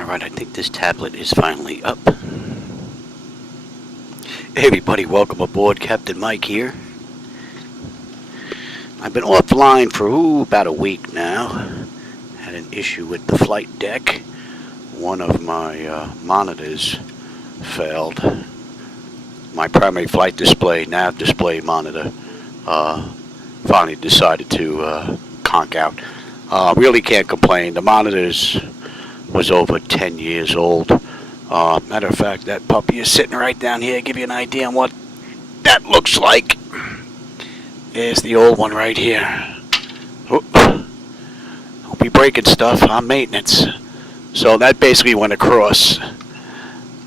Alright, I think this tablet is finally up. Hey everybody, welcome aboard. Captain Mike here. I've been offline for about a week now. Had an issue with the flight deck. One of my monitors failed. My primary flight display, nav display monitor, finally decided to conk out. Really can't complain. The monitors was over 10 years old. Matter of fact, that puppy is sitting right down here. Give you an idea on what that looks like. There's the old one right here. Oop. Don't be breaking stuff on maintenance. So that basically went across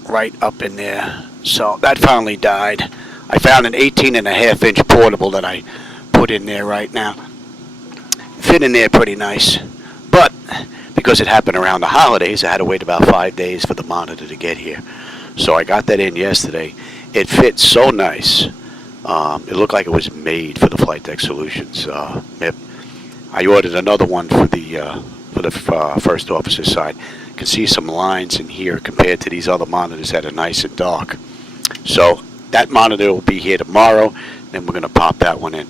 right up in there. So that finally died. I found an 18.5-inch portable that I put in there right now. Fit in there pretty nice. But because it happened around the holidays, I had to wait about 5 days for the monitor to get here. So I got that in yesterday. It fits so nice. It looked like it was made for the Flightdeck Solutions MIP. I ordered another one for the first officer side. You can see some lines in here compared to these other monitors that are nice and dark. So that monitor will be here tomorrow. Then we're going to pop that one in.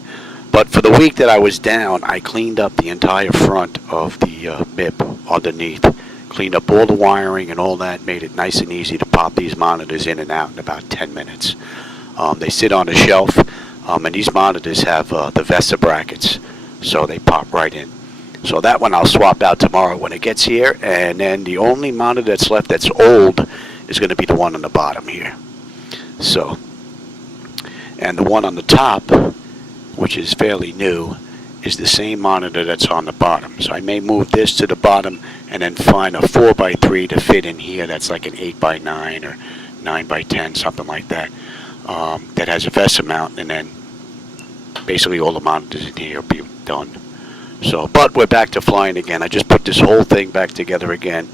But for the week that I was down, I cleaned up the entire front of the MIP underneath. Cleaned up all the wiring and all that. Made it nice and easy to pop these monitors in and out in about 10 minutes. They sit on a shelf, and these monitors have the VESA brackets, so they pop right in. So that one I'll swap out tomorrow when it gets here, and then the only monitor that's left that's old is going to be the one on the bottom here. So, and the one on the top, which is fairly new, is the same monitor that's on the bottom. So I may move this to the bottom and then find a 4x3 to fit in here that's like an 8x9 or 9x10, something like that, that has a VESA mount, and then basically all the monitors in here will be done. So, but we're back to flying again. I just put this whole thing back together again.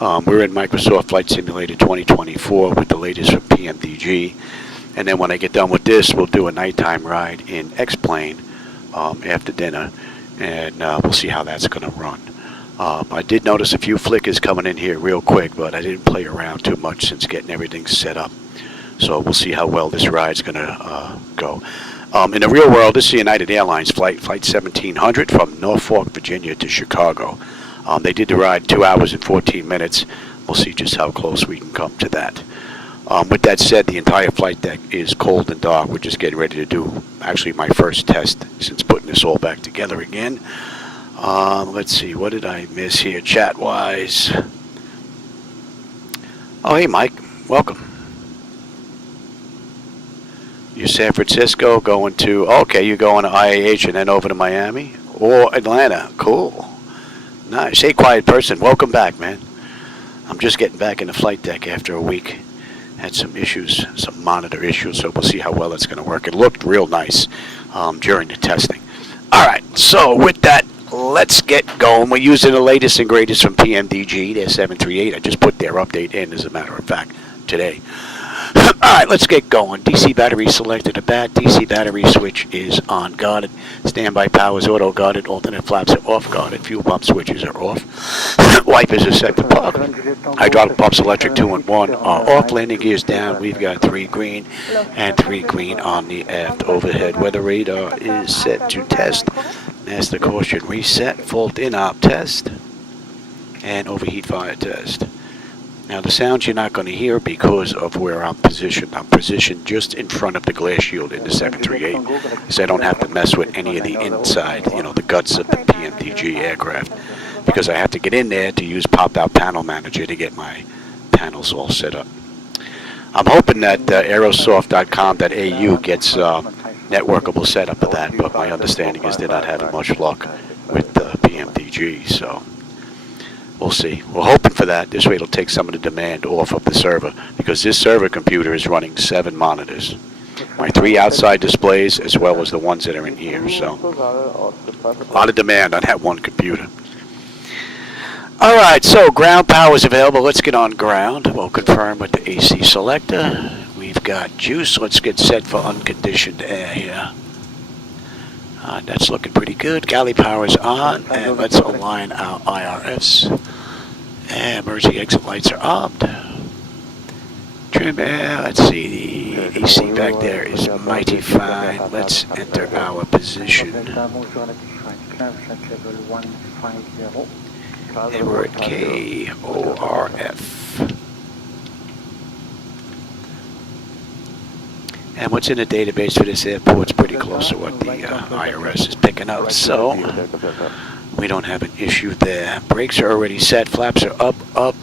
We're in Microsoft Flight Simulator 2024 with the latest from PMDG. And then when I get done with this, we'll do a nighttime ride in X-Plane after dinner, and we'll see how that's going to run. I did notice a few flickers coming in here real quick, but I didn't play around too much since getting everything set up. So we'll see how well this ride's going to go. In the real world, this is the United Airlines Flight 1700 from Norfolk, Virginia to Chicago. They did the ride 2 hours and 14 minutes. We'll see just how close we can come to that. With that said, the entire flight deck is cold and dark. We're just getting ready to do actually my first test since putting this all back together again. Let's see, what did I miss here chat-wise? Oh, hey, Mike. Welcome. You're San Francisco going to, okay, you're going to IAH and then over to Miami or Atlanta. Cool. Nice. Hey, quiet person. Welcome back, man. I'm just getting back in the flight deck after a week. Had some issues, some monitor issues, so we'll see how well it's going to work. It looked real nice during the testing. All right, so with that, let's get going. We're using the latest and greatest from PMDG, their 738. I just put their update in, as a matter of fact, today. All right, let's get going. DC battery selected. A bad DC battery switch is on guarded. Standby power is auto guarded. Alternate flaps are off guarded. Fuel pump switches are off. Wipers are set to pump. Hydraulic pumps electric 2 and 1 are off. Landing gears down. We've got 3 green and 3 green on the aft overhead. Weather radar is set to test. Master caution reset. Fault in op test. And overheat fire test. Now the sounds you're not going to hear because of where I'm positioned. I'm positioned just in front of the glass shield in the 738, so I don't have to mess with any of the inside, you know, the guts of the PMDG aircraft, because I have to get in there to use Pop-Out Panel Manager to get my panels all set up. I'm hoping that aerosoft.com.au gets networkable setup of that, but my understanding is they're not having much luck with PMDG, so we'll see. We're hoping for that. This way it'll take some of the demand off of the server, because this server computer is running 7 monitors. My 3 outside displays as well as the ones that are in here. So a lot of demand on that one computer. Alright, so ground power is available. Let's get on ground. We'll confirm with the AC selector. We've got juice. Let's get set for unconditioned air here. That's looking pretty good. Galley power is on, and let's align our IRS. And emergency exit lights are armed. Trim, let's see, the AC back there is mighty fine. Let's enter our position. And we're at KORF. And what's in the database for this airport's pretty close to what the IRS is picking up, so we don't have an issue there. Brakes are already set, flaps are up,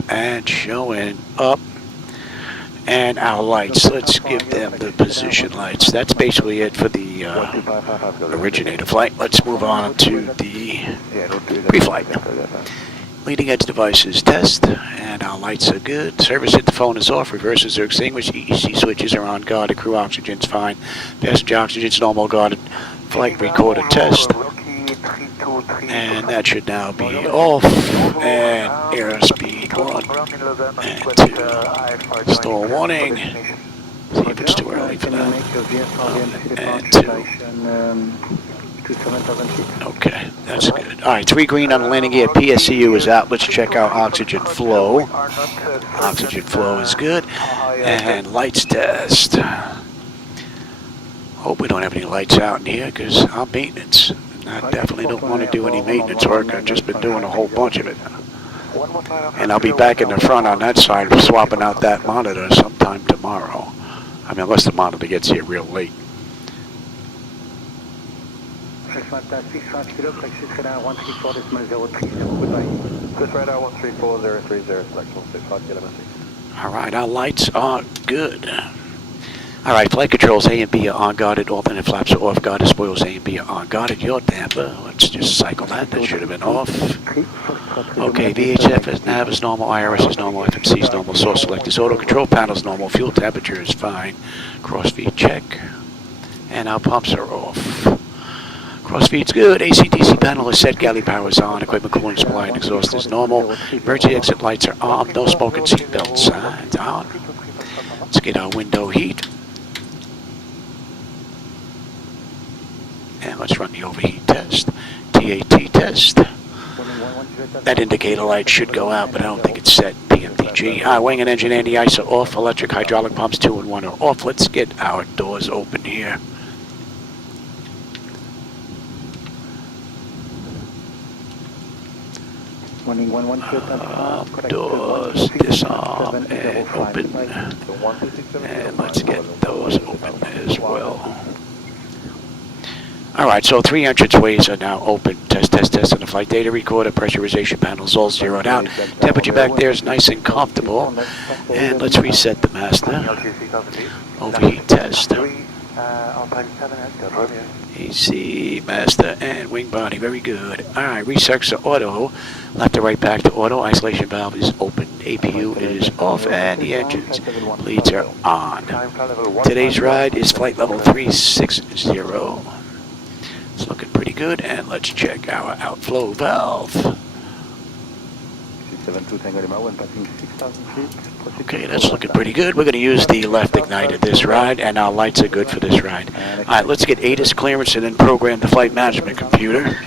and showing up. And our lights, let's give them the position lights. That's basically it for the originator flight. Let's move on to the pre-flight. Leading edge devices test, and our lights are good. Service interphone is off, reversers are extinguished, EEC switches are on guarded, crew oxygen's fine, passenger oxygen's normal guarded, flight recorder test. And that should now be off, and airspeed 1 and 2. Stall warning. See if it's too early for that. 1 and 2. Okay, that's good. Alright, 3 green on the landing gear. PSCU is out. Let's check our oxygen flow. Oxygen flow is good. And lights test. Hope we don't have any lights out in here because I'm maintenance. I definitely don't want to do any maintenance work. I've just been doing a whole bunch of it. And I'll be back in the front on that side swapping out that monitor sometime tomorrow. I mean, unless the monitor gets here real late. Alright, our lights are good. Alright, flight controls A and B are on guarded, alternate flaps are off guarded, spoils A and B are on guarded, yaw damper, let's just cycle that should have been off. Okay, VHF is nav is normal, IRS is normal, FMC is normal, source select is auto, control panel is normal, fuel temperature is fine, cross feed check, and our pumps are off. Cross feed's good, AC/DC panel is set, galley power is on, equipment cooling supply and exhaust is normal, emergency exit lights are on, no smoking seatbelt signs on. Let's get our window heat. And let's run the overheat test, TAT test. That indicator light should go out, but I don't think it's set. PMDG. Wing and engine anti-ice are off. Electric hydraulic pumps 2 and 1 are off. Let's get our doors open here. Doors disarm and open. And let's get those open as well. Alright, so 3 entranceways are now open. Test on the flight data recorder. Pressurization panels all zeroed out. Temperature back there is nice and comfortable. And let's reset the master. Overheat test. AC, master, and wing body. Very good. Alright, research to auto. Left to right back to auto. Isolation valve is open. APU is off, and the engines leads are on. Today's ride is flight level 360. It's looking pretty good, and let's check our outflow valve. Okay, that's looking pretty good. We're going to use the left igniter this ride, and our lights are good for this ride. Alright, let's get ATIS clearance and then program the flight management computer.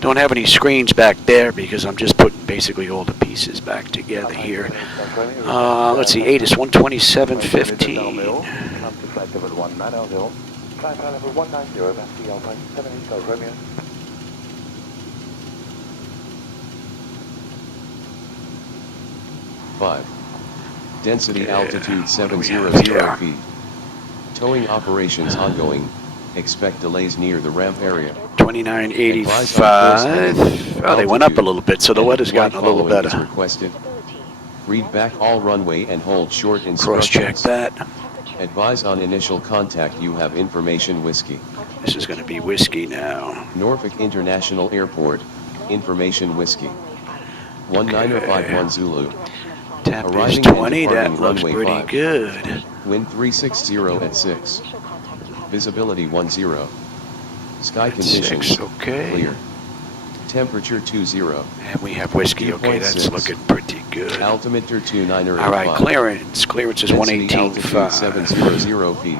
Don't have any screens back there because I'm just putting basically all the pieces back together here. Let's see, ATIS 127.15. Level 190, Maxi Alpine 78 Romeo. Density altitude 700 feet. Towing operations ongoing. Expect delays near the ramp area. 2985. Oh, they went up a little bit, so the weather's gotten a little better. Requested. Read back all runway and hold short instructions. Cross-check that. Advise on initial contact. You have information whiskey. This is going to be whiskey now. Norfolk International Airport. Information whiskey. 19051 Zulu. Tap is 20. That looks pretty good. Wind 360 at 6. Visibility 10. Sky conditions 6, okay. Clear. Temperature 20. And we have whiskey. Okay, that's looking pretty good. Altimeter 29. All right, clearance. Clearance is 118.5. 700 feet.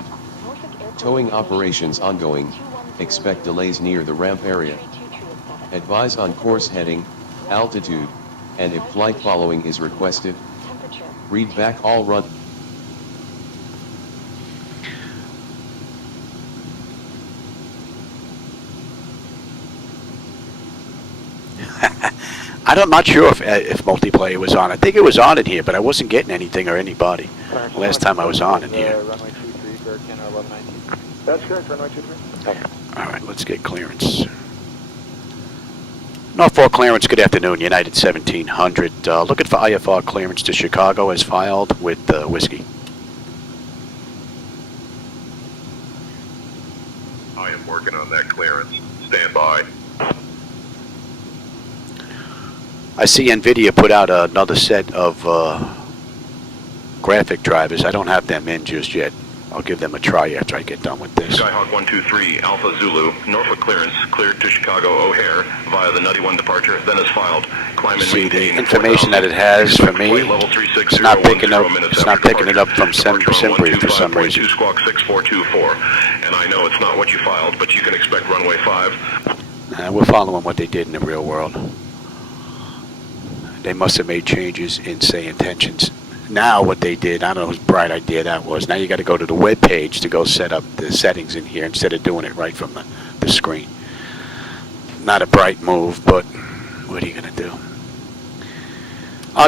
Towing operations ongoing. Expect delays near the ramp area. Advise on course heading, altitude, and if flight following is requested, read back all run. I'm not sure if multiplayer was on. I think it was on in here, but I wasn't getting anything or anybody last time I was on in here. Runway 23, Hurricane 1119. That's correct, runway 23. Okay. All right, let's get clearance. Norfolk clearance, good afternoon, United 1700. Looking for IFR clearance to Chicago as filed with Whiskey. I am working on that clearance. Stand by. I see NVIDIA put out another set of graphic drivers. I don't have them in just yet. I'll give them a try after I get done with this. Skyhawk 123, Alpha Zulu, Norfolk clearance, cleared to Chicago O'Hare via the Nutty 1 departure, then is filed. Climb and See, the maintain information that it has for me, it's not picking it up from Simbrief for some reason. Squawk 6424, and I know it's not what you filed, but you can expect runway 5. We're following what they did in the real world. They must have made changes in SayIntentions. Now what they did, I don't know whose bright idea that was. Now you got to go to the web page to go set up the settings in here instead of doing it right from the screen. Not a bright move, but what are you going to do?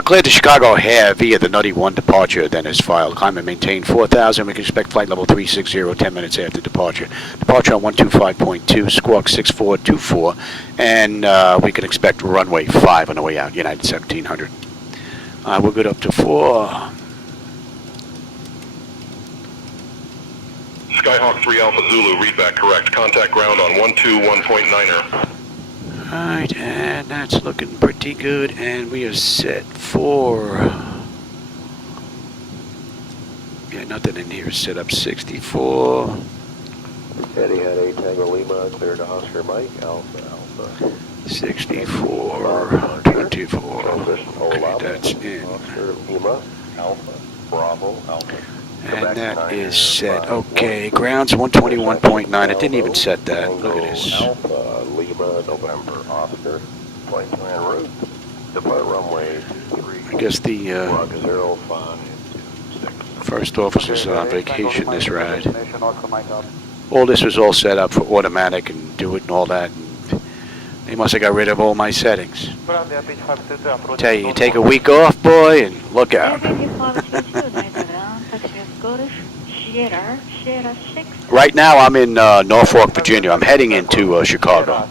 Cleared to Chicago O'Hare via the Nutty 1 departure, then is filed. Climb and maintain 4,000. We can expect flight level 360 10 minutes after departure. Departure on 125.2, squawk 6424, and we can expect runway 5 on the way out, United 1700. We're good up to 4. Skyhawk 3 Alpha Zulu, read back correct. Contact ground on 121.9er. Alright, and that's looking pretty good, and we are set for... Yeah, nothing in here is set up. 64. Eddie had A Tango Lima, cleared to Oscar Mike, Alpha. 64, 24. Okay, that's in. Oscar Lima, Alpha, Bravo, Alpha. And that is set. Okay, ground's 121.9. It didn't even set that. Look at this. Alpha, Lima, November, Oscar, flight plan route, depart runway 3. I guess the 0526. first officer's on vacation this ride. All this was all set up for automatic and do it and all that. And they must have got rid of all my settings. Tell you, you take a week off, boy, and look out. Right now I'm in Norfolk, Virginia. I'm heading into Chicago.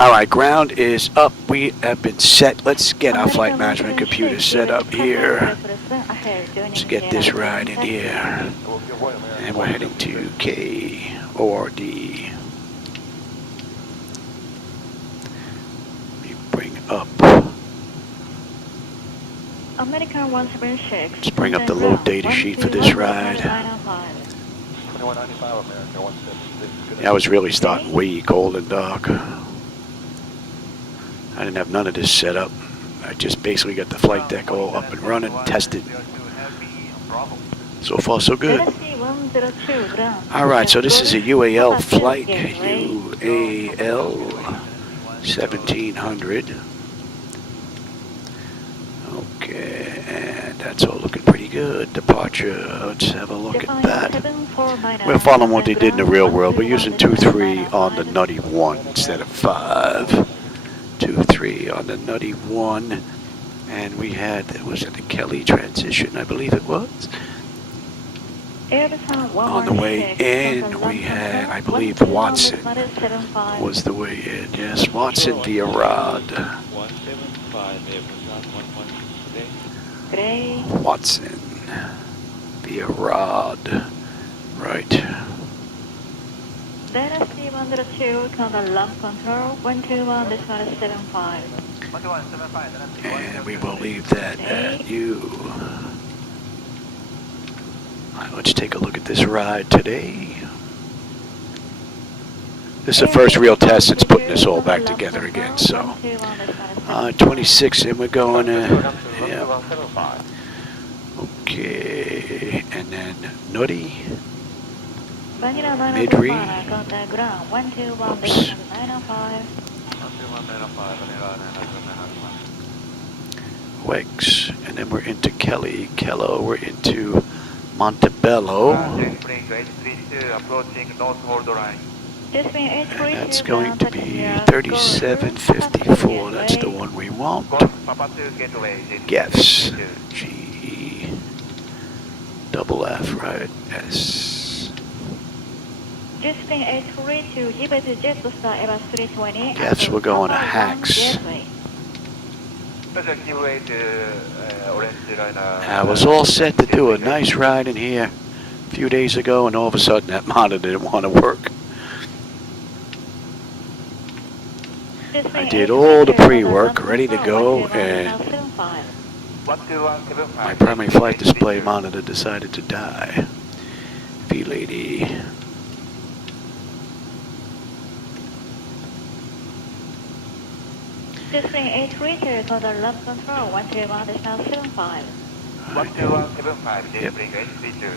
All right, ground is up. We have been set. Let's get our flight management computer set up here. Let's get this ride in here. And we're heading to KORD. Let me bring up. American 176. Let's bring up the load data sheet for this ride. Yeah, I was really starting way cold and dark. I didn't have none of this set up. I just basically got the flight deck all up and running, tested. So far, so good. Alright, so this is a UAL flight, UAL 1700. Okay, and that's all looking pretty good. Departure, let's have a look at that. We're following what they did in the real world. We're using 2-3 on the Nutty 1 instead of 5. 2-3 on the Nutty 1. And we had, was it the Kelly transition, I believe it was? On the way in, we had, I believe, Watson was the way in. Yes, Watson via Rod. Watson via Rod. Right. And we will leave that at you. Alright, let's take a look at this ride today. This is the first real test since putting this all back together again, so. 26, and we're going, yeah. Okay, and then Nutty. Midri. Oops. Wex, and then we're into Kello, we're into Montebello, This being and 832 that's going bound to taxi be via 3754, that's the one we want. Gefs, G, double F, right, S. This being 832 Gibbet Jetstar Airbus 320. Gefs, we're going to Hacks. I was all set to do a nice ride in here a few days ago, and all of a sudden that monitor didn't want to work. I did all the pre-work, ready to go, and my primary flight display monitor decided to die. V-Lady. This being 832 for the left control 131.75. 12175, Yep. bring 832.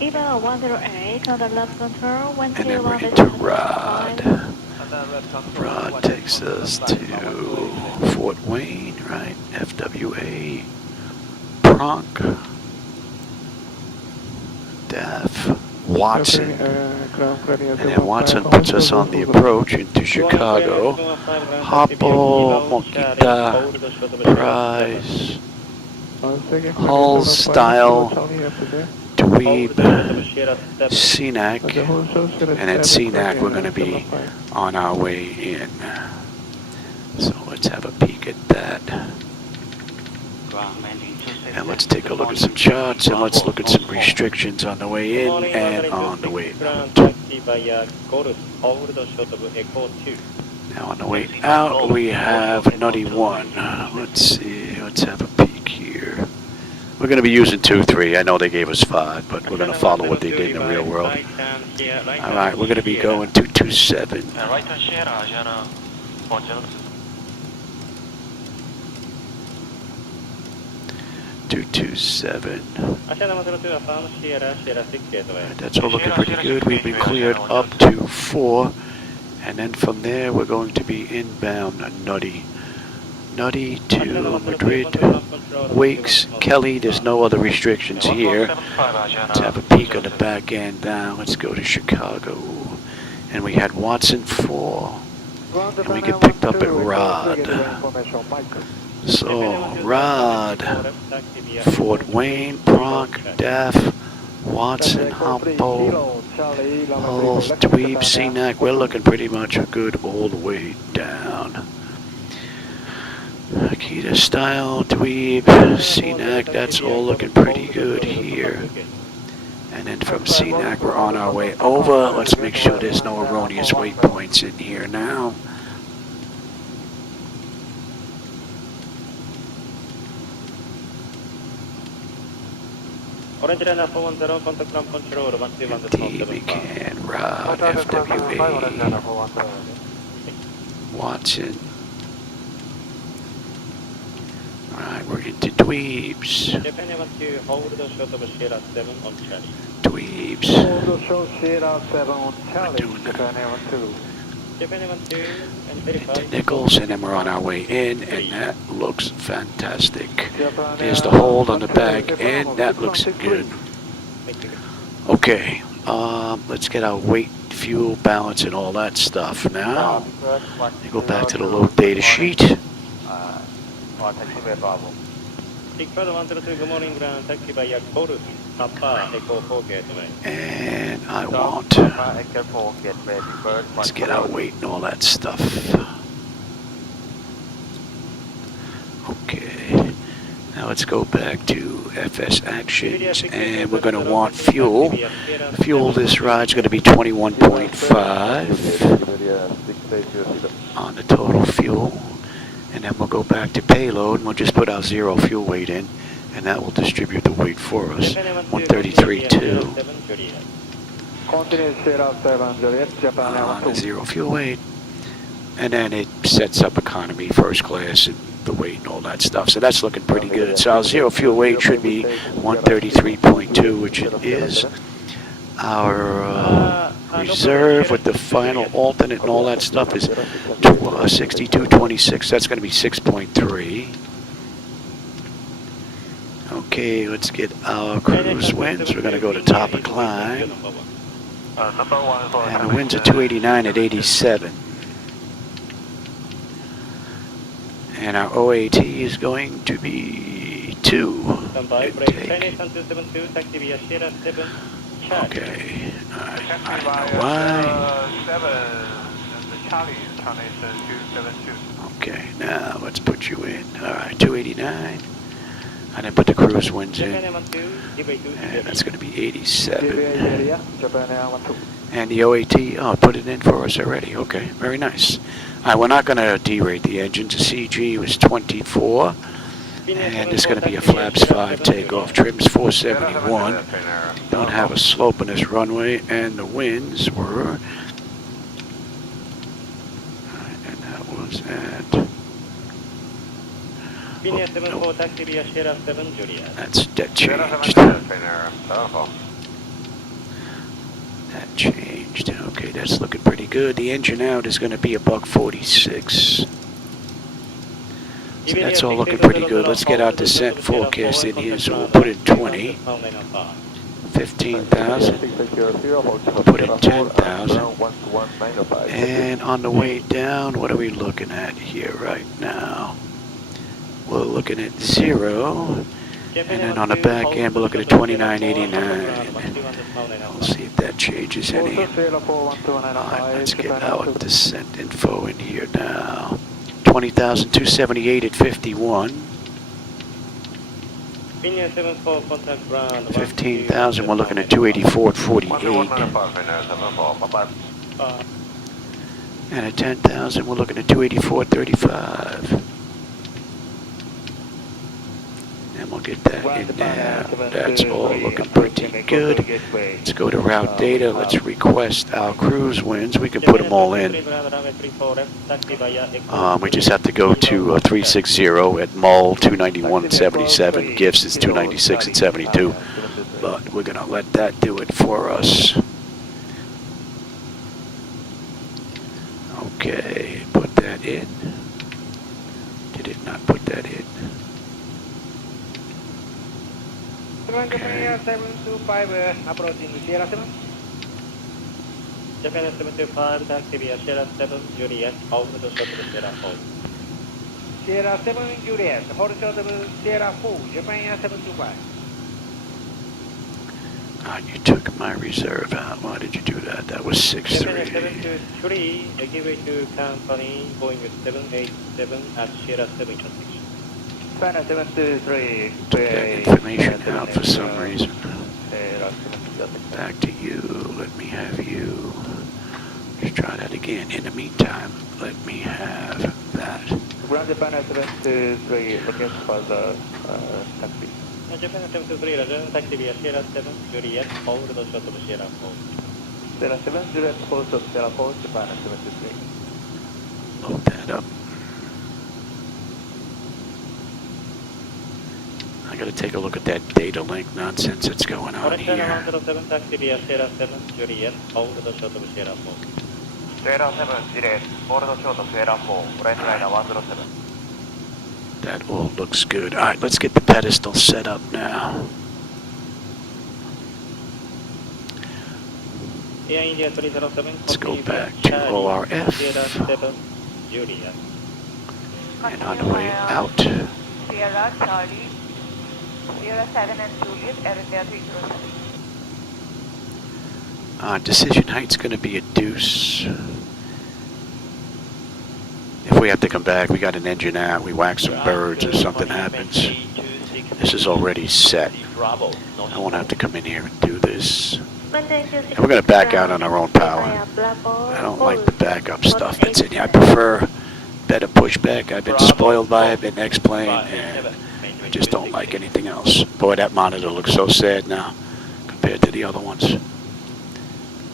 Eva 108 on the left control And then we're into 131.75. Rod. Rod takes us to Fort Wayne, right? FWA, Bronc, DAF, Watson. And then Watson puts us on the approach into Chicago. Hopple, Moquita, Prize, Hull Style, Dweeb, CNAC, and at CNAC we're going to be on our way in. So let's have a peek at that. And let's take a look at some charts, and let's look at some restrictions on the way in and on the way out. Now on the way out we have Nutty 1. Let's see, let's have a peek here. We're going to be using 2-3. I know they gave us 5, but we're going to follow what they did in the real world. Alright, we're going to be going 227. 227. That's all looking pretty good. We've been cleared up to 4. And then from there we're going to be inbound Nutty. Nutty to Madrid, Wakes, Kelly. There's no other restrictions here. Let's have a peek on the back end now. Let's go to Chicago. And we had Watson 4. And we get picked up at Rod. So, Rod, Fort Wayne, Bronc, DAF, Watson, Humpo, Hulls, Dweeb, CNAC. We're looking pretty much good all the way down. Akita Style, Dweeb, CNAC, that's all looking pretty good here. And then from CNAC we're on our way over. Let's make sure there's no erroneous waypoints in here now. D, we can, Rod, FWA, Watson. Alright, we're into Dweebs. Dweebs. We're doing into Nichols, and then we're on our way in, and that looks fantastic. There's the hold on the back, and that looks good. Okay, let's get our weight, fuel, balance, and all that stuff now. You go back to the load data sheet. And I want, let's get our weight and all that stuff. Okay, now let's go back to FS Actions, and we're going to want fuel. Fuel this ride's going to be 21.5 on the total fuel. And then we'll go back to payload, and we'll just put our 0 fuel weight in, and that will distribute the weight for us. 133.2 on the 0 fuel weight. And then it sets up economy, first class, and the weight and all that stuff. So that's looking pretty good. So our 0 fuel weight should be 133.2, which it is. Our reserve with the final alternate and all that stuff is 6226. That's going to be 6.3. Okay, let's get our cruise winds. We're going to go to top of climb. And the winds are 289 at 87. And our OAT is going to be 2. Good take. Okay, I don't know why. Okay, now let's put you in. Alright, 289. And then put the cruise winds in. And that's going to be 87. And the OAT, oh, put it in for us already. Okay, very nice. Alright, we're not going to derate the engine. The CG was 24. And it's going to be a flaps 5 takeoff. Trim's 471. Don't have a slope in this runway. And the winds were... And that was at... Oh, nope. That changed. That changed. Okay, that's looking pretty good. The engine out is going to be a $146. So that's all looking pretty good. Let's get our descent forecast in here. So we'll put in 20. 15,000. Put in 10,000. And on the way down, what are we looking at here right now? We're looking at 0. And then on the back end, we're looking at 2989. We'll see if that changes any. Alright, let's get our descent info in here now. 20,278 at 51. 15,000, we're looking at 284 at 48. And at 10,000, we're looking at 284 at 35. And we'll get that in now. That's all looking pretty good. Let's go to route data. Let's request our cruise winds. We can put them all in. We just have to go to 360 at Mull, 291 and 77. Gifts is 296 and 72. But we're going to let that do it for us. Okay, put that in. Did it not put that in? Japan 725 approaching Sierra 7. Japan 725, taxi via Sierra 7, Juliet, hold the shuttle Sierra 4. Sierra 7 Juliet, hold the shuttle Sierra 4, Japan 725. You took my reserve out. Why did you do that? That was 6-3. Japan 723, give it to company, Boeing 787 at Sierra 7 transition. China 723. Took that information out for some reason. Back to you. Let me have you. Let's try that again. In the meantime, let me have that. Ground Japan 723, looking for the taxi. Japan 723, Roger, taxi via Sierra 7, Juliet, hold the shuttle Sierra 4. Sierra 7, Juliet, hold the Sierra 4, Japan 723. Load that up. I gotta take a look at that data link nonsense that's going on here. Taxi via Sierra 7, Juliet, hold the shuttle Sierra 4. Sierra 7, Juliet, hold the shuttle Sierra 4, right liner 107. That all looks good. Alright, let's get the pedestal set up now. Let's go back to ORF. And on the way out. Sierra, Charlie, Sierra 7 and Juliet, Air India 307. Decision height's going to be a deuce. If we have to come back, we got an engine out, we whack some birds or something happens. This is already set. I won't have to come in here and do this. And we're going to back out on our own power. I don't like the backup stuff that's in here. I prefer better pushback. I've been spoiled by it, been X-Plane, and I just don't like anything else. Boy, that monitor looks so sad now compared to the other ones.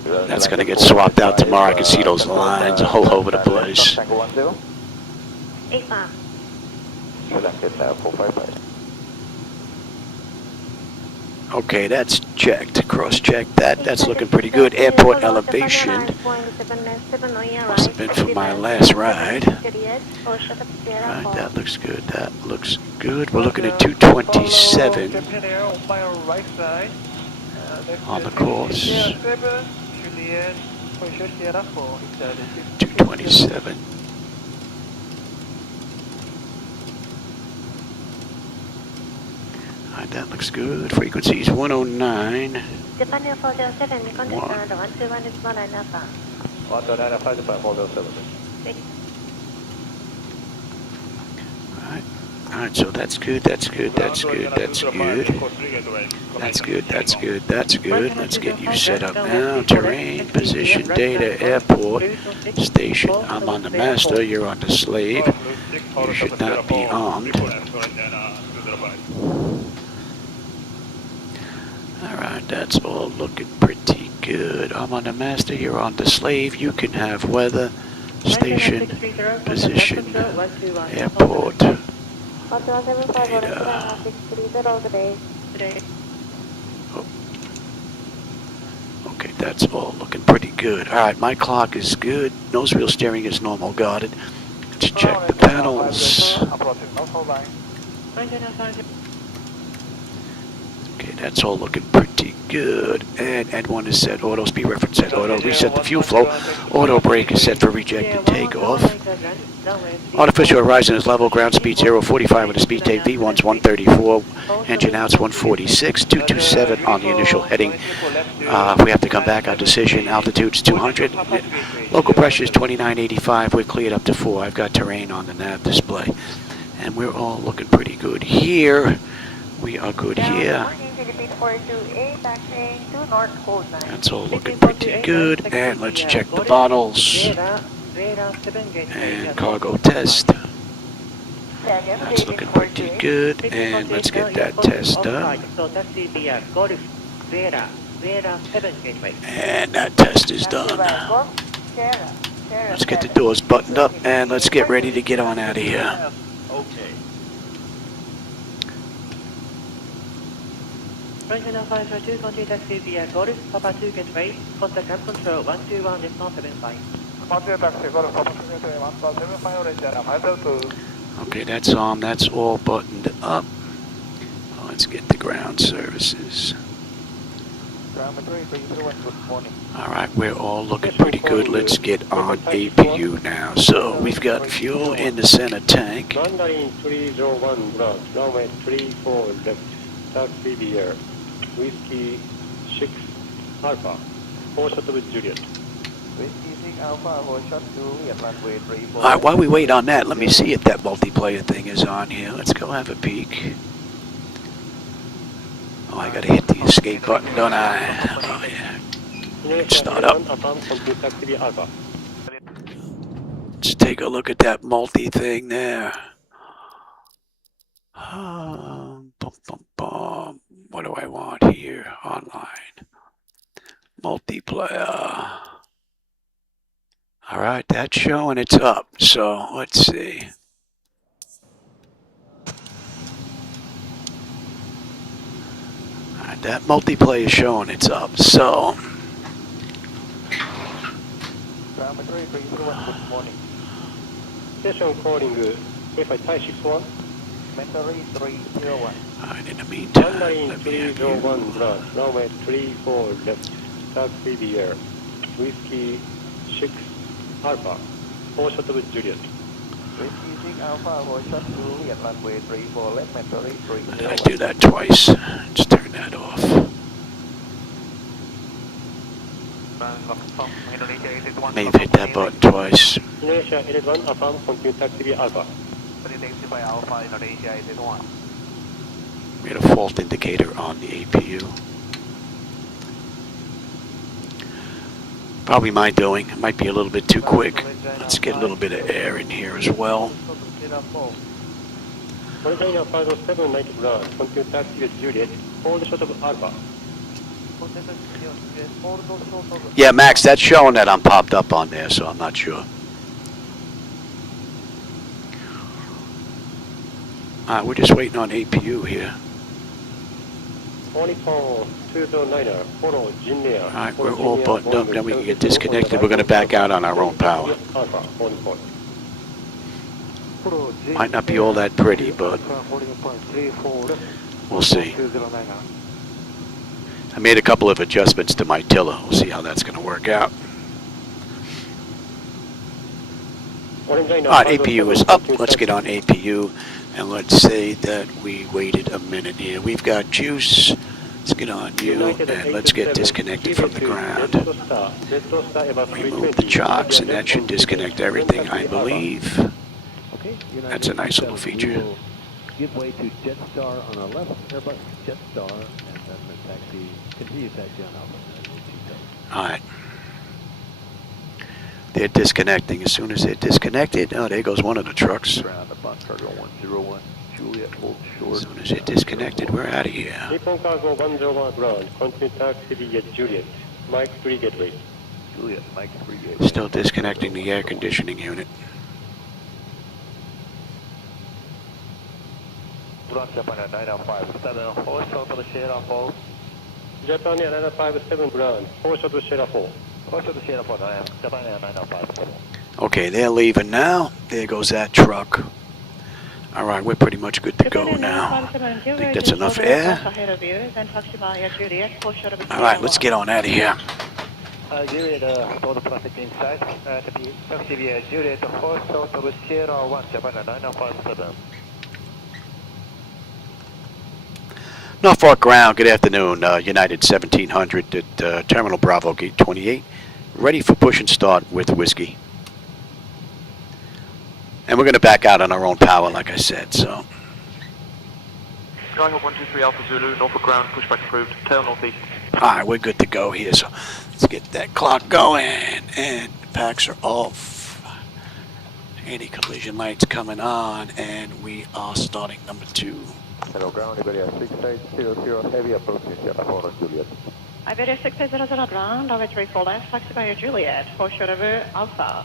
That's going to get swapped out tomorrow. I can see those lines all over the place. Okay, that's checked. Cross-checked that. That's looking pretty good. Airport elevation. Must have been from my last ride. Right, that looks good. That looks good. We're looking at 227 on the course. 227. Alright, that looks good. Frequency's 109. Japan Air 407, contact Canada 121 is Mara Napa. 129, 407. Alright, so that's good, that's good, that's good, that's good. That's good, that's good, that's good. Let's get you set up now. Terrain, position, data, airport, station. I'm on the master, you're on the slave. You should not be armed. Alright, that's all looking pretty good. I'm on the master, you're on the slave. You can have weather, station, position, airport, data. Oh. Okay, that's all looking pretty good. Alright, my clock is good. Nose wheel steering is normal guarded. Let's check the panels. Okay, that's all looking pretty good. And N1 is set. Auto speed reference set. Auto reset the fuel flow. Auto brake is set for rejected takeoff. Artificial horizon is level. Ground speed 045 with the speed tape. V1's 134. Engine out's 146. 227 on the initial heading. If we have to come back, our decision. Altitude's 200. Local pressure is 2985. We're cleared up to 4. I've got terrain on the nav display. And we're all looking pretty good here. We are good here. That's all looking pretty good. And let's check the bottles. And cargo test. That's looking pretty good. And let's get that test done. And that test is done. Let's get the doors buttoned up and let's get ready to get on out of here. Regional 502, continue taxi via Golf, Papa 2 gateway, contact Camp Control 121 is not 75. Okay, that's on, that's all buttoned up. Let's get the ground services. Alright, we're all looking pretty good. Let's get on APU now. So, we've got fuel in the center tank. Mandarin 301 ground, runway 34 left, taxi via Whiskey 6 Alpha, 4 shot with Juliet. Alright, while we wait on that, let me see if that multiplayer thing is on here. Let's go have a peek. Oh, I gotta hit the escape button, don't I? Oh, yeah. Let's start up. Let's take a look at that multi thing there. Bum, bum, bum. What do I want here? Online. Multiplayer. Alright, that's showing it's up. So, let's see. Alright, that multiplayer is showing it's up. So, Station calling Wi-Fi Thai 61. alright, in the meantime, Mandarin let me have 301 you. ground, runway 34 left, taxi via Whiskey 6 Alpha, 4 shot with Juliet. Did I do that twice? Let's turn that off. May have hit that button twice. Indonesia 81, affirm, continue taxi via Alpha. We had a fault indicator on the APU. Probably my doing. It might be a little bit too quick. Let's get a little bit of air in here as well. China 507, 90 ground, continue taxi with Juliet, hold shot of Alpha. Yeah, Max, that's showing that I'm popped up on there, so I'm not sure. We're just waiting on APU here. Uniform 209er, follow Jinmere. Alright, we're all buttoned up, then we can get disconnected. We're going to back out on our own power. Might not be all that pretty, but we'll see. I made a couple of adjustments to my tiller. We'll see how that's going to work out. Alright, APU is up. Let's get on APU. And let's say that we waited a minute here. We've got juice. Let's get on you, and let's get disconnected from the ground. Remove the chocks, and that should disconnect everything, I believe. That's a nice little feature. Give way to Jetstar on our left, Airbus Jetstar, and then the taxi, continue taxi on Alpha. Alright. They're disconnecting. As soon as they're disconnected, oh, there goes one of the trucks. As soon as they're disconnected, we're out of here. Nippon Cargo 101 ground, continue taxi via Juliet, Mike 3 gateway. Juliet, Mike 3 gateway. Still disconnecting the air conditioning unit. Japan 957, hold shuttle to Sierra 4. Japan 957 ground, hold shuttle to Sierra 4. Hold shuttle to Sierra 4, Japan 957. Okay, they're leaving now. There goes that truck. Alright, we're pretty much good to go now. I think that's enough air. Alright, let's get on out of here. Juliet, all the traffic inside. Taxi via Juliet, hold shuttle to Sierra 1, Japan 957. Norfolk ground, good afternoon. United 1700 at Terminal Bravo, Gate 28. Ready for push and start with whiskey. And we're going to back out on our own power, like I said, so. Going up 123 Alpha Zulu, Norfolk ground, pushback approved, tail northeast. Alright, we're good to go here, so let's get that clock going. And the packs are off. Anti-collision lights coming on, and we are starting number 2. Hello, ground, Iberia 6800, heavy approaching Sierra 4 on Juliet. Iberia 6800 ground, over 34 left, taxi via Juliet, hold short over Alpha.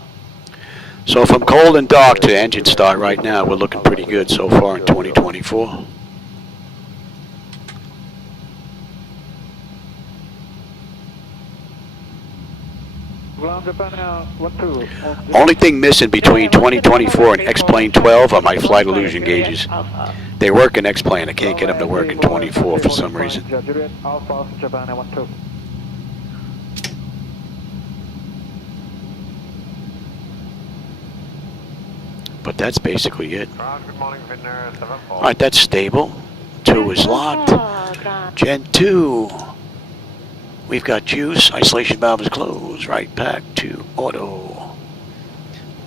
So from cold and dark to engine start right now, we're looking pretty good so far in 2024. Only thing missing between 2024 and X-Plane 12 are my flight illusion gauges. They work in X-Plane. I can't get them to work in 24 for some reason. But that's basically it. Alright, that's stable. 2 is locked. Gen 2. We've got juice. Isolation valve is closed. Right back to auto.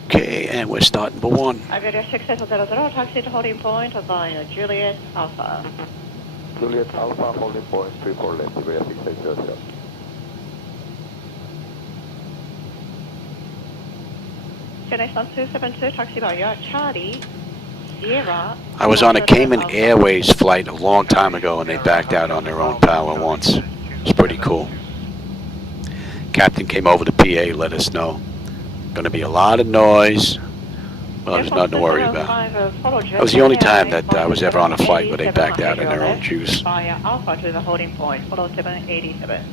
Okay, and we're starting number 1. Iberia 6800, taxi to holding point via Juliet Alpha. Juliet Alpha, holding point 34 left, Iberia 6800. Next on 272, taxi via Charlie, Sierra. I was on a Cayman Airways flight a long time ago and they backed out on their own power once. It's pretty cool. Captain came over to PA, let us know. Going to be a lot of noise. Well, there's nothing to worry about. That was the only time that I was ever on a flight where they backed out in their own juice. Via Alpha to the holding point, follow 787.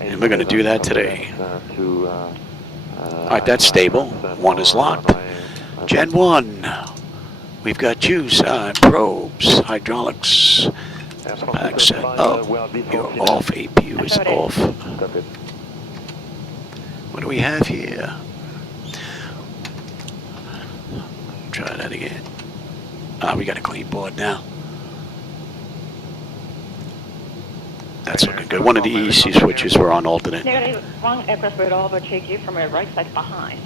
And we're going to do that today. Alright, that's stable. 1 is locked. Gen 1. We've got juice, probes, hydraulics. Back set up. You're off. APU is off. What do we have here? Try that again. We got a clean board now. That's looking good. One of the EEC switches were on alternate. Negative. One aircraft will overtake you from your right side behind.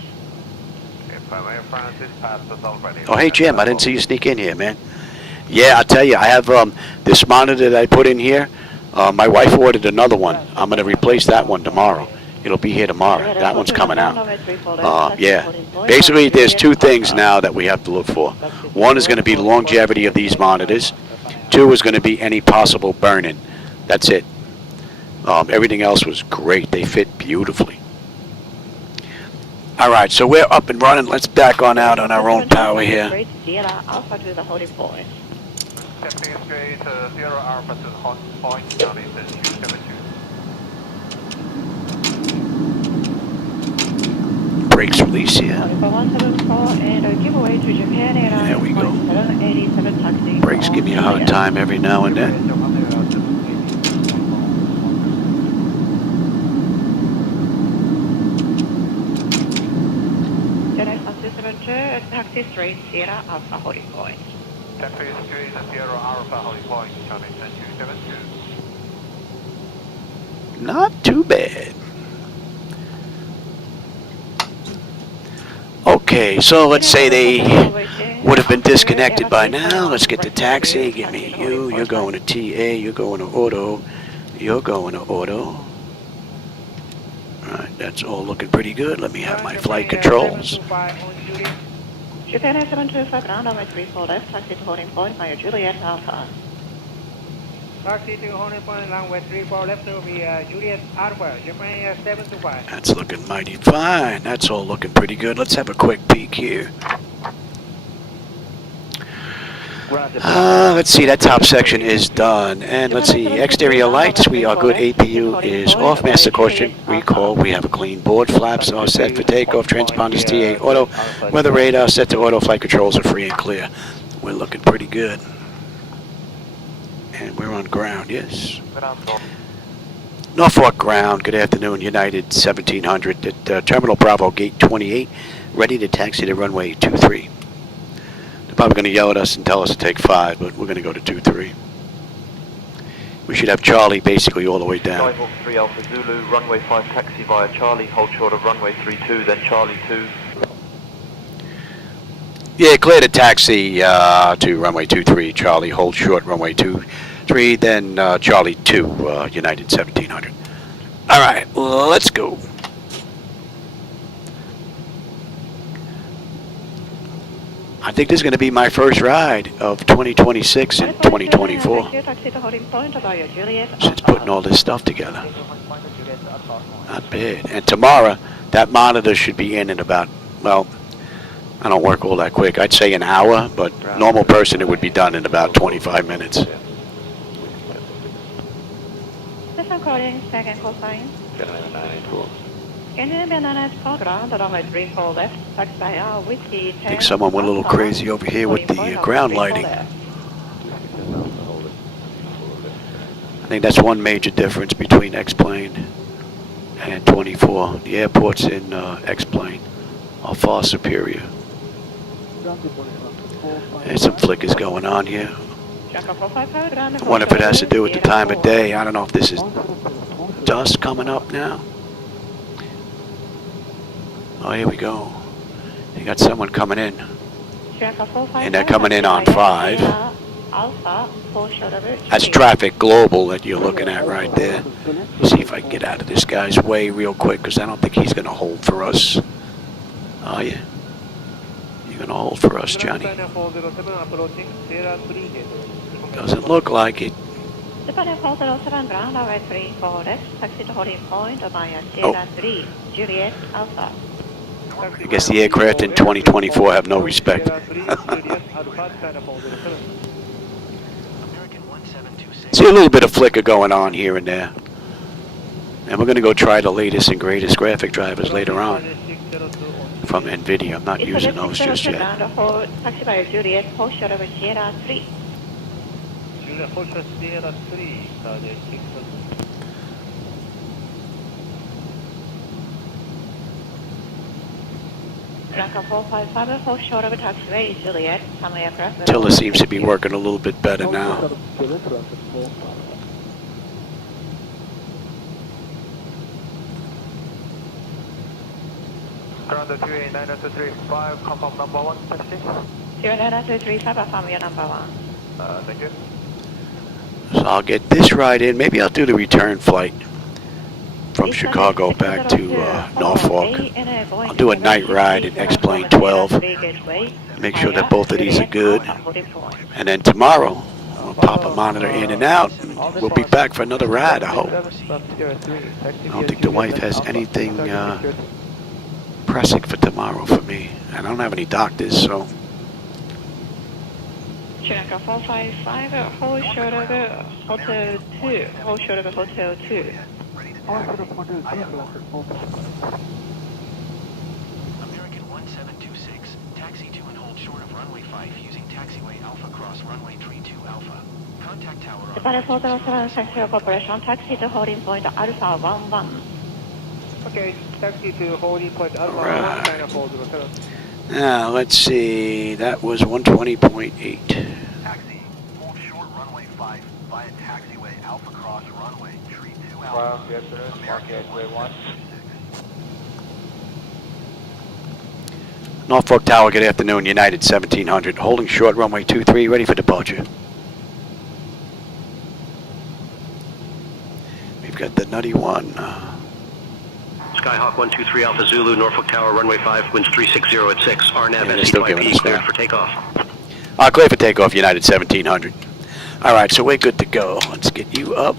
Oh, hey, Jim. I didn't see you sneak in here, man. Yeah, I'll tell you, I have this monitor that I put in here. My wife ordered another one. I'm going to replace that one tomorrow. It'll be here tomorrow. That one's coming out. Yeah. Basically, there's 2 things now that we have to look for. 1 is going to be the longevity of these monitors. 2 is going to be any possible burn-in. That's it. Everything else was great. They fit beautifully. All right, so we're up and running. Let's back on out on our own power here. Taxi straight, Sierra Alpha to hot point, Charlie 272. Brakes release here. 4174 and give away to Japan Airlines. There we go. 787 taxi. Brakes give me a hard time every now and then. Taxi straight, Sierra Alpha holding point. Taxi straight, Sierra Alpha holding point, Charlie 272. Not too bad. Okay, so let's say they would have been disconnected by now. Let's get the taxi. Give me you. You're going to TA. You're going to auto. You're going to auto. Alright, that's all looking pretty good. Let me have my flight controls. Japan Air 725 ground runway 34 left, taxi to holding point via Juliet Alpha. Taxi to holding point, runway 34 left to be Juliet Alpha, Japan Air 725. That's looking mighty fine. That's all looking pretty good. Let's have a quick peek here. Let's see, that top section is done. And let's see, exterior lights, we are good. APU is off. Master caution, recall, we have a clean board. Flaps are set for takeoff. Transponders TA auto. Weather radar set to auto. Flight controls are free and clear. We're looking pretty good. And we're on ground, yes. Norfolk ground, good afternoon, United 1700 at Terminal Bravo, Gate 28, ready to taxi to runway 23. They're probably going to yell at us and tell us to take 5, but we're going to go to 23. We should have Charlie basically all the way down. Skyhawk 3 Alpha Zulu, runway 5 taxi via Charlie, hold short of runway 32, then Charlie 2. Yeah, clear the taxi to runway 23, Charlie, hold short runway 23, then Charlie 2, United 1700. All right, let's go. I think this is going to be my first ride of 2026 and 2024 since putting all this stuff together. Not bad. And tomorrow, that monitor should be in about, well, I don't work all that quick. I'd say an hour, but normal person it would be done in about 25 minutes. Calling second call sign. Can I think someone went a little crazy over here with the ground lighting. I think that's one major difference between X-Plane and 24. The airports in X-Plane are far superior. There's some flickers going on here. I wonder if it has to do with the time of day. I don't know if this is dust coming up now. Oh, here we go. You got someone coming in. And they're coming in on 5. That's traffic global that you're looking at right there. See if I can get out of this guy's way real quick, because I don't think he's going to hold for us. Oh, yeah. You're going to hold for us, Johnny. Doesn't look like it. I guess the aircraft in 2024 have no respect. See a little bit of flicker going on here and there. And we're going to go try the latest and greatest graphic drivers later on from NVIDIA. I'm not using those just yet. Tiller seems to be working a little bit better now. Ground 2A90235, confirm number 1, taxi. 09235, affirm your number 1. Thank you. So I'll get this ride in. Maybe I'll do the return flight from Chicago back to Norfolk. I'll do a night ride at X-Plane 12. Make sure that both of these are good. And then tomorrow, I'll pop a monitor in and out. And we'll be back for another ride, I hope. I don't think the wife has anything pressing for tomorrow for me. I don't have any doctors, so Chinook 455, hold short of Hotel 2, hold short of Hotel 2. American 1726, taxi to and hold short of runway 5 using taxiway Alpha cross runway 32 Alpha. Contact tower on Departed 407 Central Corporation, taxi to holding point Alpha 11. Okay, taxi to holding point Alpha Right. 1, China 407. Now, let's see. That was 120.8. Taxi, hold short runway 5 via taxiway Alpha cross runway 32 Alpha. Wow, good afternoon. Mark Gateway 1. Norfolk Tower, good afternoon. United 1700. Holding short runway 23, ready for departure. We've got the nutty one. Skyhawk 123 Alpha Zulu, Norfolk Tower, runway 5, winds 360 at 6, RNAV Yeah, they're still giving us SCYP, cleared now. for takeoff. Clear for takeoff, United 1700. All right, so we're good to go. Let's get you up.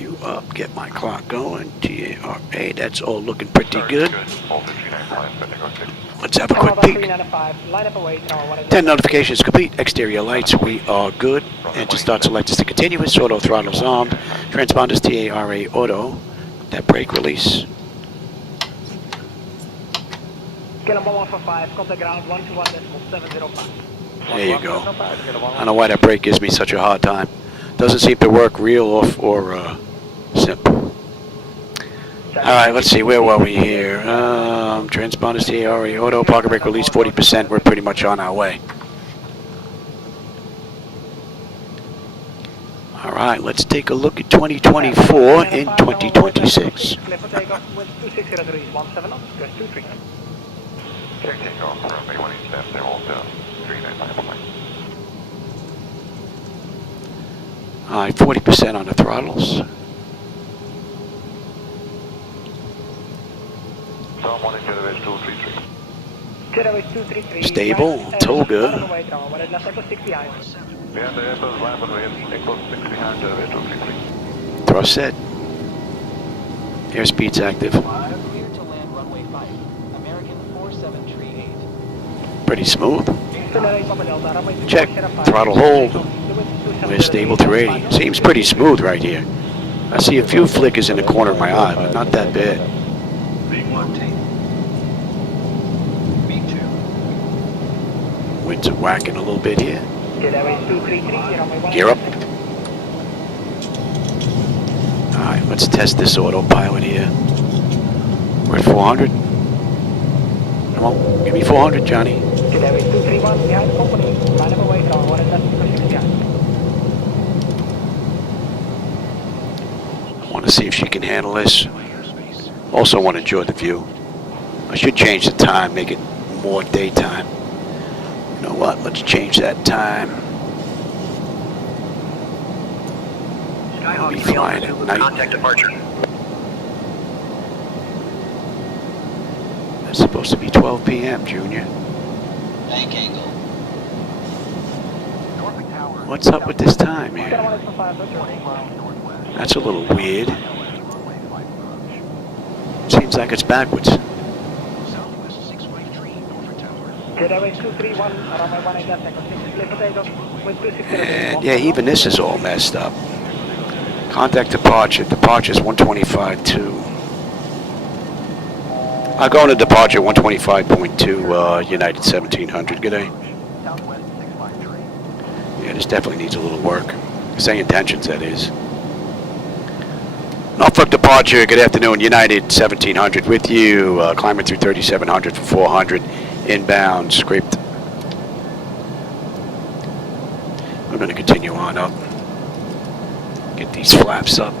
You up, get my clock going. TARA, that's all looking pretty good. Let's have a quick peek. 10 notifications complete. Exterior lights, we are good. Engine start select is the continuous. Auto throttles armed. Transponders TARA auto. That brake release. Number 145, contact ground 121.705. There you go. I don't know why that brake gives me such a hard time. Doesn't seem to work real or simple. Alright, let's see, where were we here? Transponders TARA auto, pocket brake release 40%, we're pretty much on our way. Alright, let's take a look at 2024 and 2026. Clear for takeoff with 260 degrees, 17 knots, press 23. Check takeoff, runway 18 left, they hold 395. Alright, 40% on the throttles. Tom 1 Jetaway 233. Jetaway 233. Stable, Toga. Behind the Airbus Laminar Echo 6 behind Jetaway 233. Thrust set. Airspeed's active. Clear to land runway 5, American 4738. Pretty smooth. Check. Throttle hold. We're stable through 80. Seems pretty smooth right here. I see a few flickers in the corner of my eye, but not that bad. Winds are whacking a little bit here. Gear up. Alright, let's test this autopilot here. We're at 400. Come on, give me 400, Johnny. I want to see if she can handle this. Also want to enjoy the view. I should change the time, make it more daytime. You know what? Let's change that time. I'll be flying at night. Contact departure. That's supposed to be 12 p.m., Junior. Bank angle. What's up with this time here? That's a little weird. Seems like it's backwards. And yeah, even this is all messed up. Contact departure. Departure's 125.2. I'll go into departure 125.2, United 1700. Good day. Yeah, this definitely needs a little work. SayIntentions, that is. Norfolk departure, good afternoon, United 1700 with you. Climbing through 3700 for 400. Inbound, scraped. I'm going to continue on up. Get these flaps up.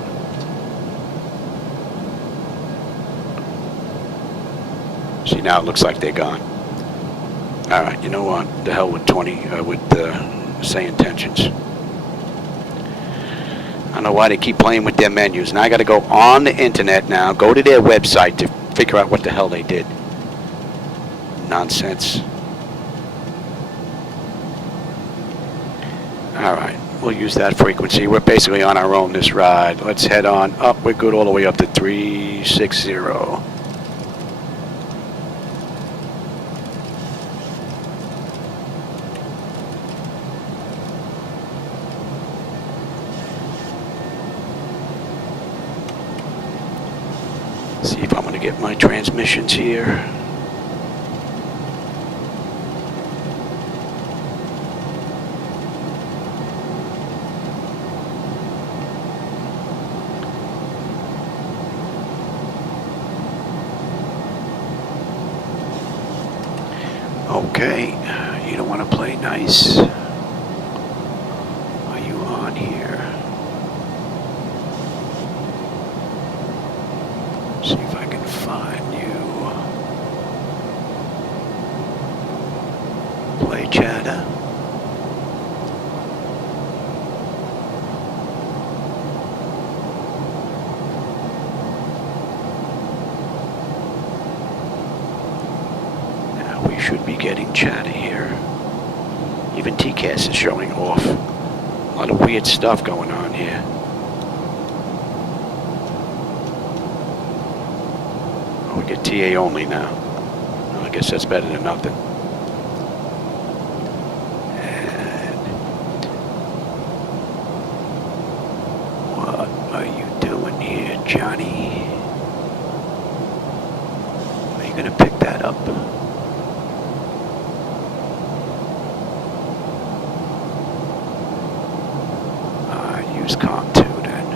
See, now it looks like they're gone. Alright, you know what? The hell with SayIntentions. I don't know why they keep playing with their menus. Now I got to go on the internet now, go to their website to figure out what the hell they did. Nonsense. Alright, we'll use that frequency. We're basically on our own this ride. Let's head on up. We're good all the way up to 360. See if I'm going to get my transmissions here. Okay, you don't want to play nice. Are you on here? See if I can find you. Play chatter. Now we should be getting chatter here. Even TCAS is showing off. A lot of weird stuff going on here. We get TA only now. Well, I guess that's better than nothing. And what are you doing here, Johnny? Are you gonna pick that up? Use Comp 2 then.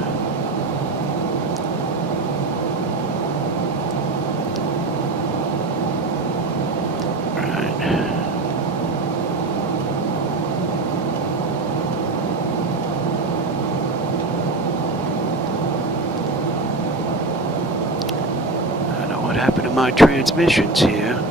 What happened to my transmissions here?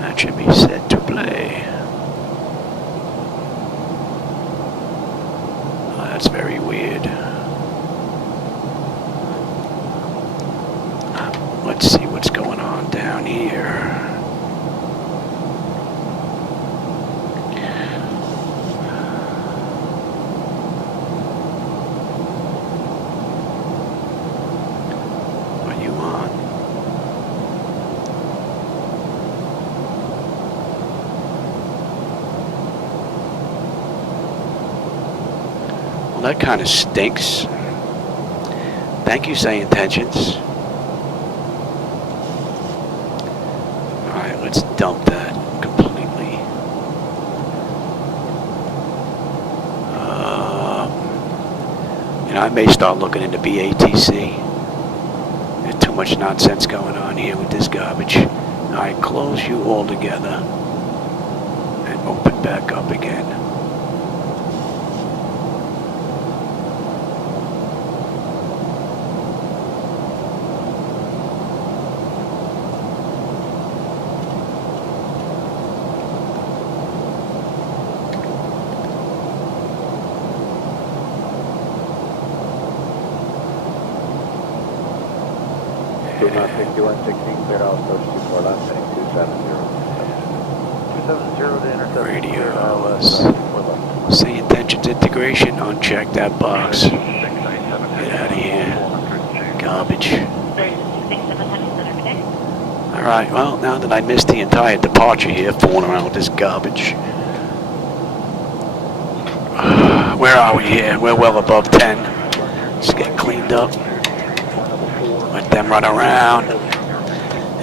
That should be set to play. Oh, that's very weird. Let's see what's going on down here. That kind of stinks. Thank you, SayIntentions. Alright, let's dump that completely. I may start looking into BATC. There's too much nonsense going on here with this garbage. Alright, close you all together and open back up again. Not 6116, clear out, approach 24 left, heading 270. 270 to intercept. Radio, SayIntentions integration, uncheck that box. Get out of here. Garbage. Alright, well, now that I missed the entire departure here, fooling around with this garbage. Where are we here? We're well above 10. Let's get cleaned up. Let them run around.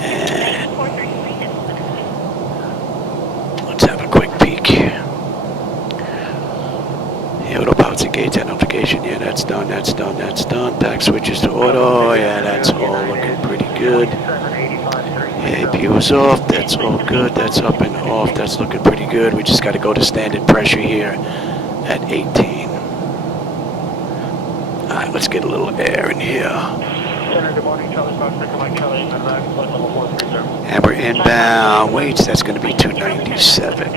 And let's have a quick peek. Yeah, autopilots engage that notification. Yeah, that's done, that's done, that's done. Back switches to auto. Yeah, that's all looking pretty good. APU is off. That's all good. That's up and off. That's looking pretty good. We just got to go to standard pressure here at 18. Alright, let's get a little air in here. And we're inbound. Weights, that's going to be 297.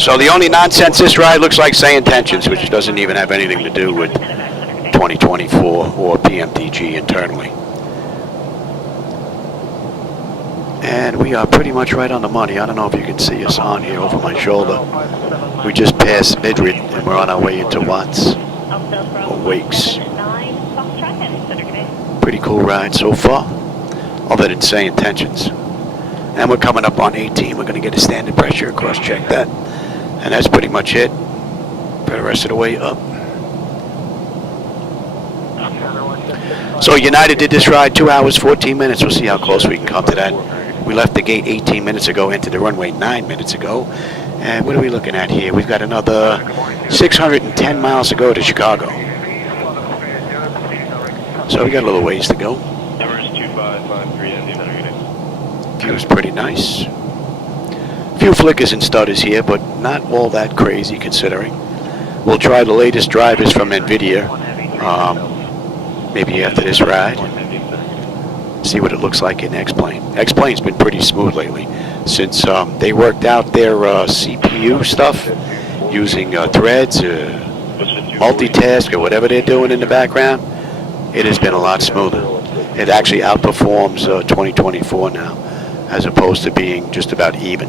So the only nonsense this ride looks like SayIntentions, which doesn't even have anything to do with 2024 or PMDG internally. And we are pretty much right on the money. I don't know if you can see us on here over my shoulder. We just passed Midrid and we're on our way into Watts. Wakes. Pretty cool ride so far, other than SayIntentions. And we're coming up on 18. We're going to get a standard pressure, cross-check that. And that's pretty much it for the rest of the way up. So United did this ride 2 hours, 14 minutes. We'll see how close we can come to that. We left the gate 18 minutes ago, entered the runway 9 minutes ago. And what are we looking at here? We've got another 610 miles to go to Chicago. So we got a little ways to go. View's pretty nice. Few flickers and stutters here, but not all that crazy considering. We'll try the latest drivers from NVIDIA, maybe after this ride. See what it looks like in X-Plane. X-Plane's been pretty smooth lately since they worked out their CPU stuff using threads, multitask, or whatever they're doing in the background. It has been a lot smoother. It actually outperforms 2024 now, as opposed to being just about even.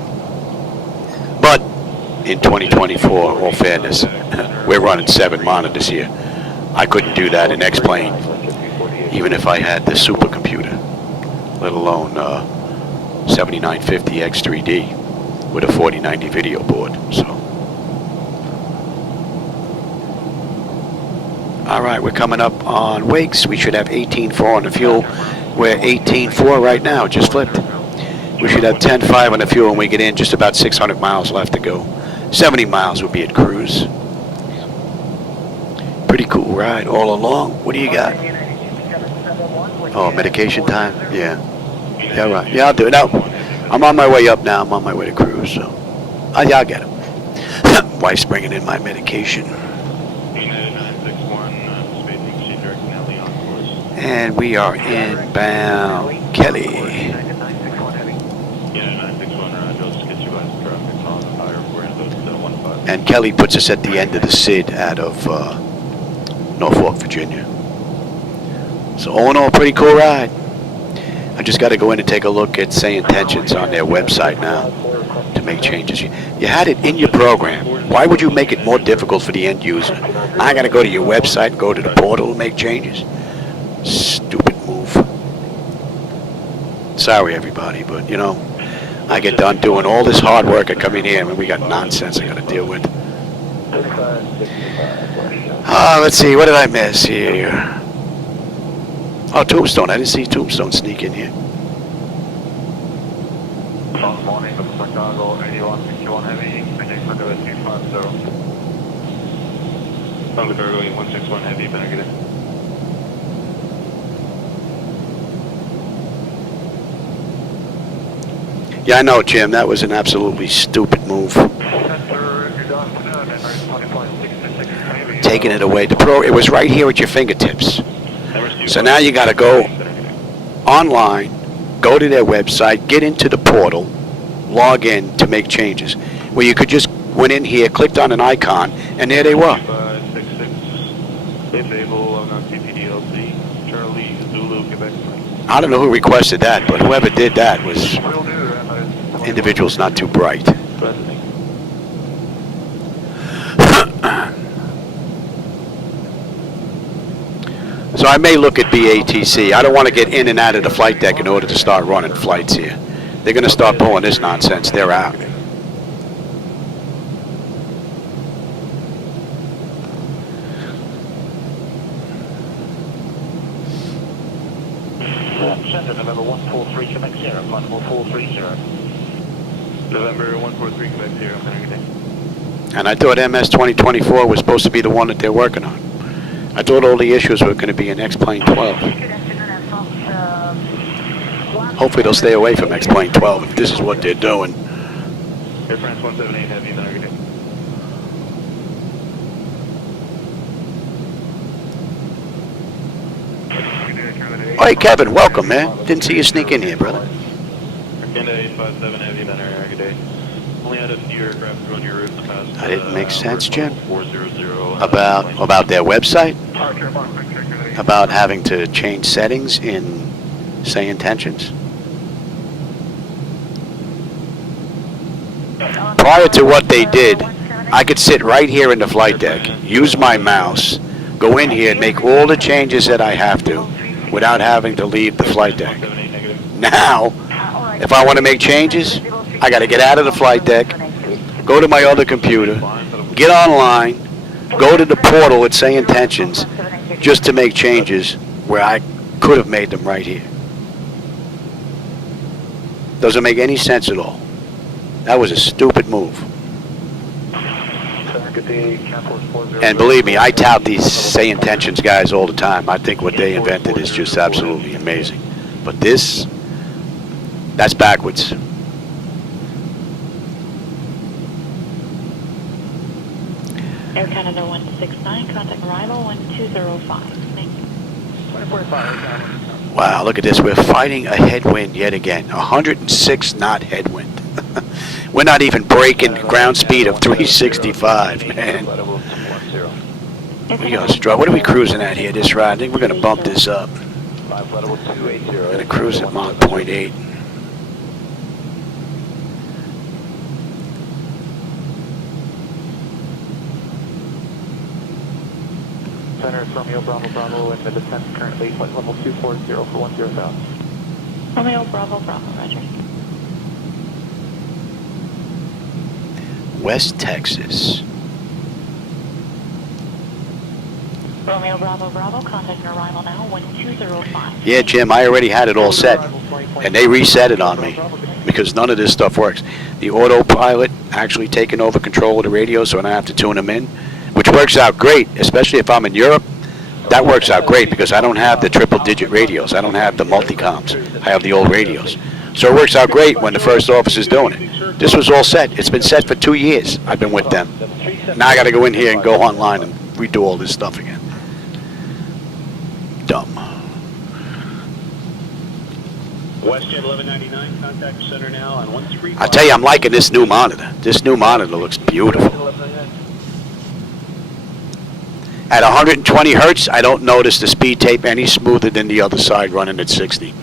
But in 2024, all fairness, we're running 7 monitors here. I couldn't do that in X-Plane, even if I had the supercomputer, let alone 7950 X3D with a 4090 video board. So, all right, we're coming up on Wakes. We should have 18.4 on the fuel. We're 18.4 right now, just flipped. We should have 10.5 on the fuel when we get in, just about 600 miles left to go. 70 miles would be at cruise. Pretty cool ride all along. What do you got? Oh, medication time? Yeah. Yeah, right. Yeah, I'll do it. Now, I'm on my way up now. I'm on my way to cruise, so yeah, I'll get it. Wife's bringing in my medication. And we are inbound Kelly. And Kelly puts us at the end of the SID out of Norfolk, Virginia. So all in all, pretty cool ride. I just got to go in and take a look at SayIntentions on their website now to make changes. You had it in your program. Why would you make it more difficult for the end user? I got to go to your website, go to the portal and make changes. Stupid move. Sorry, everybody, but you know, I get done doing all this hard work. I come in here and we got nonsense I got to deal with. Let's see, what did I miss here? Oh, Tombstone. I didn't see Tombstone sneak in here. Morning from Chicago, 8161 Heavy, Phoenix Echo 250. Chicago 161 Heavy, negative. Yeah, I know, Jim. That was an absolutely stupid move. Taking it away. It was right here at your fingertips. So now you got to go online, go to their website, get into the portal, log in to make changes. Where you could just went in here, clicked on an icon, and there they were. I don't know who requested that, but whoever did that was individuals not too bright. So I may look at BATC. I don't want to get in and out of the flight deck in order to start running flights here. They're going to start pulling this nonsense. They're out. November 143, Quebec 0, 1430. November 143, Quebec 0, and I thought MS 2024 was supposed to be the one that they're working on. I thought all the issues were going to be in X-Plane 12. Hopefully they'll stay away from X-Plane 12 if this is what they're doing. Air France 178 Heavy, negative. Oh, hey, Kevin, welcome, man. Didn't see you sneak in here, brother. Only had a few aircraft on your route past. That didn't make sense, Jim. About their website? About having to change settings in SayIntentions? Prior to what they did, I could sit right here in the flight deck, use my mouse, go in here and make all the changes that I have to without having to leave the flight deck. Now, if I want to make changes, I got to get out of the flight deck, go to my other computer, get online, go to the portal at SayIntentions just to make changes where I could have made them right here. Doesn't make any sense at all. That was a stupid move. And believe me, I tout these SayIntentions guys all the time. I think what they invented is just absolutely amazing. But this, that's backwards. Air Canada 169, contact arrival 1205. Thank you. 2045. Wow, look at this. We're fighting a headwind yet again. 106 knot headwind. We're not even breaking ground speed of 365, man. We gotta struggle. What are we cruising at here this ride? I think we're gonna bump this up. We're gonna cruise at Mach 0.8. Center is Romeo Bravo Bravo in the descent currently flight level 240 for 10 south. Romeo Bravo Bravo, roger. West Texas. Romeo Bravo Bravo, contact your arrival now 1205. Yeah, Jim, I already had it all set, and they reset it on me because none of this stuff works. The autopilot actually taking over control of the radio, so I don't have to tune them in, which works out great, especially if I'm in Europe. That works out great because I don't have the triple-digit radios. I don't have the multicoms. I have the old radios. So it works out great when the first officer's doing it. This was all set. It's been set for 2 years. I've been with them. Now I got to go in here and go online and redo all this stuff again. Dumb. WestJet 1199, contact center now on 135. I tell you, I'm liking this new monitor. This new monitor looks beautiful. At 120 hertz, I don't notice the speed tape any smoother than the other side running at 60.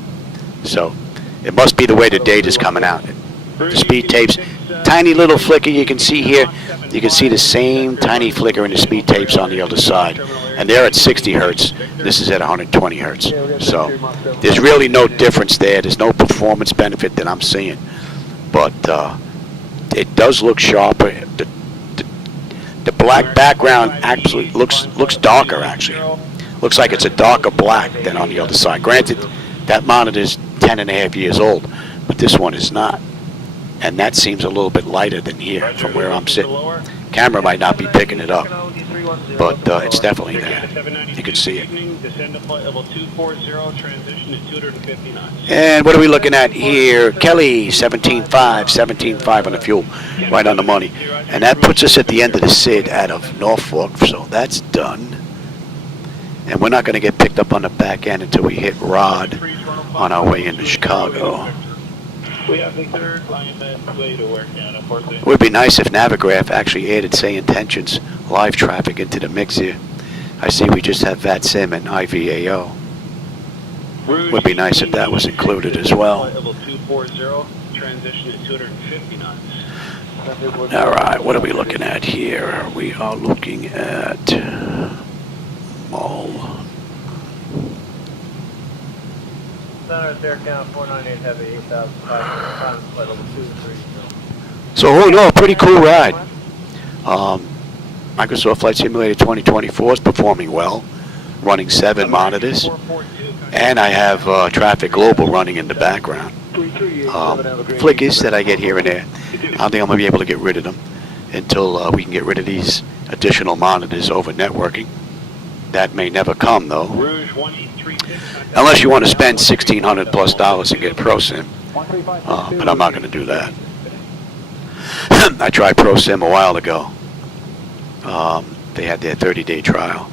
So it must be the way the data's coming out. The speed tapes, tiny little flicker you can see here. You can see the same tiny flicker in the speed tapes on the other side. And they're at 60 hertz. This is at 120 hertz. So there's really no difference there. There's no performance benefit that I'm seeing. But it does look sharper. The black background actually looks darker, actually. Looks like it's a darker black than on the other side. Granted, that monitor is 10.5 years old, but this one is not. And that seems a little bit lighter than here from where I'm sitting. Camera might not be picking it up, but it's definitely there. You can see it. And what are we looking at here? Kelly, 17.5 on the fuel, right on the money. And that puts us at the end of the SID out of Norfolk, so that's done. And we're not going to get picked up on the back end until we hit Rod on our way into Chicago. We have the third line way to work now. It would be nice if Navigraph actually added SayIntentions live traffic into the mix here. I see we just have VATSIM and IVAO. It would be nice if that was included as well. Level 240, transition at 250 knots. All right, what are we looking at here? We are looking at Mall. Center air count 498 heavy 8,500 flight level 230. So all in all, pretty cool ride. Microsoft Flight Simulator 2024 is performing well, running 7 monitors, and I have Traffic Global running in the background. Flickers that I get here and there. I don't think I'm going to be able to get rid of them until we can get rid of these additional monitors over networking. That may never come, though. Unless you want to spend $1,600 plus and get ProSim. But I'm not going to do that. I tried ProSim a while ago. They had their 30-day trial.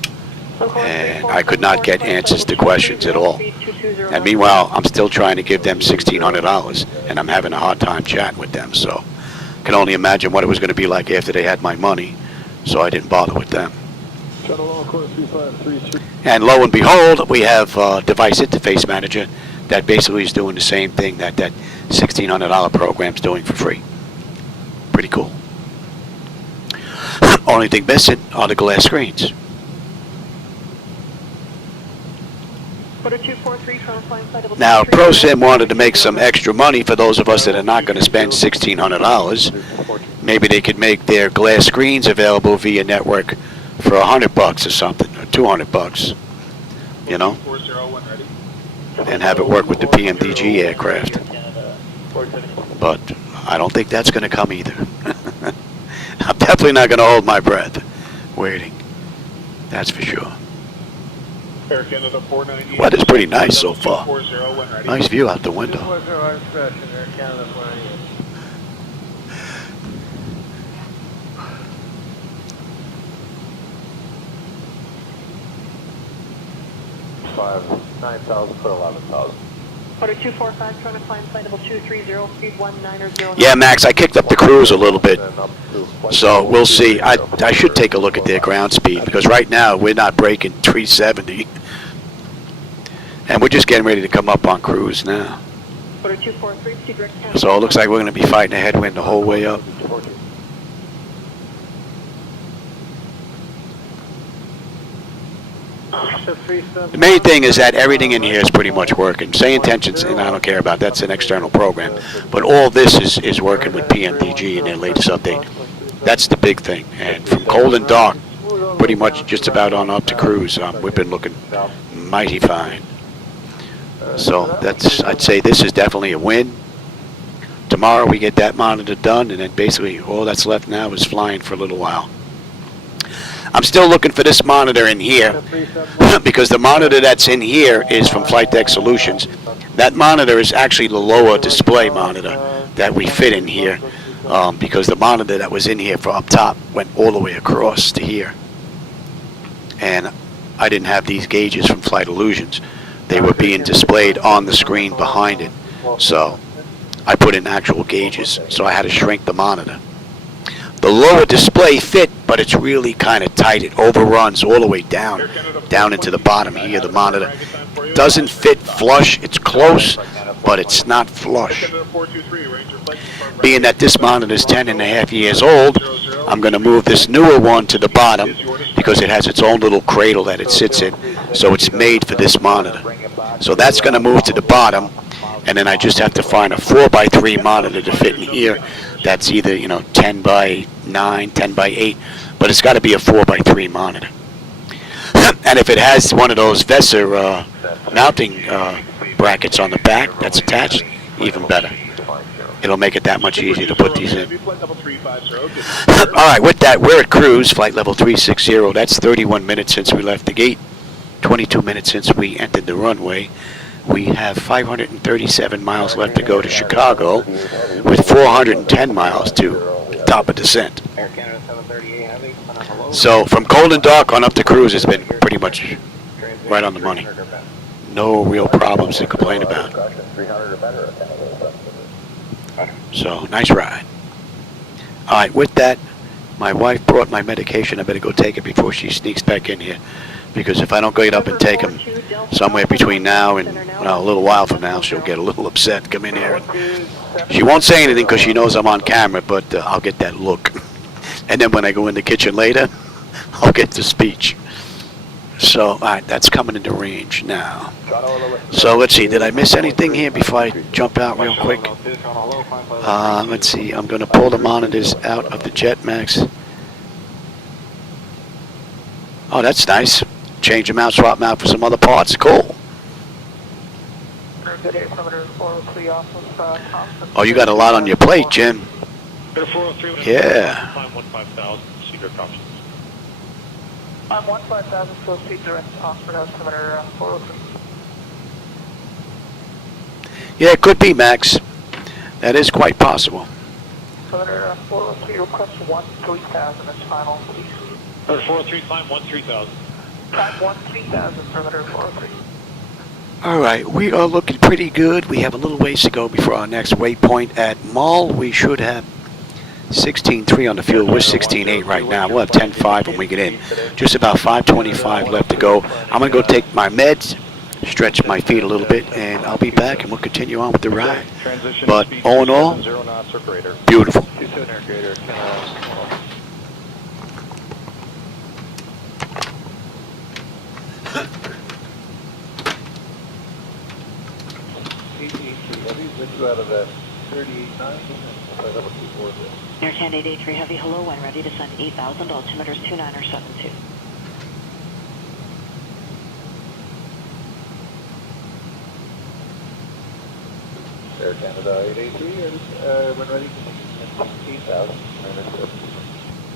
And I could not get answers to questions at all. And meanwhile, I'm still trying to give them $1,600, and I'm having a hard time chatting with them. So I can only imagine what it was going to be like after they had my money. So I didn't bother with them. And lo and behold, we have Device Interface Manager that basically is doing the same thing that $1,600 program's doing for free. Pretty cool. Only thing missing are the glass screens. Now, ProSim wanted to make some extra money for those of us that are not going to spend $1,600. Maybe they could make their glass screens available via network for $100 or something, or $200, you know, and have it work with the PMDG aircraft. But I don't think that's going to come either. I'm definitely not going to hold my breath waiting. That's for sure. Weather's pretty nice so far. Nice view out the window. Five, 9,000 for 11,000. Order 245, trying to climb flight level 230, speed 1900. Yeah, Max, I kicked up the cruise a little bit, so we'll see. I should take a look at their ground speed, because right now we're not breaking 370, and we're just getting ready to come up on cruise now. Order 243, So it looks like we're going to be fighting a headwind the whole way up. The main thing is that everything in here is pretty much working. SayIntentions, and I don't care about, that's an external program. But all this is working with PMDG in their latest update. That's the big thing. And from cold and dark, pretty much just about on up to cruise, we've been looking mighty fine. So that's, I'd say this is definitely a win. Tomorrow we get that monitor done, and then basically all that's left now is flying for a little while. I'm still looking for this monitor in here because the monitor that's in here is from Flightdeck Solutions. That monitor is actually the lower display monitor that we fit in here because the monitor that was in here for up top went all the way across to here. And I didn't have these gauges from Flight Illusions. They were being displayed on the screen behind it. So I put in actual gauges, so I had to shrink the monitor. The lower display fit, but it's really kind of tight. It overruns all the way down into the bottom here. The monitor doesn't fit flush. It's close, but it's not flush. Being that this monitor is 10.5 years old, I'm going to move this newer one to the bottom because it has its own little cradle that it sits in. So it's made for this monitor. So that's going to move to the bottom, and then I just have to find a 4x3 monitor to fit in here. That's either, 10 by 9, 10 by 8, but it's got to be a 4x3 monitor. And if it has one of those VESA mounting brackets on the back that's attached, even better. It'll make it that much easier to put these in. All right, with that, we're at cruise, flight level 360. That's 31 minutes since we left the gate, 22 minutes since we entered the runway. We have 537 miles left to go to Chicago, with 410 miles to top of descent. So from cold and dark on up to cruise has been pretty much right on the money. No real problems to complain about. So nice ride. All right, with that, my wife brought my medication. I better go take it before she sneaks back in here. Because if I don't get up and take them somewhere between now and a little while from now, she'll get a little upset, come in here. And she won't say anything because she knows I'm on camera, but I'll get that look. And then when I go in the kitchen later, I'll get the speech. So, all right, that's coming into range now. So let's see, did I miss anything here before I jump out real quick? Let's see, I'm going to pull the monitors out of the Jetmax. Oh, that's nice. Change them out, swap them out for some other parts. Cool. Oh, you got a lot on your plate, Jim. Yeah. Yeah, it could be, Max. That is quite possible. 403, request 13000 as final, please. 403, climb 13000. Climb 13000, perimeter 403. All right, we are looking pretty good. We have a little ways to go before our next waypoint at Mull. We should have 16.3 on the fuel. We're 16.8 right now. We'll have 10.5 when we get in. Just about 5:25 left to go. I'm going to go take my meds, stretch my feet a little bit, and I'll be back and we'll continue on with the ride. But all in all, beautiful. With you out of that 38.9, flight level 240. Air Canada 883 Heavy, hello, when ready to send 8,000, altimeter 2972. Air Canada 883, when ready to send 8,000.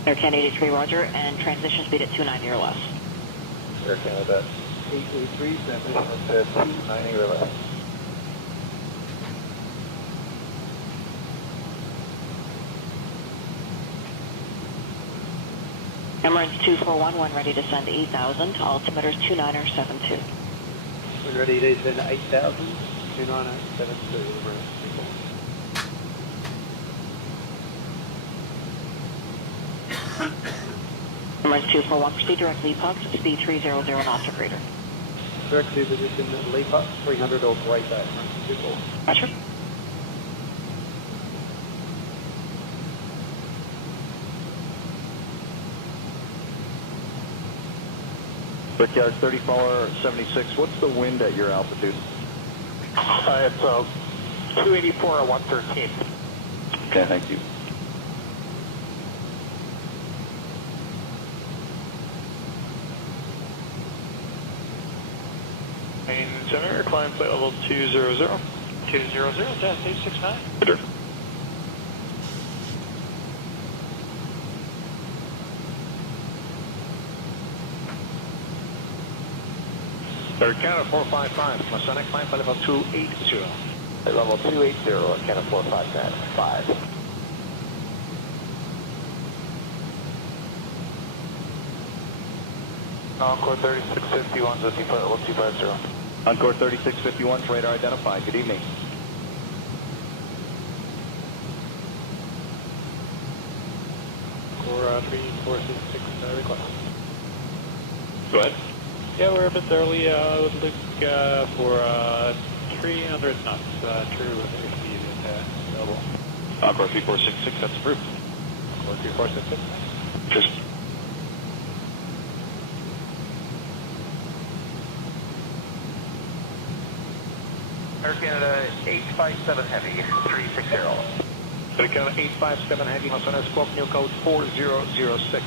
Air Canada 883, roger, and transition speed at 290 or less. Air Canada 883, transition at 290 or less. Emirates 241, when ready to send 8,000, altimeter 2972. When ready to send 8,000, 2972. Emirates 241, proceed direct lead pucks, speed 300 knots or greater. Direct to position leap up, 300 or greater. Roger. Brickyard 3476, what's the wind at your altitude? It's 284 or 113. Okay, thank you. Main center, climb flight level 200. 200, that's 869. Roger. Air Canada 455, Masonic climb flight level 280. Level 280, Air Canada 455. Encore 3651, lifting flight level 250. Encore 3651, radar identified. Good evening. Core 3466, request. Go ahead. Yeah, we're a bit early. Would look for 300 knots. True speed is available. Encore 3466, that's approved. Core 3466. Just Air Canada 857 Heavy, 360. Air Canada 857 Heavy, Masonic squawk new code 4006.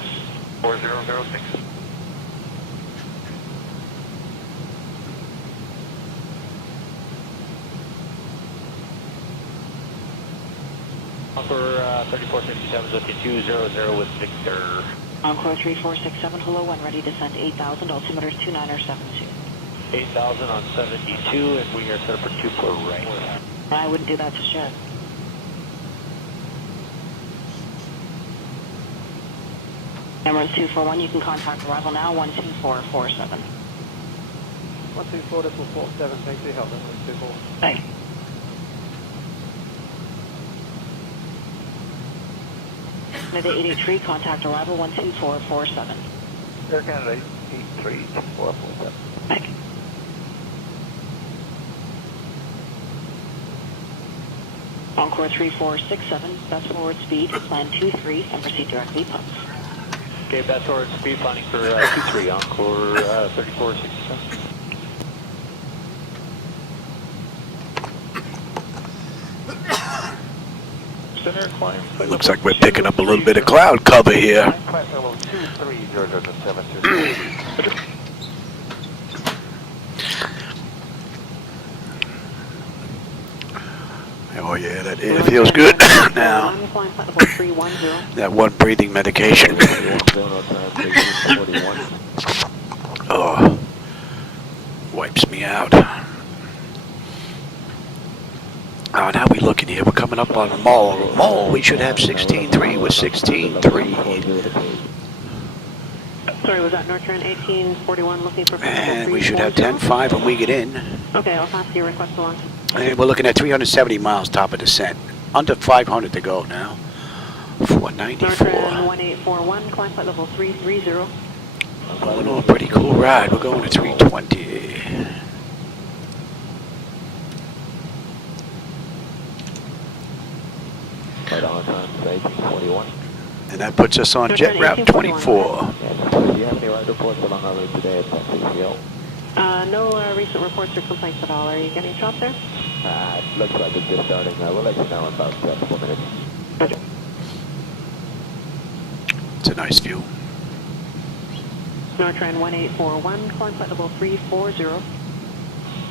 4006. Encore 3457 is up to 200 with Victor. Encore 3467, hello, when ready to send 8,000, altimeter 2972. 8,000 on 72, and we are set up for 2 for right. I wouldn't do that just yet. Emirates 241, you can contact arrival now, 12447. 12447, thanks for your help. 124. Thanks. Canada 883, contact arrival 12447. Air Canada 83447. Thanks. Encore 3467, best forward speed, plan 23, and proceed directly pumps. Okay, best forward speed planning for 23, Encore 3467. center, climb flight Looks level like we're picking up a little bit of 230. cloud cover here. Flight level 23007. Oh yeah, that air feels good now. That one breathing medication. Oh, wipes me out. Oh, now we looking here. We're coming up on a mall. Mall, we should have 16.3 with 16.3. Sorry, was that Northern 1841 looking for... And we should have 10.5 when we get in. Okay, I'll pass your request along. And we're looking at 370 miles top of descent. Under 500 to go now. 494. Northern 1841, climb flight level 330. Going on a pretty cool ride. We're going to 320. Right on time, 1841. And that puts us on jet route 24. Do you have any ride reports along our route today at 1060? No recent reports or complaints at all. Are you getting shot there? Looks like it's just starting. We'll let you know in about 4 minutes. It's a nice view. Nortran 1841, calling flight level 340.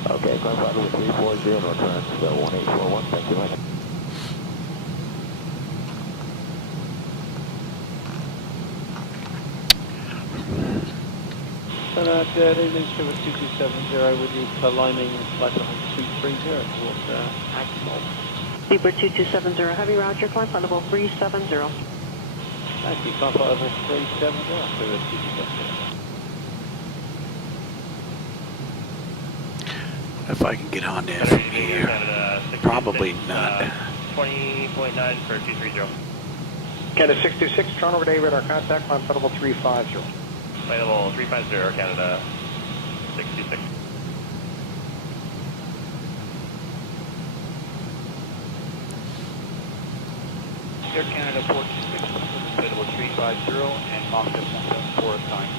Okay, calling flight level 340, Nortran, so 1841, thank you much. Daily 2270 with you aligning flight level 230 towards Axel. Zebra 2270, heavy roger, calling flight level 370. Thank you, flight level 370 to 2270. If I can get on there from here. Probably not. 20.9 for 230. Canada 626, Toronto Day radar contact, climb flight level 350. Flight level 350, Canada 626. Air Canada 426, flight level 350, and Mach 174 time.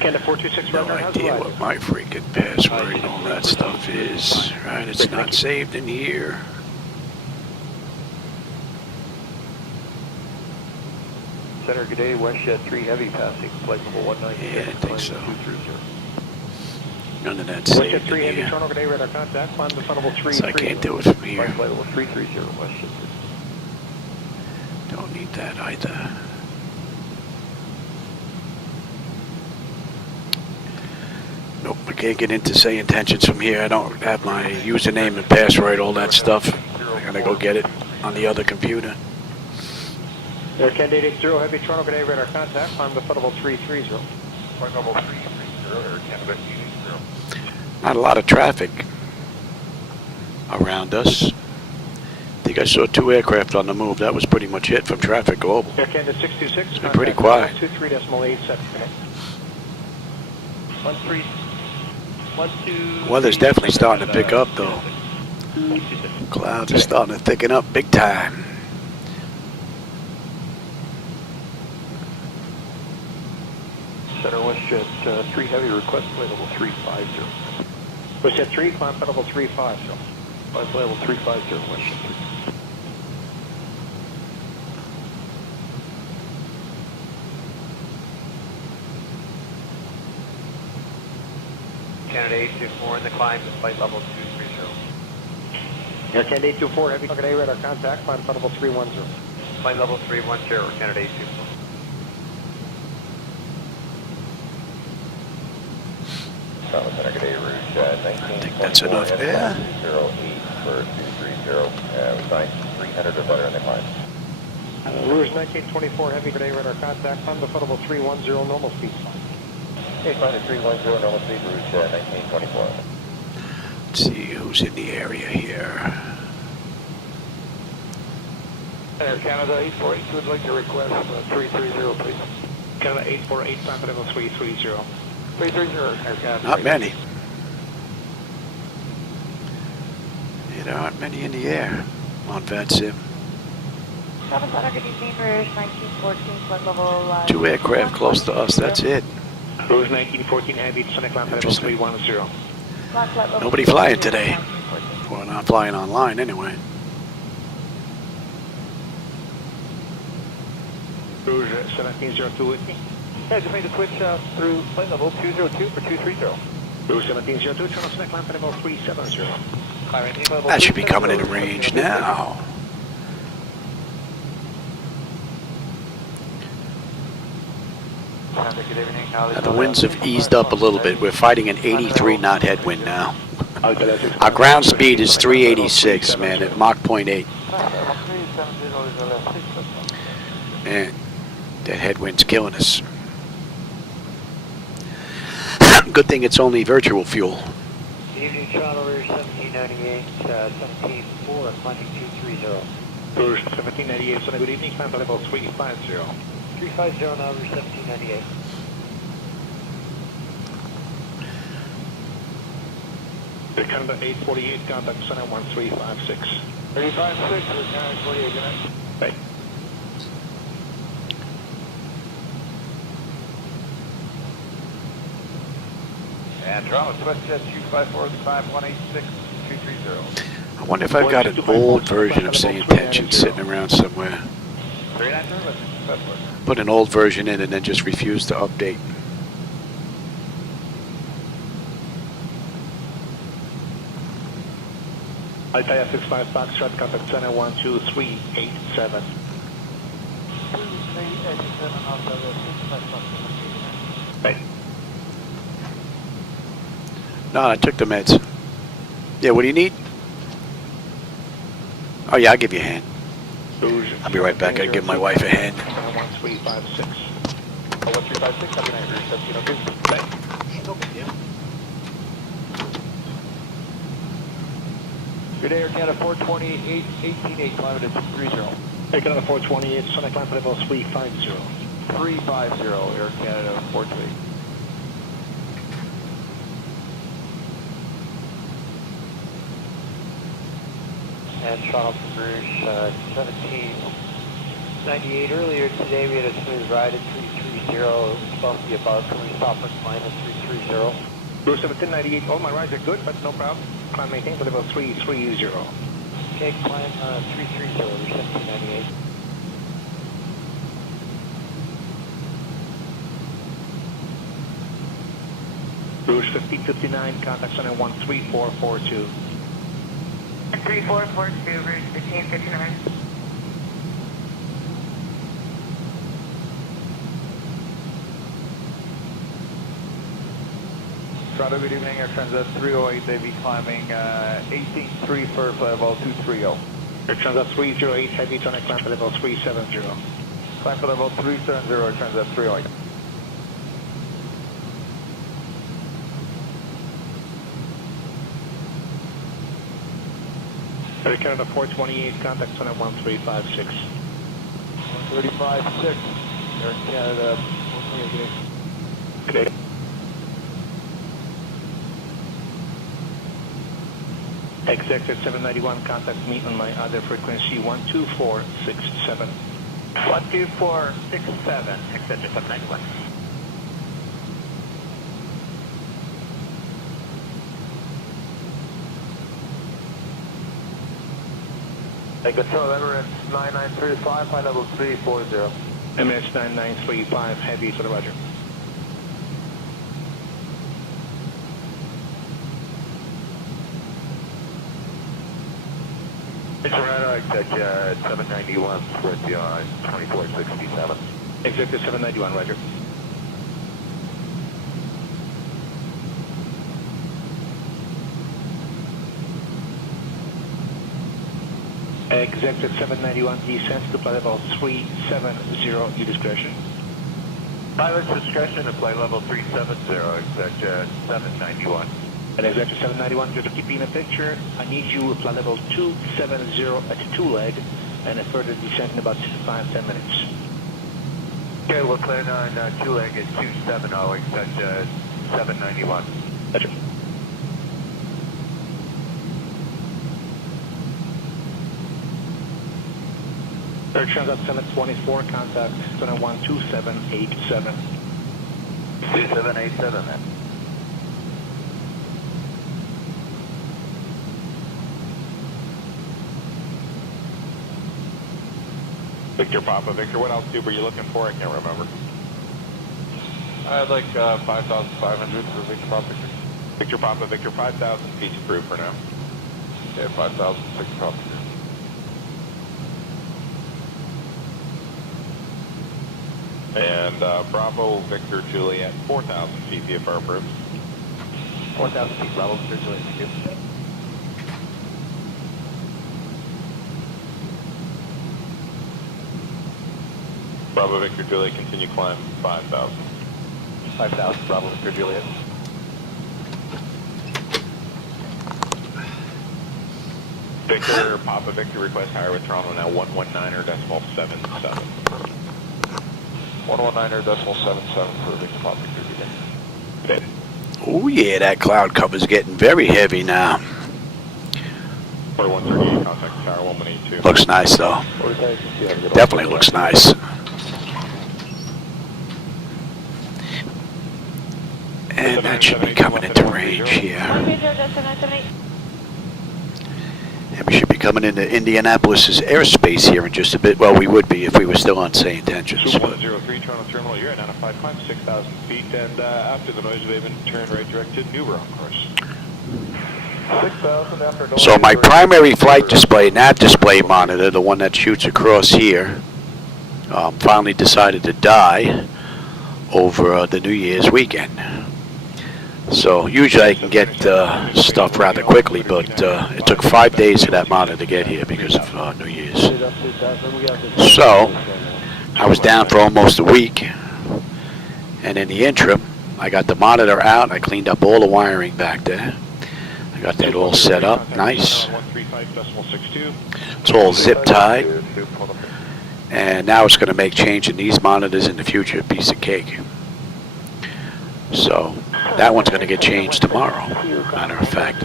Canada 426, No radar, how's the idea ride? what my freaking password and all that stuff is. Right, it's not saved in here. Center, good day, WestJet 3 Heavy passing, flight level 196. Yeah, I think so. 230. None of that's WestJet saved 3 in Heavy, here. Toronto Day radar contact, climb to flight level 330. So I can't do it from here. Flight level 330, WestJet 3. Don't need that either. Nope, I can't get into SayIntentions from here. I don't have my username and password, all that stuff. I gotta go get it on the other computer. Air Canada 80 Heavy, Toronto Day radar contact, climb to flight level 330. Flight level 330, Air Canada 80. Not a lot of traffic around us. I think I saw 2 aircraft on the move. That was pretty much it from Traffic Global. Air Canada 626, It's been pretty quiet. 23.87. 13. Weather's definitely starting to pick up though. Clouds are starting to thicken up big time. Center, WestJet 3 Heavy request, flight level 350. WestJet 3, climb flight level 350. Flight level 350, WestJet 3. Canada 824 in the climb to flight level 230. Air Canada 824, Heavy, Toronto Day radar contact, climb flight level 310. Flight level 310, Canada 824. Center, Day Rouge, 19. I think that's enough air. 08 for 230. We signed 300 or better in the climb. Rouge 1924, Heavy, Toronto Day radar contact, climb to flight level 310, normal speed. Okay, climb to 310, normal speed, Rouge 1924. Let's see who's in the area here. Air Canada 848 would like to request 330, please. Canada 848, climb to level 330. 330, Air Canada. Not many. Yeah, there aren't many in the air on VATSIM. 2 aircraft close to us, that's it. Rouge 1914, Heavy, Sonic climb to level 310. Nobody flying today. Well, not flying online anyway. Rouge 1702, Yeah, just made a switch through flight level 202 for 230. Rouge 1702, Toronto Sonic climb to level 370. That should be coming into range now. Good evening. Now The winds have eased up a little bit. We're fighting an 83 knot headwind now. Our ground speed is 386, man, at Mach 0.8. Man, that headwind's killing us. Good thing it's only virtual fuel. Evening, Toronto Rouge 1798, 174, climbing 230. Rouge 1798, Sonic, good evening, climb to level 350. 350 now, Rouge 1798. Air Canada 848, contact Sonic 1356. 356, Air Canada 48, good night. Bye. And Toronto, WestJet 254, the climb 186, 130. I wonder if I've got an old version of SayIntentions sitting around somewhere. 390, Put an old version in and then just refuse to update. Altair 65 Foxtrot, contact center 12387. Right. No, I took the meds. Yeah, what do you need? Oh yeah, I'll give you a hand. I'll be right back. I give my wife a hand. 1356. 1356, copy 9, 1702. No big deal. Good day, Air Canada 428, 188, climb at 30. Air Canada 428, Sonic climb for level 350. 350, Air Canada 428. And Charleston Rouge 1798. Earlier today we had a smooth ride at 330. It was supposed to be above, so we stopped at minus 330. Rouge 1798, all my rides are good, but no problem. Climb maintain for level 330. Okay, climb 330, Rouge 1798. Rouge 1559, contact center 13442. 3442, Rouge 1559. Toronto, good evening, Air Transat 308, they be climbing 183 for level 230. Air Transat 308, heavy tonic climb for level 370. Climb for level 370, Air Transat 308. Air Canada 428, contact center 1356. 135.6, Air Canada 428. Good day. Executive 791, contact me on my other frequency 12467. 12467, Executive 791. Control Emirates 9935, high level 340. Emirates 9935, heavy for the Roger. Toronto, executive 791 with you on 2467. Executive 791, Roger. Executive 791 descends to flight level 370, your discretion. Pilot's discretion to flight level 370, executive 791. And Executive 791, just to keep you in the picture, I need you to flight level 270 at 2-leg and a further descent in about 5-10 minutes. Okay, we'll plan on 2-leg at 270, executive 791. Roger. Air Transat 724, contact center 12787. 2787 then. Victor Papa, Victor, what altitude were you looking for? I can't remember. I'd like 5,500 for Victor Papa, Victor. Victor Papa, Victor, 5,000 feet approved for now. Yeah, 5,000, Victor Papa, Victor. And Bravo, Victor, Juliet, 4,000 feet VFR approved. 4,000 feet, Bravo, Victor, Juliet, thank you. Bravo, Victor, Juliet, continue climb 5,000. 5,000, Bravo, Victor, Juliet. Victor, Papa, Victor, request higher with Toronto now 119.77. 119.77 for Victor Papa, Victor, Juliet. Oh yeah, that cloud cover's getting very heavy now. 4138, contact tower 1182. Looks nice though. Definitely looks nice. And that should be coming into range here. coming into Indianapolis's airspace here in just a bit. Well, we would be if we were still on SayIntentions. 103 Toronto Terminal, you're at 95, climb 6,000 feet, and after the noise abatement, turn right direct to Newborough, of course. 6,000 after noise. So my primary flight display, nav display monitor, the one that shoots across here, finally decided to die over the New Year's weekend. So usually I can get stuff rather quickly, but it took 5 days for that monitor to get here because of New Year's. So I was down for almost a week, and in the interim, I got the monitor out. I cleaned up all the wiring back there. I got that all set up, nice. It's all zip tied, and now it's going to make changing these monitors in the future a piece of cake. So that one's going to get changed tomorrow, matter of fact.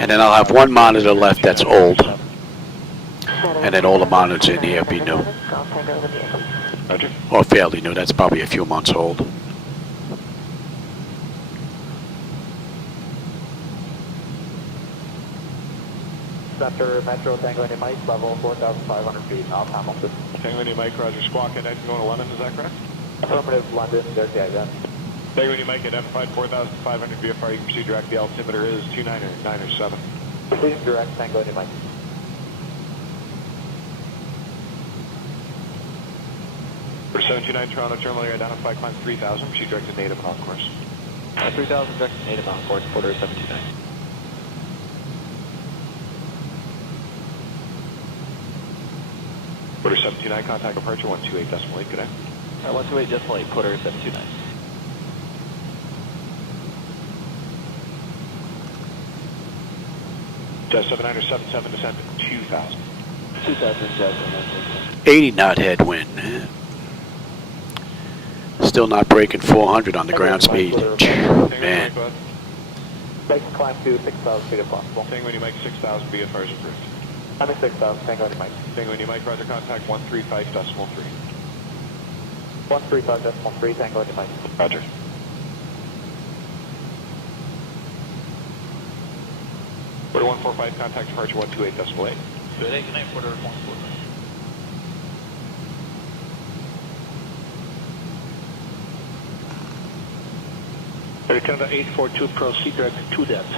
And then I'll have one monitor left that's old, and then all the monitors in here will be new. Or fairly new, that's probably a few months old. Center Metro Tango India Mike, level 4,500 feet, off Hamilton. Tango India Mike, Roger, squawk, and going to London, is that correct? Affirmative, London, there's the ident. Tango India Mike, identified 4,500 VFR, you can proceed direct, the altimeter is 297. Please direct Tango India Mike. For 729 Toronto Terminal, you're identified, climb 3,000, proceed direct to native and off course. 3,000 direct to native on course, quarter 729. Quarter 729, contact departure 128.8, good day. 128.8, quarter 729. Just 7977, descent to 2,000. 2,000, 80 knot headwind. Still not breaking 400 on the ground speed. Man. Make the climb to 6,000 feet if possible. Tango India Mike, 6,000 VFR is approved. I'm at 6,000, Tango India Mike. Tango India Mike, roger, contact 135.3. 135.3, Tango India Mike. Roger. Quarter 145, contact departure 128.8. Good day, good night, quarter 145. Air Canada 842, proceed direct 2 depth.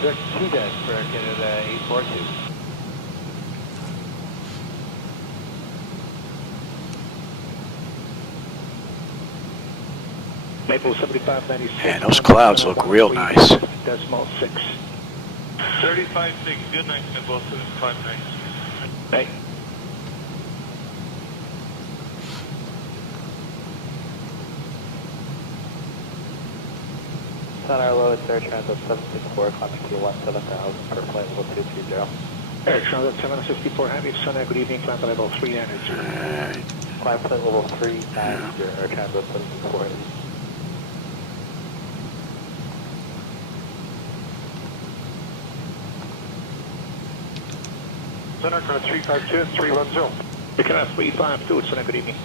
Direct 2 depth for Air Canada 842. Maple 7596. Man, those clouds look real nice. Decimal 6. 35.6, good night, Maple 7596. Hey. Center low, it's Air Transit 764, climbing to 17,000 for flight level 230. Air Transit 764 Heavy, Sunday, good evening, climb level 390. Climb flight level 390, Air Transit 764 Heavy. Center, 352, 310. Air Canada 352, Sunday, good evening.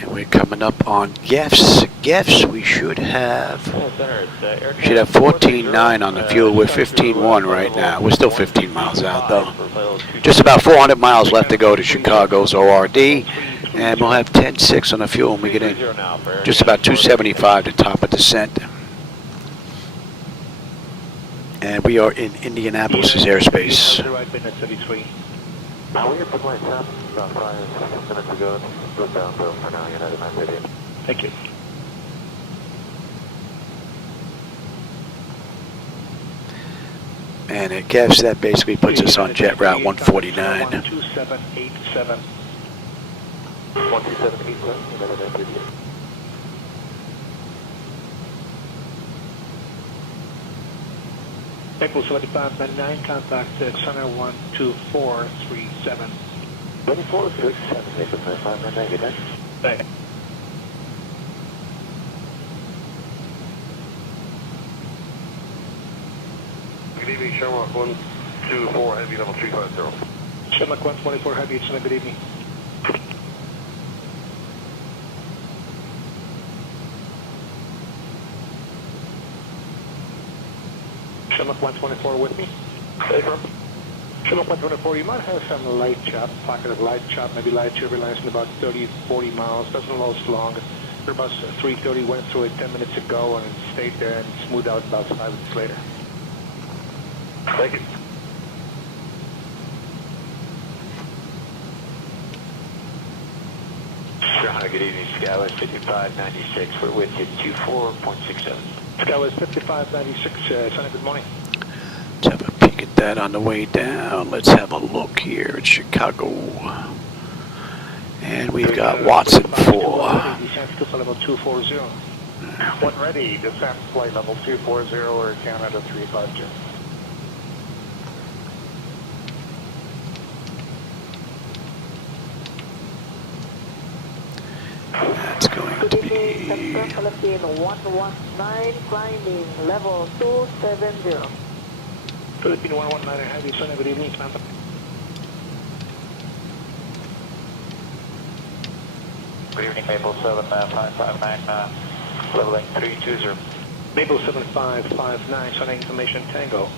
And we're coming up on GEFs. GEFs, we should have 14.9 on the fuel. We're 15.1 right now. We're still 15 miles out though. Just about 400 miles left to go to Chicago's ORD, and we'll have 10.6 on the fuel when we get in. Just about 275 to top of descent. And we are in Indianapolis's airspace. Now we are put my top about 5 minutes ago. Go down for now, United Airlines Flight. Thank you. And at GEFs, that basically puts us on jet route 149. 12787. 12787, United Airlines Flight. Maple 7599, contact center 12437. 2437, Maple 7599, good day. Thank you. Good evening, Sherlock 124 Heavy, level 350. Sherlock 124 Heavy, it's good evening. 124 with me. Chinook 124, you might have some light chop, pocket of light chop, maybe light turbulence in about 30, 40 miles. Doesn't last long. Airbus 330 went through it 10 minutes ago and stayed there and smoothed out about 5 minutes later. Thank you. Hi, good evening, Skywest 5596. We're with you, 24.67. Skywest 5596, Sonny, good morning. Let's have a peek at that on the way down. Let's have a look here at Chicago. And we've got Watson 4. Descent to flight level 240. One ready, descent flight level 240 or Canada 350. That's going to be Philippine 119, climbing level 270. Philippine 119, heavy, Sonny, good evening, Samantha. Good evening, Maple 7559, leveling 320. Maple 7559, Sonny, information Tango.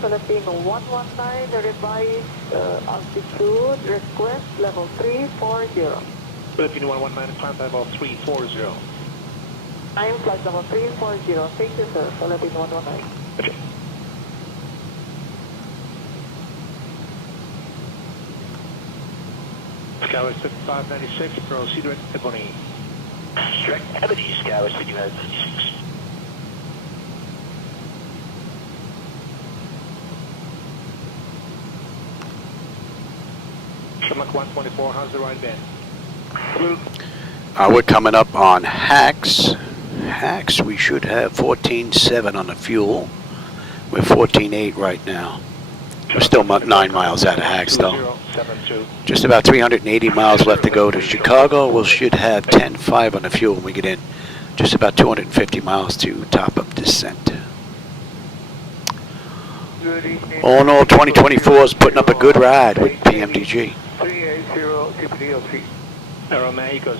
Philippine 119, revised altitude, request level 340. Philippine 119, climb level 340. I am flight level 340. Thank you, sir. Philippine 119. Okay. Skywest 5596, proceed direct Ebony. Direct Ebony, Skywest 5596. Shamrock 124, how's the ride been? we're coming up on Hacks. Hacks, we should have 14.7 on the fuel. We're 14.8 right now. We're still 9 miles out of Hacks though. Just about 380 miles left to go to Chicago. We should have 10.5 on the fuel when we get in. Just about 250 miles to top up descent. All in all, 2024 is putting up a good ride with PMDG. 380 Aeromexico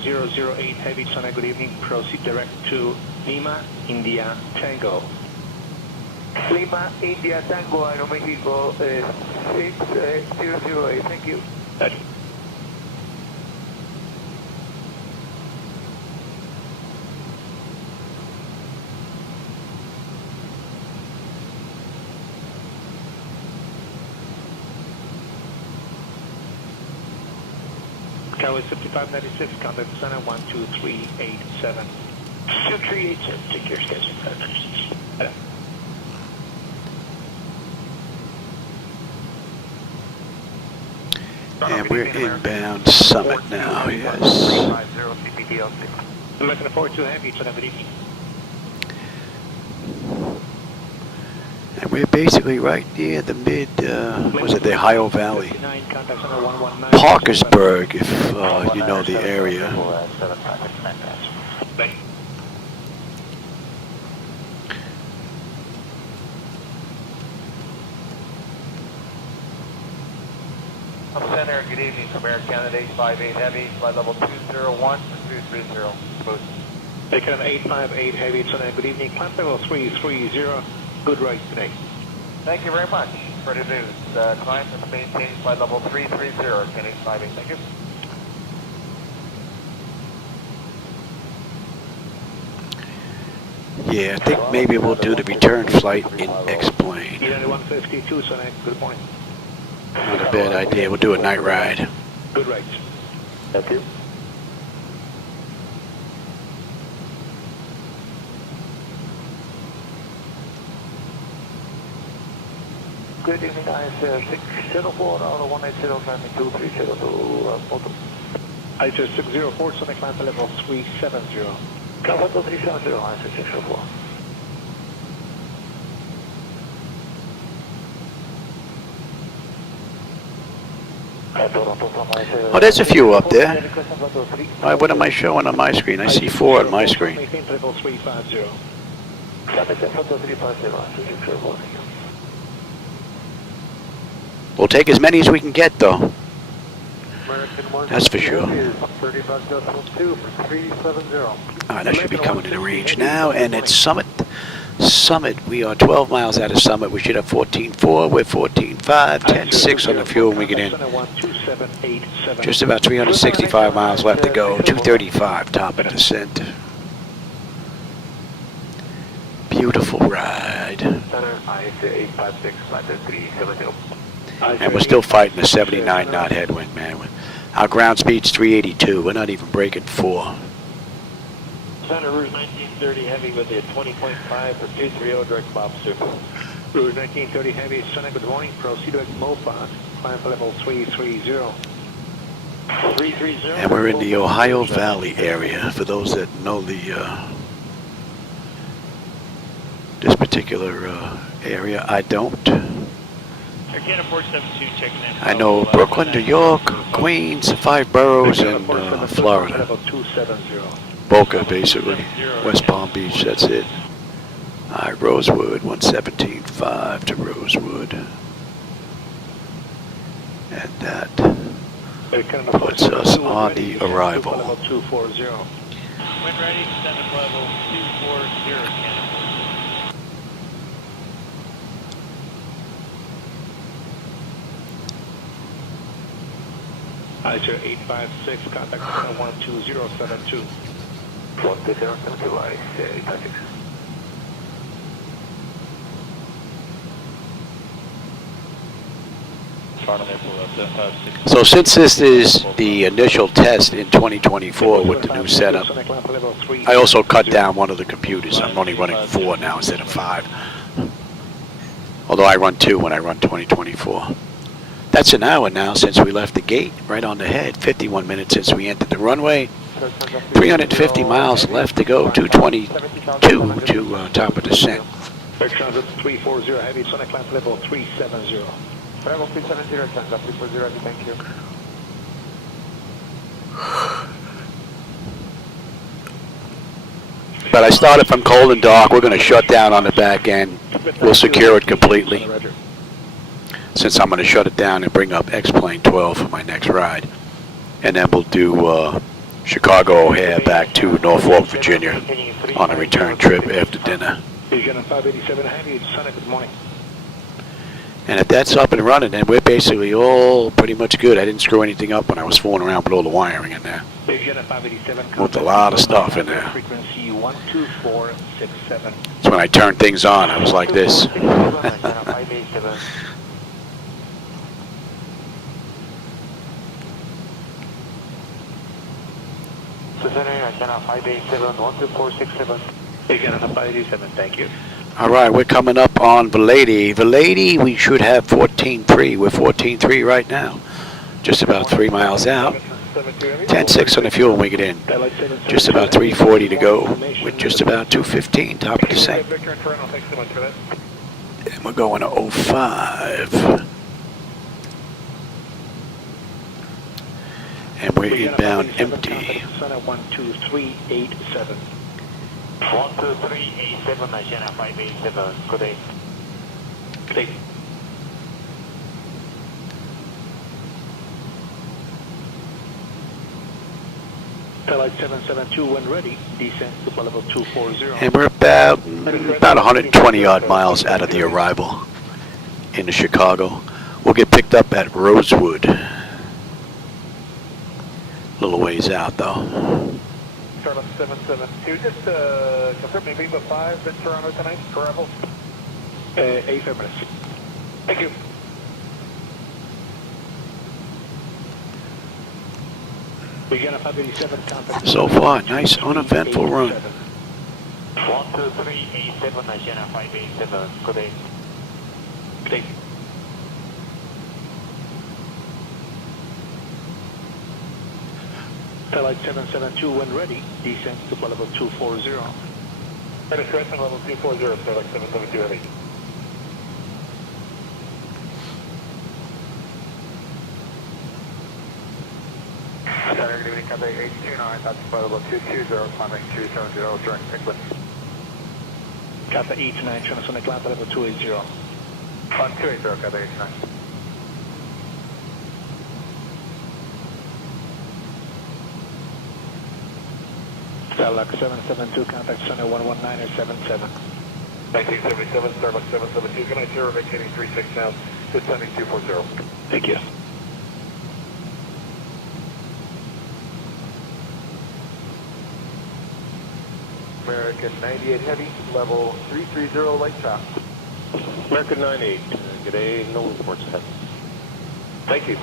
008 Heavy Sonny, good evening. Proceed direct to Lima, India, Tango. Lima, India, Tango, Aeromexico 6008. Thank you. Skywest 5596, contact center 12387. 2387, take care, Skywest 5596. And we're inbound Summit now, yes. American 42 Heavy, Sonny, good evening. And we're basically right near the mid, was it the Ohio Valley? Parkersburg, if you know the area. Center, good evening from Air Canada 858 Heavy, flight level 201 for 230. Boost. Taken 858 Heavy, Sonny, good evening. Climb level 330. Good ride today. Thank you very much. Further news. Climb and maintain flight level 330, Can 858. Thank you. Yeah, I think maybe we'll do the return flight in X-Plane. United 152, Sonny, good morning. Not a bad idea. We'll do a night ride. Good rides. Thank you. Good evening, guys. 604 out of 180, climbing 230 to bottom. ISO 604, Sonny, climb to level 370. Cover to 370, ISO 604. Oh, there's a few up there. Why, what am I showing on my screen? I see 4 on my screen. Level 350. We'll take as many as we can get, though. That's for sure. 35.2 for 370. Alright, I should be coming to the range now, and at Summit, we are 12 miles out of Summit. We should have 14.4, we're 14.5, 10.6 on the fuel when we get in. Just about 365 miles left to go, 235 top of descent. Beautiful ride. And we're still fighting a 79 knot headwind, man. Our ground speed's 382, we're not even breaking 4. Center Rouge 1930 Heavy with a 20.5 for 230 direct bob super. Rouge 1930 Heavy, Center, good morning. Procedural MOFA, climb for level 330. 330. And we're in the Ohio Valley area. For those that know the this particular area, I don't. Arcana 472 checking in. I know Brooklyn, New York, Queens, 5 boroughs, and Florida. Boca, basically. West Palm Beach, that's it. Alright, Rosewood, 117.5 to Rosewood. And that puts us on the arrival. When ready, send us level 240, Canada. Azure 856, contact 12072. 12072, I say 856. So since this is the initial test in 2024 with the new setup, I also cut down one of the computers. I'm only running 4 now instead of 5. Although I run 2 when I run 2024. That's an hour now since we left the gate, right on the head. 51 minutes since we entered the runway. 350 miles left to go. 222 to top of descent. Transit 340 Heavy, Sonic climb level 370. Bravo 370, Transit 340 Heavy, thank you. But I started from cold and dark. We're going to shut down on the back end. We'll secure it completely, since I'm going to shut it down and bring up X-Plane 12 for my next ride. And then we'll do Chicago O'Hare back to Norfolk, Virginia on a return trip after dinner. And if that's up and running, then we're basically all pretty much good. I didn't screw anything up when I was fooling around with all the wiring in there. With a lot of stuff in there. So when I turned things on, I was like this. Thank you. All right, we're coming up on Valady. Valady, we should have 14.3. We're 14.3 right now. Just about 3 miles out. 10.6 on the fuel when we get in. Just about 340 to go. With just about 215 top of the same. And we're going to 05. And we're inbound empty. 12387. 12387, Agena 587, good day. Good day. Flight 772 when ready, descent to level 240. And we're about 120 odd miles out of the arrival into Chicago. We'll get picked up at Rosewood. A little ways out though. Charlotte 772, just confirm me Viva 5 in Toronto tonight, arrival. 85 minutes. Thank you. So far, nice uneventful run. 12387, Agena 587, good day. Good day. Flight 772 when ready, descent to level 240. Penetration level 240, Flight 772 heavy. Center, good evening, Cafe 829, that's level 220, climbing 270, direct Nicklin. Cafe 829, Transonic climb level 280. 280, Cafe 829. Starlux 772, contact Sunny 119 or 77. 1977, Starlux 772, good night, sir, vacating 36 now, descending 240. Thank you. American 98 Heavy, level 330, light top. American 98, good day, no reports ahead. Thank you.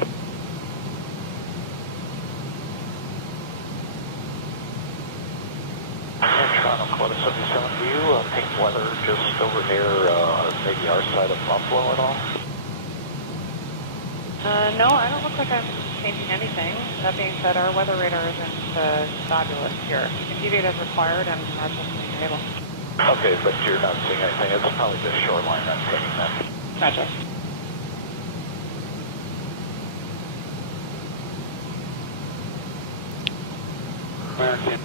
Toronto, Quota 77 to you. Pink weather just over near maybe our side of Buffalo at all? No, I don't look like I'm changing anything. That being said, our weather radar isn't fabulous here. You can deviate as required, and that's what you're able. Okay, but you're not seeing anything. It's probably the shoreline that's taking that. Gotcha. American.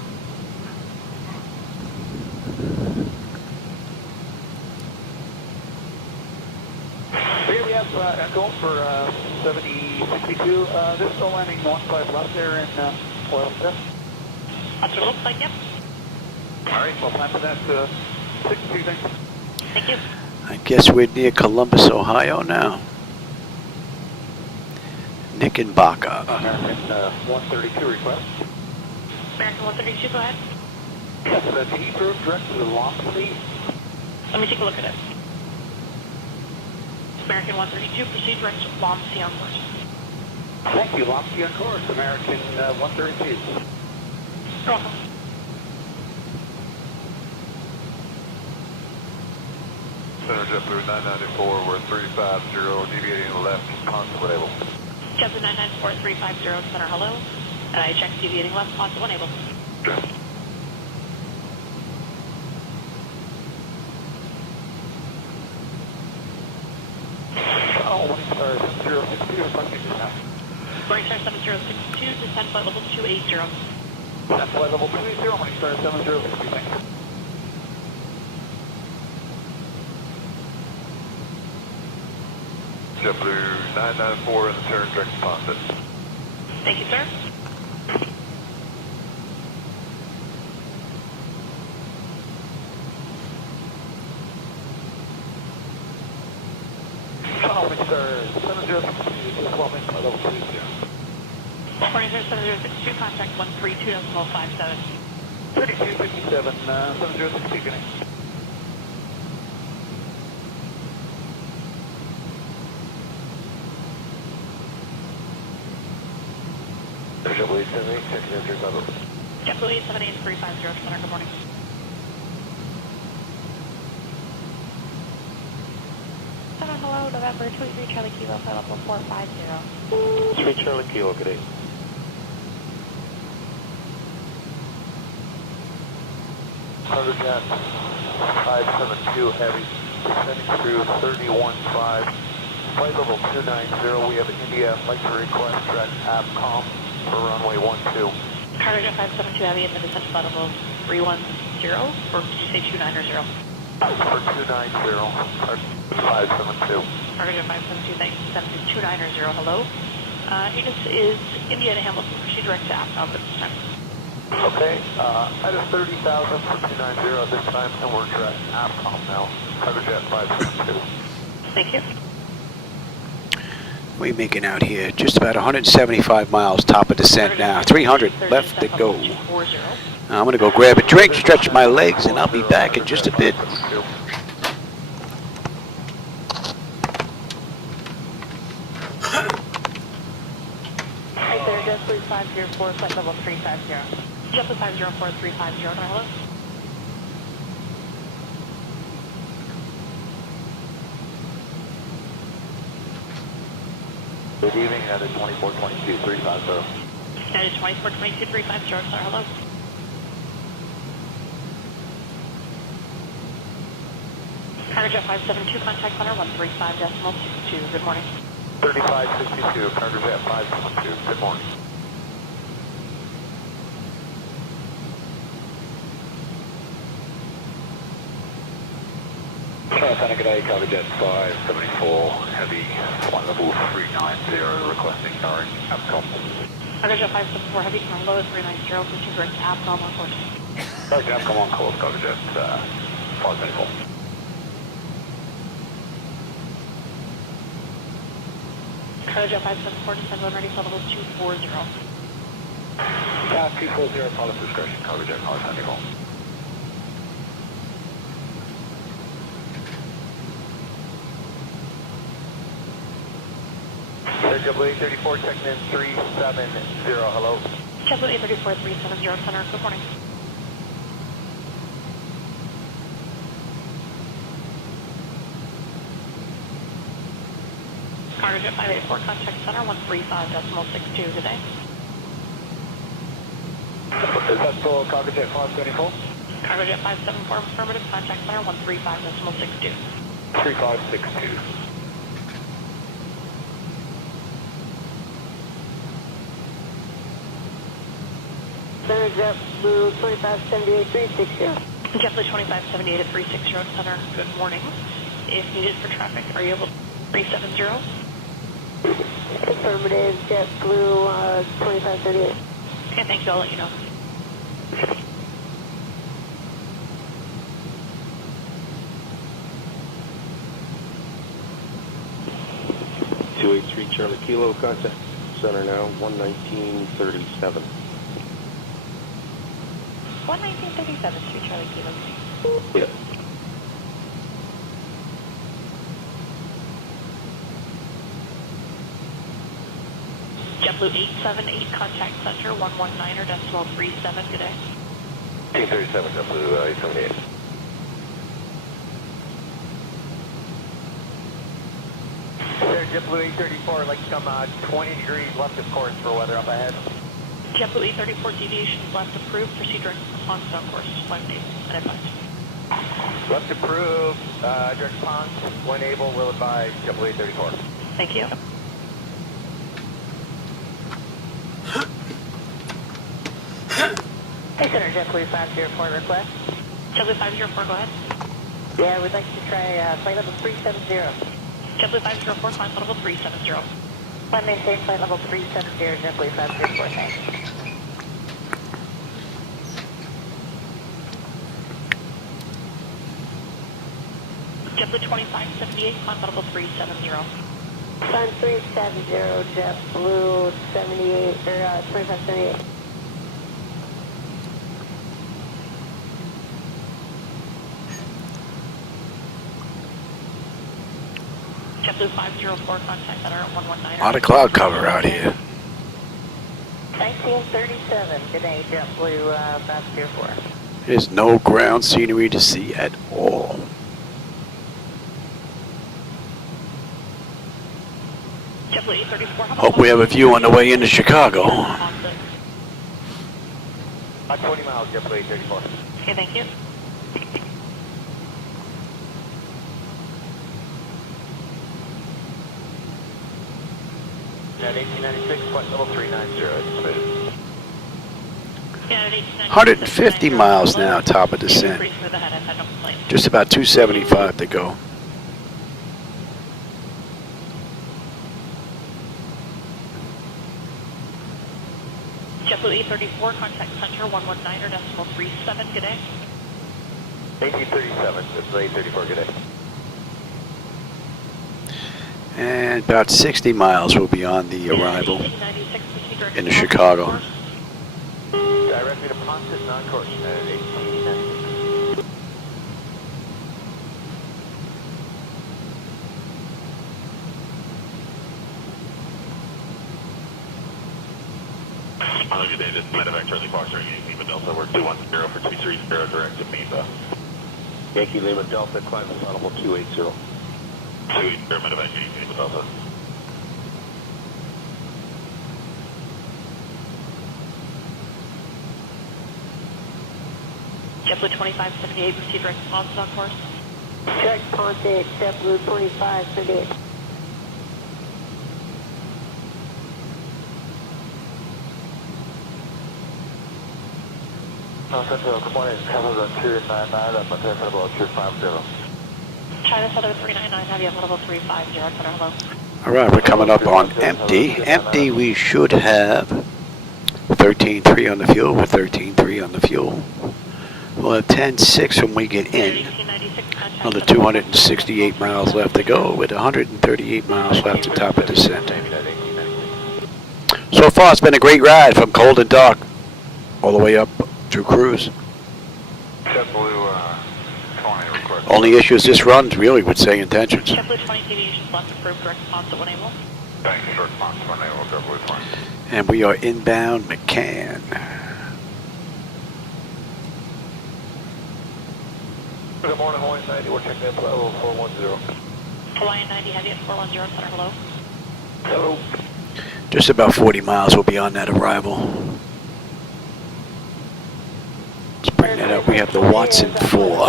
Here we have Echo for 7062. This is still landing 15 left there in oil fifth. That's what it looks like, yep. All right, well, time for that 62, thanks. Thank you. I guess we're near Columbus, Ohio now. Knickenbocker. American 132 request. American 132, go ahead. Yes, that's Heathrow direct to the Lofty. Let me take a look at it. American 132, proceed direct to Lofty on course. Thank you, Lofty on course, American 132. You're welcome. Center JetBlue 994, we're 350, deviating left, constant able. JetBlue 994, 350, center, hello. I checked deviating left, constant able. Okay. Oh, Morning Star 7062, fucking Morning Star 7062, descend flight level 280. that's flight level 280, Morning Star 7062, thanks. JetBlue 994 in the turn, direct deposit. Thank you, sir. Morning Star 7062, just well, flight level 280. Morning Star 7062, contact 132.57. 3257, 7062, good night. JetBlue 78, checking in 350. JetBlue 878, 350, center, good morning. Hello, November 23 Charlie Kilo, flight level 450. 3 Charlie Kilo, good day. Jet 572 Heavy, descending through 315. Flight level 290, we have India, flight to request direct ABCOM for runway 12. Cargo Jet 572 Heavy and the descent flight level 310, or did you say 290? For 290, 572. Cargo Jet 572, thanks, descent to 290, hello. This is India to Hamilton, proceed direct to ABCOM at this time. Okay, at a 30,000 for 290 at this time, and we're direct ABCOM now. Cargo Jet 572. Thank you. We making out here just about 175 miles top of descent now. 300 left to go. I'm going to go grab a drink, stretch my legs, and I'll be back in just a bit. Right there, JetBlue 504, flight level 350. JetBlue 504, 350, hello. Good evening, United 2422, 350. United 2422, 350, sir, hello. Cargo Jet 572, contact center 135.62, good morning. 3562, Cargo Jet 572, good morning. Good day, Cargo Jet 574, heavy, flight level 390, requesting direct ABCOM. Cargo 574 Heavy, turn low at 390, proceed direct to APCOM on course. Direct to APCOM on course, Cargo Jet 524. Cargo 574, descend when ready, flight level 240. 240, pilot discretion, Cargo Jet 524. JetBlue 834, checking in 370, hello. JetBlue 834, 370, center, good morning. Cargo Jet 584, contact center 135.62 today. Is that for Cargo Jet 524? Cargo Jet 574, affirmative, contact center 135.62. 3562. Center JetBlue 2578 360. JetBlue 2578 at 360 center, good morning. If needed for traffic, are you able to 370? Affirmative, JetBlue 2578. Okay, thank you, I'll let you know. Charlie Kilo, contact center now, 11937. 11937, 2 Charlie Kilo. Yeah. JetBlue 878, contact center 119.37, good day. 1837, JetBlue 878. There, JetBlue 834, like to come 20 degrees left of course for weather up ahead. JetBlue 834, deviations left approved, proceed direct response on course, flight date, and advice. Left approved, direct response, when able, will advise JetBlue 834. Thank you. Hey, Center JetBlue 504 request. JetBlue 504, go ahead. Yeah, we'd like to try flight level 370. JetBlue 504, climb level 370. Flight maintain flight level 370, JetBlue 504, thanks. JetBlue 2578, climb level 370. Climb 370, JetBlue 78, or 2578. JetBlue 504, contact center 119. A lot of cloud cover out here. 1937, good day, JetBlue 504. There's no ground scenery to see at all. JetBlue 834, Hope we have a view on the way into Chicago. 20 miles, JetBlue 834. Okay, thank you. At 1896, flight level 390, estimated. 150 miles now, top of descent. Just about 275 to go. JetBlue 834, contact center 119.37, good day. 1837, JetBlue 834, good day. And about 60 miles will be on the arrival into Chicago. Directly to Ponce, non-course at 1896. Good day, this is Medevac Charlie Fox, Yankee Lima Delta. We're 210 for 230, direct to Mesa. Yankee Lima Delta, climb level 280. 280, Medevac Yankee Lima Delta. JetBlue 2578, proceed direct to Ponce on course. Check Ponce, JetBlue 2578. Central, good morning, China Southern 299, and maintain level 250. China Southern 399, have you at level 350, center hello. All right, we're coming up on empty. Empty we should have 13.3 on the fuel. We're 13.3 on the fuel. We'll have 10.6 when we get in. Another 268 miles left to go with 138 miles left to top of descent. So far, it's been a great ride from cold and dark all the way up through cruise. JetBlue 20 request. Only issue is this runs really with SayIntentions. JetBlue 20 deviations left approved, direct response to 1 able. Thanks, short response to 1 able, JetBlue 20. And we are inbound McCann. Good morning, Hawaiian 90. We're checking in for level 410. Hawaiian 90 heavy at 410, center, hello. Hello. Just about 40 miles will be on that arrival. Let's bring that up. We have the Watson 4.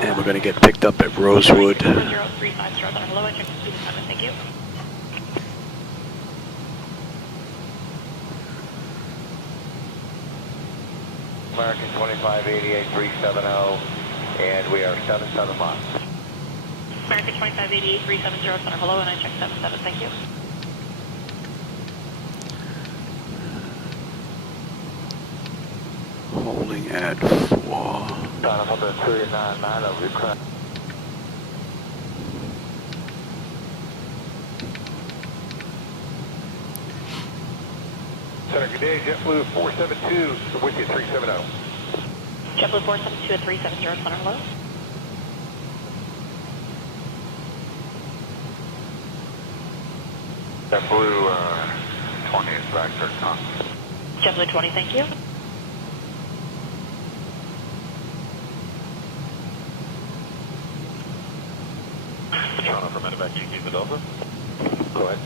And we're going to get picked up at Rosewood. 0350, center, hello. I checked the speed assignment, thank you. American 2588-370, and we are 77 miles. American 2588-370, center, hello, and I checked 77, thank you. Holding at 4. Down 139.9 of request. Center, good day, JetBlue 472, with you, 370. JetBlue 472 at 370, center, hello. JetBlue 20 is back there, Tom. JetBlue 20, thank you. Toronto from Medevac, UK to Delta. Go ahead.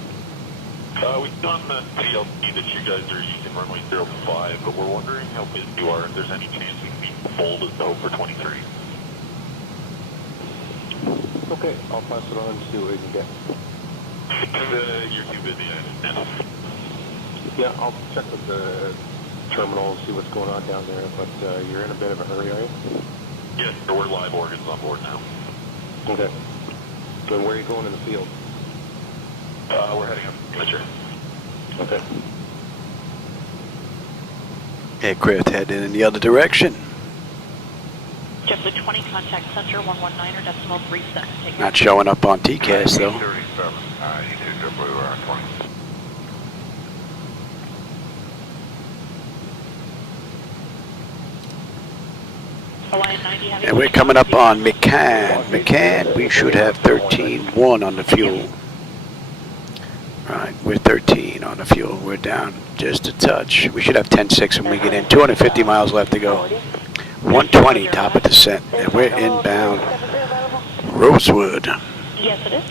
We've done the TLP that you guys are using runway 05, but we're wondering how busy you are, if there's any chance we can be full to go for 23. Okay, I'll pass it on to what we can get. You're too busy, I understand. Yeah, I'll check with the terminal and see what's going on down there, but you're in a bit of a hurry, are you? Yes, we're live organs on board now. Okay. Then where are you going in the field? We're heading up to Metro. Okay. Aircraft heading in the other direction. JetBlue 20, contact center 119 or decimal 37. Take Not showing up on TCAS though. 37, E2 JetBlue 20. Hawaiian 90 heavy. And we're coming up on McCann. McCann, we should have 13.1 on the fuel. Right, we're 13 on the fuel. We're down just a touch. We should have 10.6 when we get in. 250 miles left to go. 120 top of descent. And we're inbound Rosewood. Yes, it is.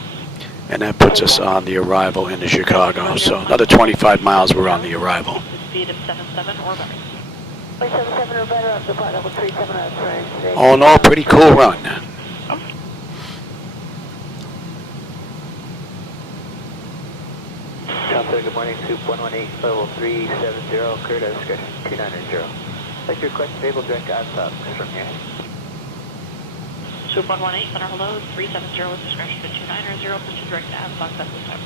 And that puts us on the arrival into Chicago. So another 25 miles, we're on the arrival. Speed of 77 or better. 77 or better up to flight level 370. All in all, pretty cool run. Delta, good morning, Soup 118, level 370, cleared at discretion 290. Take your question, table drink outside from here. Swoop 118, center hello, 370 with discretion to 290, push to direct to AVSOC at this time.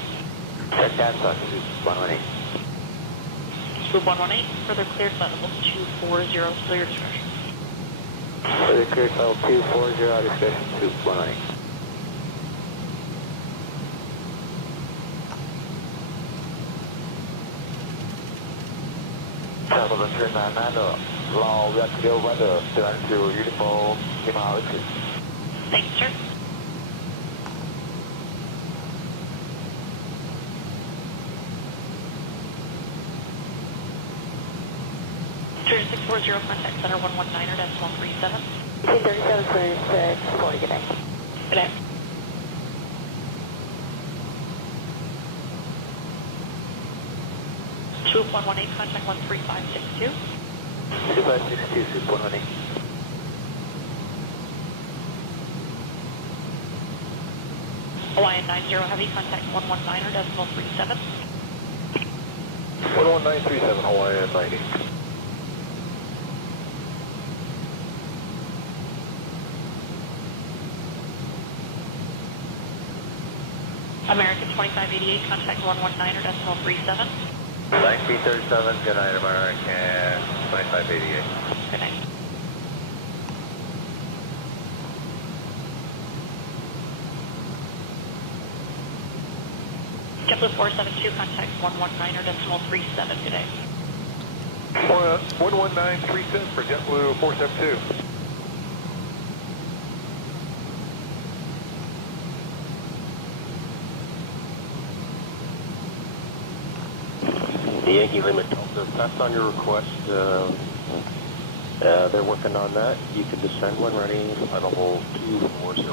Direct outside, Soup 118. Swoop 118, further cleared flight level 240, clear discretion. Further cleared level 240, discretion, Soup 118. Travel to 399, long red field weather, turn to uniform, Himalaya. Thank you, sir. Turn 640, contact center 119 decimal 37. 37 cleared 640, good day. Good day. Swoop 118, contact 13562. 2562, Soup 118. Hawaiian 90 heavy, contact 119 decimal 37. 11937, Hawaiian 90. American 2588, contact 119 decimal 37. Line B37, good night, American 2588. Good night. JetBlue 472, contact 119.37 today. 11937 for JetBlue 472. The Yankee Lima Delta, passed on your request. They're working on that. You can descend when ready, flight level 240.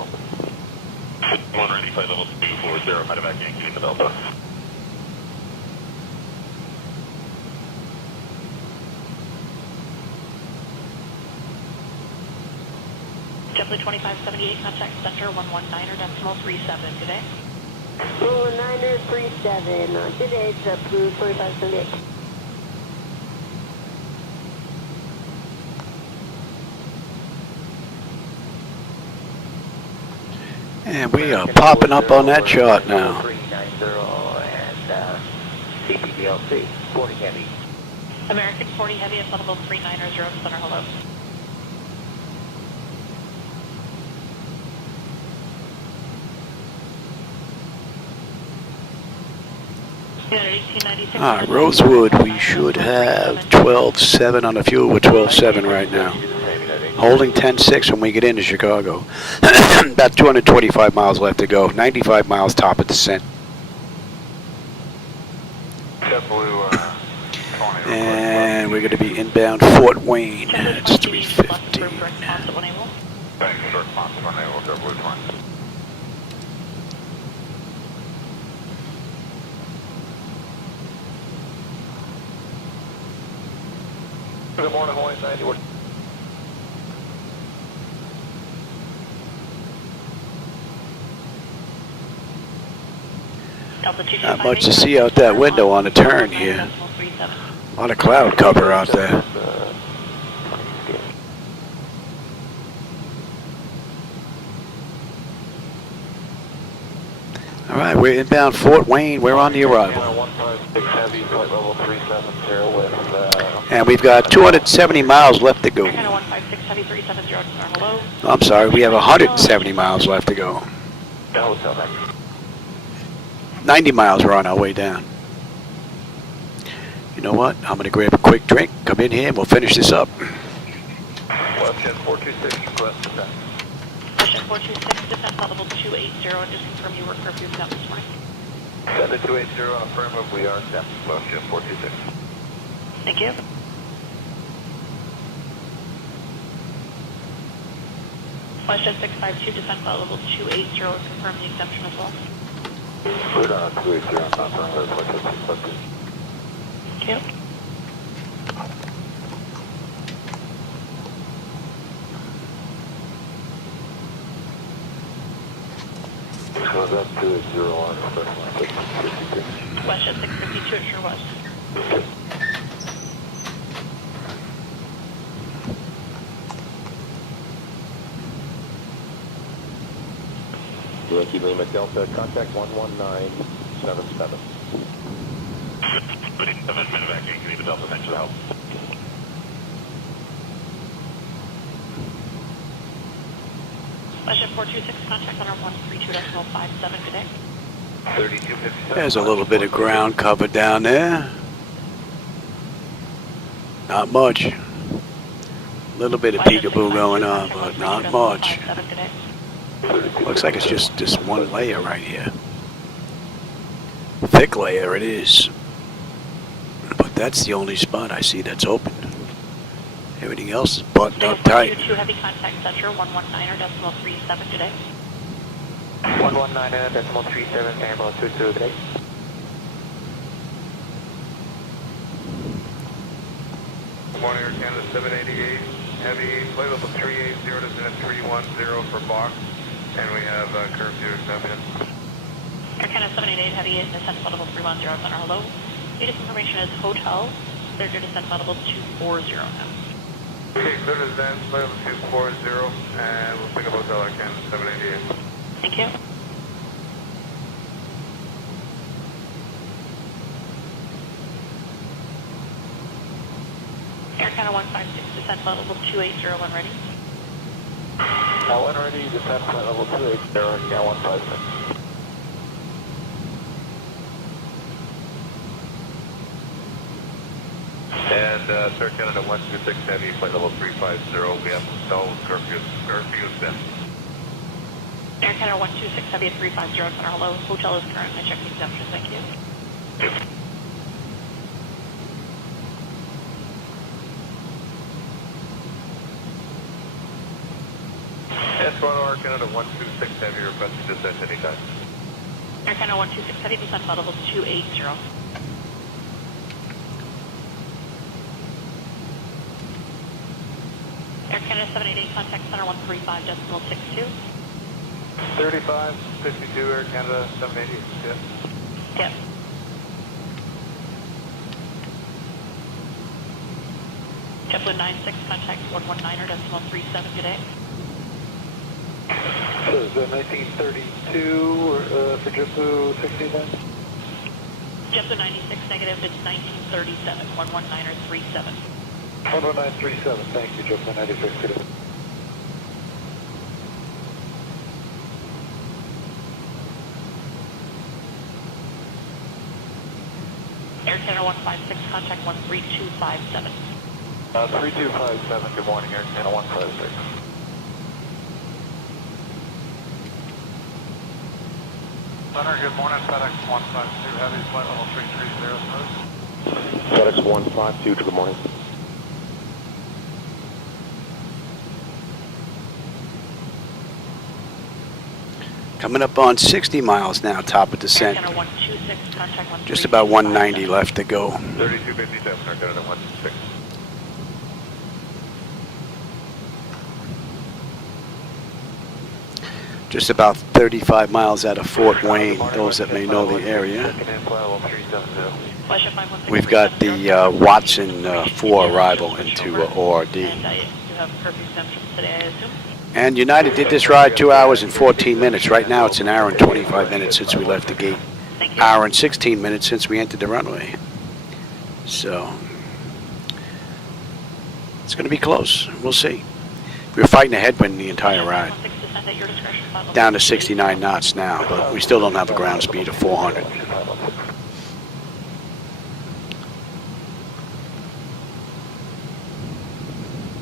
One ready, flight level 240, medevac Yankee Lima Delta. JetBlue 2578, contact center 119.37 today. 119.37, today JetBlue 2578. And we are popping up on that chart now. 390 and CPDLC, 40 heavy. American 40 heavy at level 390, center, hello. Rosewood, we should have 12.7 on the fuel. We're 12.7 right now. Holding 10.6 when we get into Chicago. About 225 miles left to go. 95 miles top of descent. And we're going to be inbound Fort Wayne. It's 350. Good morning, Hawaii 90. Not much to see out that window on the turn here. A lot of cloud cover out there. All right, we're inbound Fort Wayne. We're on the arrival. 156 heavy, flight level 370 with... And we've got 270 miles left to go. 156 heavy 370, hello. I'm sorry, we have 170 miles left to go. 90 miles, we're on our way down. You know what? I'm going to grab a quick drink, come in here, and we'll finish this up. Westjet 426, request descent. Westjet 426, descent level 280, and just confirm you work for a few steps this morning. Send it 280, affirmative, we are set. Westjet 426. Thank you. Westjet 652, descent level 280, confirm the exemption as well. Good on 280, Thank you. So that's 280 on Westjet 652, it sure was. Yankee Lima Delta, contact 11977. 27, medevac Yankee Lima Delta, thanks for the help. Westjet 426, contact center 132.57 today. 3257. There's a little bit of ground cover down there. Not much. A little bit of peekaboo going on, but not much. Looks like it's just this one layer right here. Thick layer it is. But that's the only spot I see that's open. Everything else is buttoned up tight. 2 heavy contact center 119.37 today. 119.37, Airbus 22 today. Good morning, Air Canada 788, heavy, flight level 380, descent at 310 for box, and we have curfew exception. Air Canada 788 heavy at descent level 310 center, hello. Latest information is hotel, clear to descent level 240 now. Okay, clear to descent, flight level 240, and we'll pick up hotel Air Canada 788. Thank you. Air Canada 156, descent level 280 when ready. Now when ready, descent flight level 280, Air Canada 156. And Sir Canada 126 Heavy, flight level 350, we have no curfew set. Air Canada 126 Heavy at 350, center hello. Hotel is current. I check the exemption, thank you. S1 Air Canada 126 Heavy, requesting descent anytime. Air Canada 126 Heavy, descent flight level 280. Air Canada 788, contact center 135.62. 3552 Air Canada 788, yes. Yes. JetBlue 96, contact 119.37 today. So is that 1932 for JetBlue 60 then? JetBlue 96, negative, it's 1937, 119.37. 11937, thank you, JetBlue 96, good. Air Canada 156, contact 13257. 3257, good morning, Air Canada 156. Center, good morning, FedEx 152 Heavy, flight level 330, smooth. FedEx 152, good morning. Coming up on 60 miles now, top of descent. Air Canada 126, contact 13257. Just about 190 left to go. 3257, Air Canada 126. Just about 35 miles out of Fort Wayne, those that may know the area. We've got the Watson 4 arrival into ORD. And I do have curfew exemptions today, I assume. And United did this ride 2 hours and 14 minutes. Right now it's an hour and 25 minutes since we left the gate. Hour and 16 minutes since we entered the runway. So, it's going to be close. We'll see. We were fighting a headwind the entire ride. Down to 69 knots now, but we still don't have a ground speed of 400.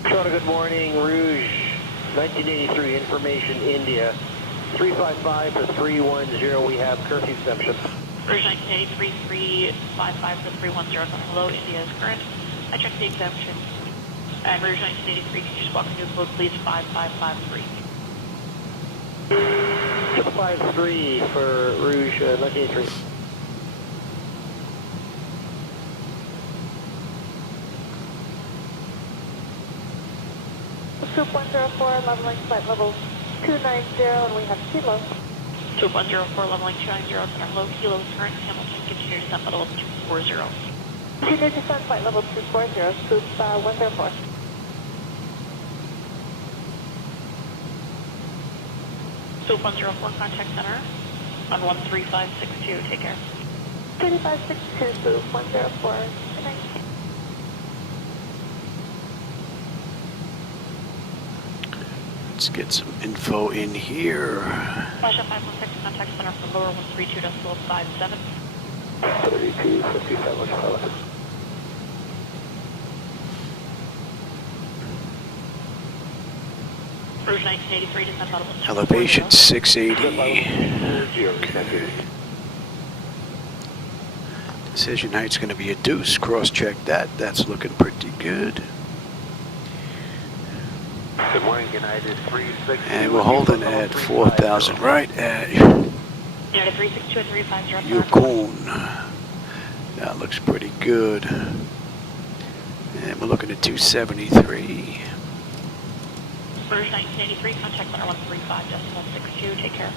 Toronto, good morning. Rouge, 1983, information, India. 355 to 310, we have curfew exemption. Rouge 1983, 355 to 310, hello, India is current. I checked the exemption. And Rouge 1983, can you just walk me through the code, please, 5553. 653 for Rouge 1983. Soup 104, leveling flight level 290, and we have kilo. Soup 104, leveling 290, center hello, kilo is current, Hamilton, continue descent level 240. Continue descent flight level 240, Soup 104. Soup 104, contact center on 13562, take care. 3562, Soup 104, good night. Let's get some info in here. Flash up 516, contact center for lower 132.57. 3257, Rouge 1983, descent level 240. Elevation 680. Okay. Decision height's going to be a deuce. Cross-check that. That's looking pretty good. Good morning, United 362. And we're holding at 4,000 right at United 362 and 350. Yukon. That looks pretty good. And we're looking at 273. Rouge 1983, contact center 135.62, take care.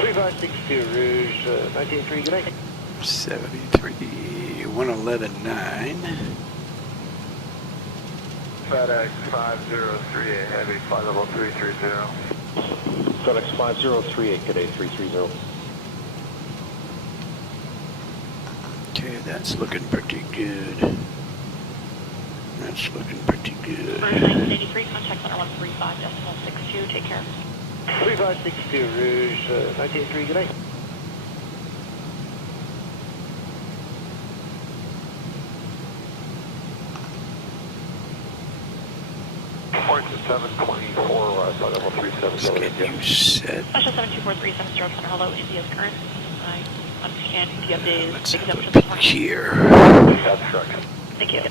3562, Rouge 1983, good night. 73, 111.9. FedEx 5038 Heavy, flight level 330. FedEx 5038, today 330. Okay, that's looking pretty good. That's looking pretty good. 1983, contact center 135.62, take care. 3562, Rouge 1983, good night. Point to 724, flight level 370. Let's get you set. Special 72437 center, hello, India's current. I understand the update Let's is have a exemption peek here. That's correct. Thank you.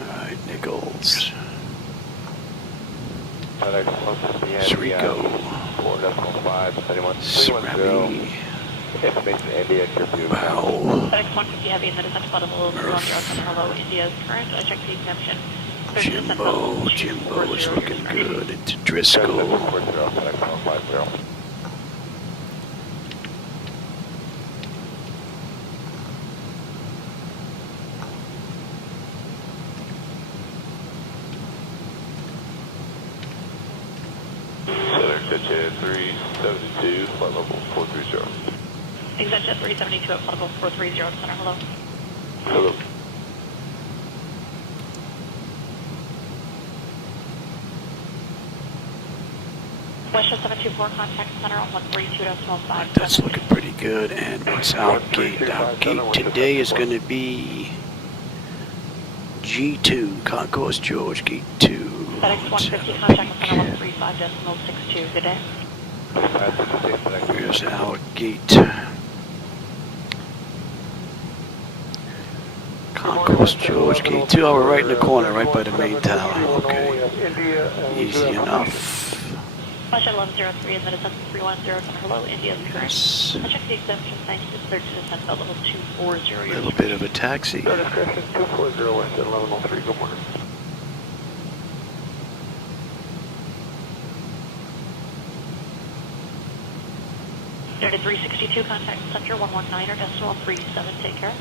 Alright, Nichols. FedEx 150 Srico. 4.5, 31, Srami. information India, curfew. Wow. FedEx 150 heavy in the descent flight level 310 center, hello, India's current. I checked the exemption. Jimbo is looking good. It's Driscoll. FedEx 150. Jet 372, flight level 430. Exemption 372 at flight level 430 center, hello. Hello. Westshore 724, contact center on 132.5. That's looking pretty good. And what's our gate? Our gate today is going to be G2, Concourse George, Gate 2. FedEx 150, contact center 135.62. Good day. Here's our gate. Concourse George, Gate 2. Oh, we're right in the corner, right by the main tower. Okay. Easy enough. Question 1103 in the descent 310 center, hello, India's current. Yes. I checked the exemption, thank you, cleared to descent at level 240. A little bit of a taxi. Discretion 240 west at 1103, good morning. United 362, contact center 119.37, take care.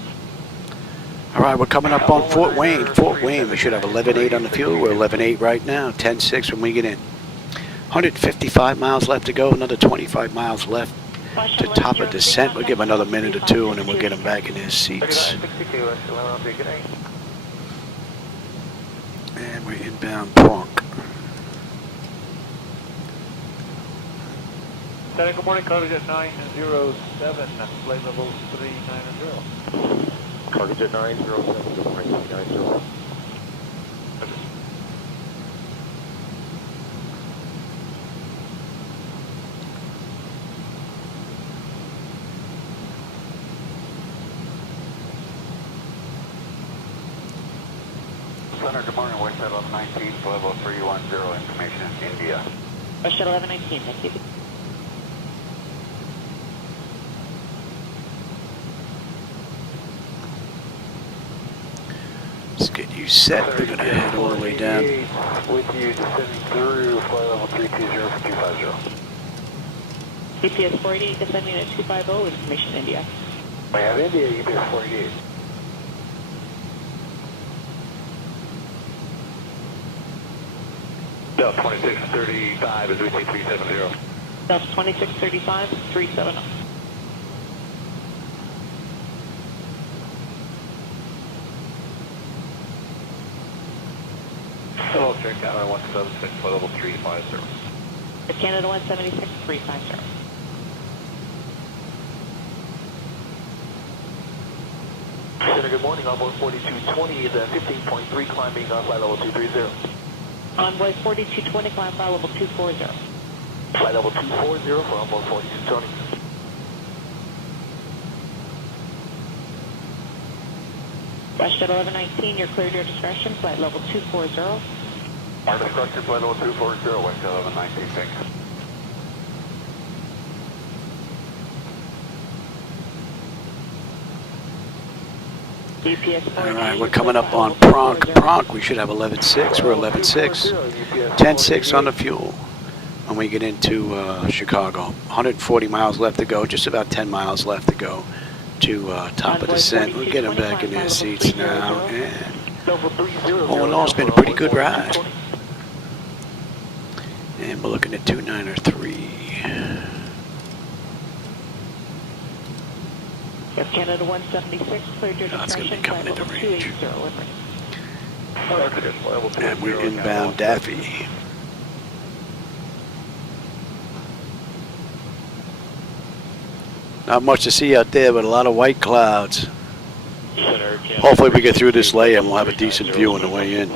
Alright, we're coming up on Fort Wayne. Fort Wayne, we should have 11.8 on the fuel. We're 11.8 right now, 10.6 when we get in. 155 miles left to go, another 25 miles left to top of descent. We'll give another minute or two and then we'll get them back in their seats. And we're inbound Pronk. Good morning, Cargojet 907, flight level 390. Cargojet 907, good morning, 390. Center, good morning, Westjet 1119, flight level 310, information India. Westjet 1119, thank you. Let's get you set. We're going to head all the way down. With you descending through flight level 320 for 250. CPS 488 descending at 250, information India. I have India, you bear 488. Delta 2635 is reaching 370. Delta 2635, 370. Hello, Sir Canada 176, flight level 350. Canada 176, 350. Center, good morning, onboard 4220 is at 15.3, climbing on flight level 230. Envoy 4220, climb flight level 240. Flight level 240 for onboard 4220. Westjet 1119, you're cleared your discretion, flight level 240. Our discretion, flight level 240, Westjet 1119, thank you. Alright, we're coming up on Pronk. Pronk, we should have 11.6. We're 11.6. 10.6 on the fuel when we get into Chicago. 140 miles left to go, just about 10 miles left to go to top of descent. We'll get them back in their seats now. And all in all, it's been a pretty good ride. And we're looking at 2903. Air Canada 176, cleared your That's going to be coming into range. 280 And we're inbound Daffy. Not much to see out there, but a lot of white clouds. Hopefully we get through this lay and we'll have a decent view on the way in.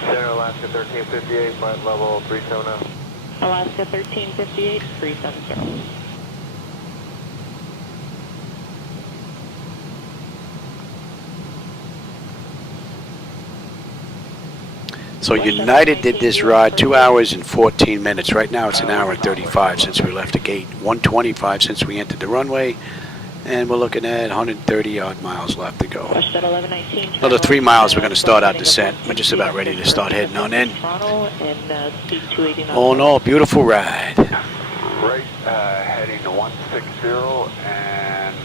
Center Alaska 1358, flight level 370. Alaska 1358, 370. So United did this ride 2 hours and 14 minutes. Right now it's an hour and 35 since we left the gate. 125 since we entered the runway. And we're looking at 130 odd miles left to go. Another 3 miles we're going to start our descent. We're just about ready to start heading on in. Oh no, beautiful ride. Right, heading to 160 and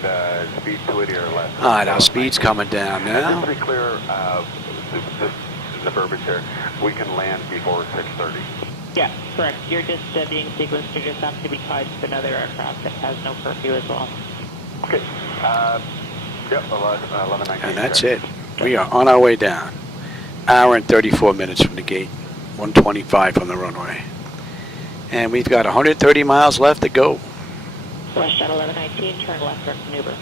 speed 280 or less. Alright, our speed's coming down now. Just to be clear, this is the verbiage here. We can land before 6:30. Yeah, correct. You're just being sequenced. You just have to be tied to another aircraft that has no curfew as well. Okay. Yep, 11:19. And that's it. We are on our way down. Hour and 34 minutes from the gate. 125 from the runway. And we've got 130 miles left to go. Westjet 1119, turn left direct maneuver.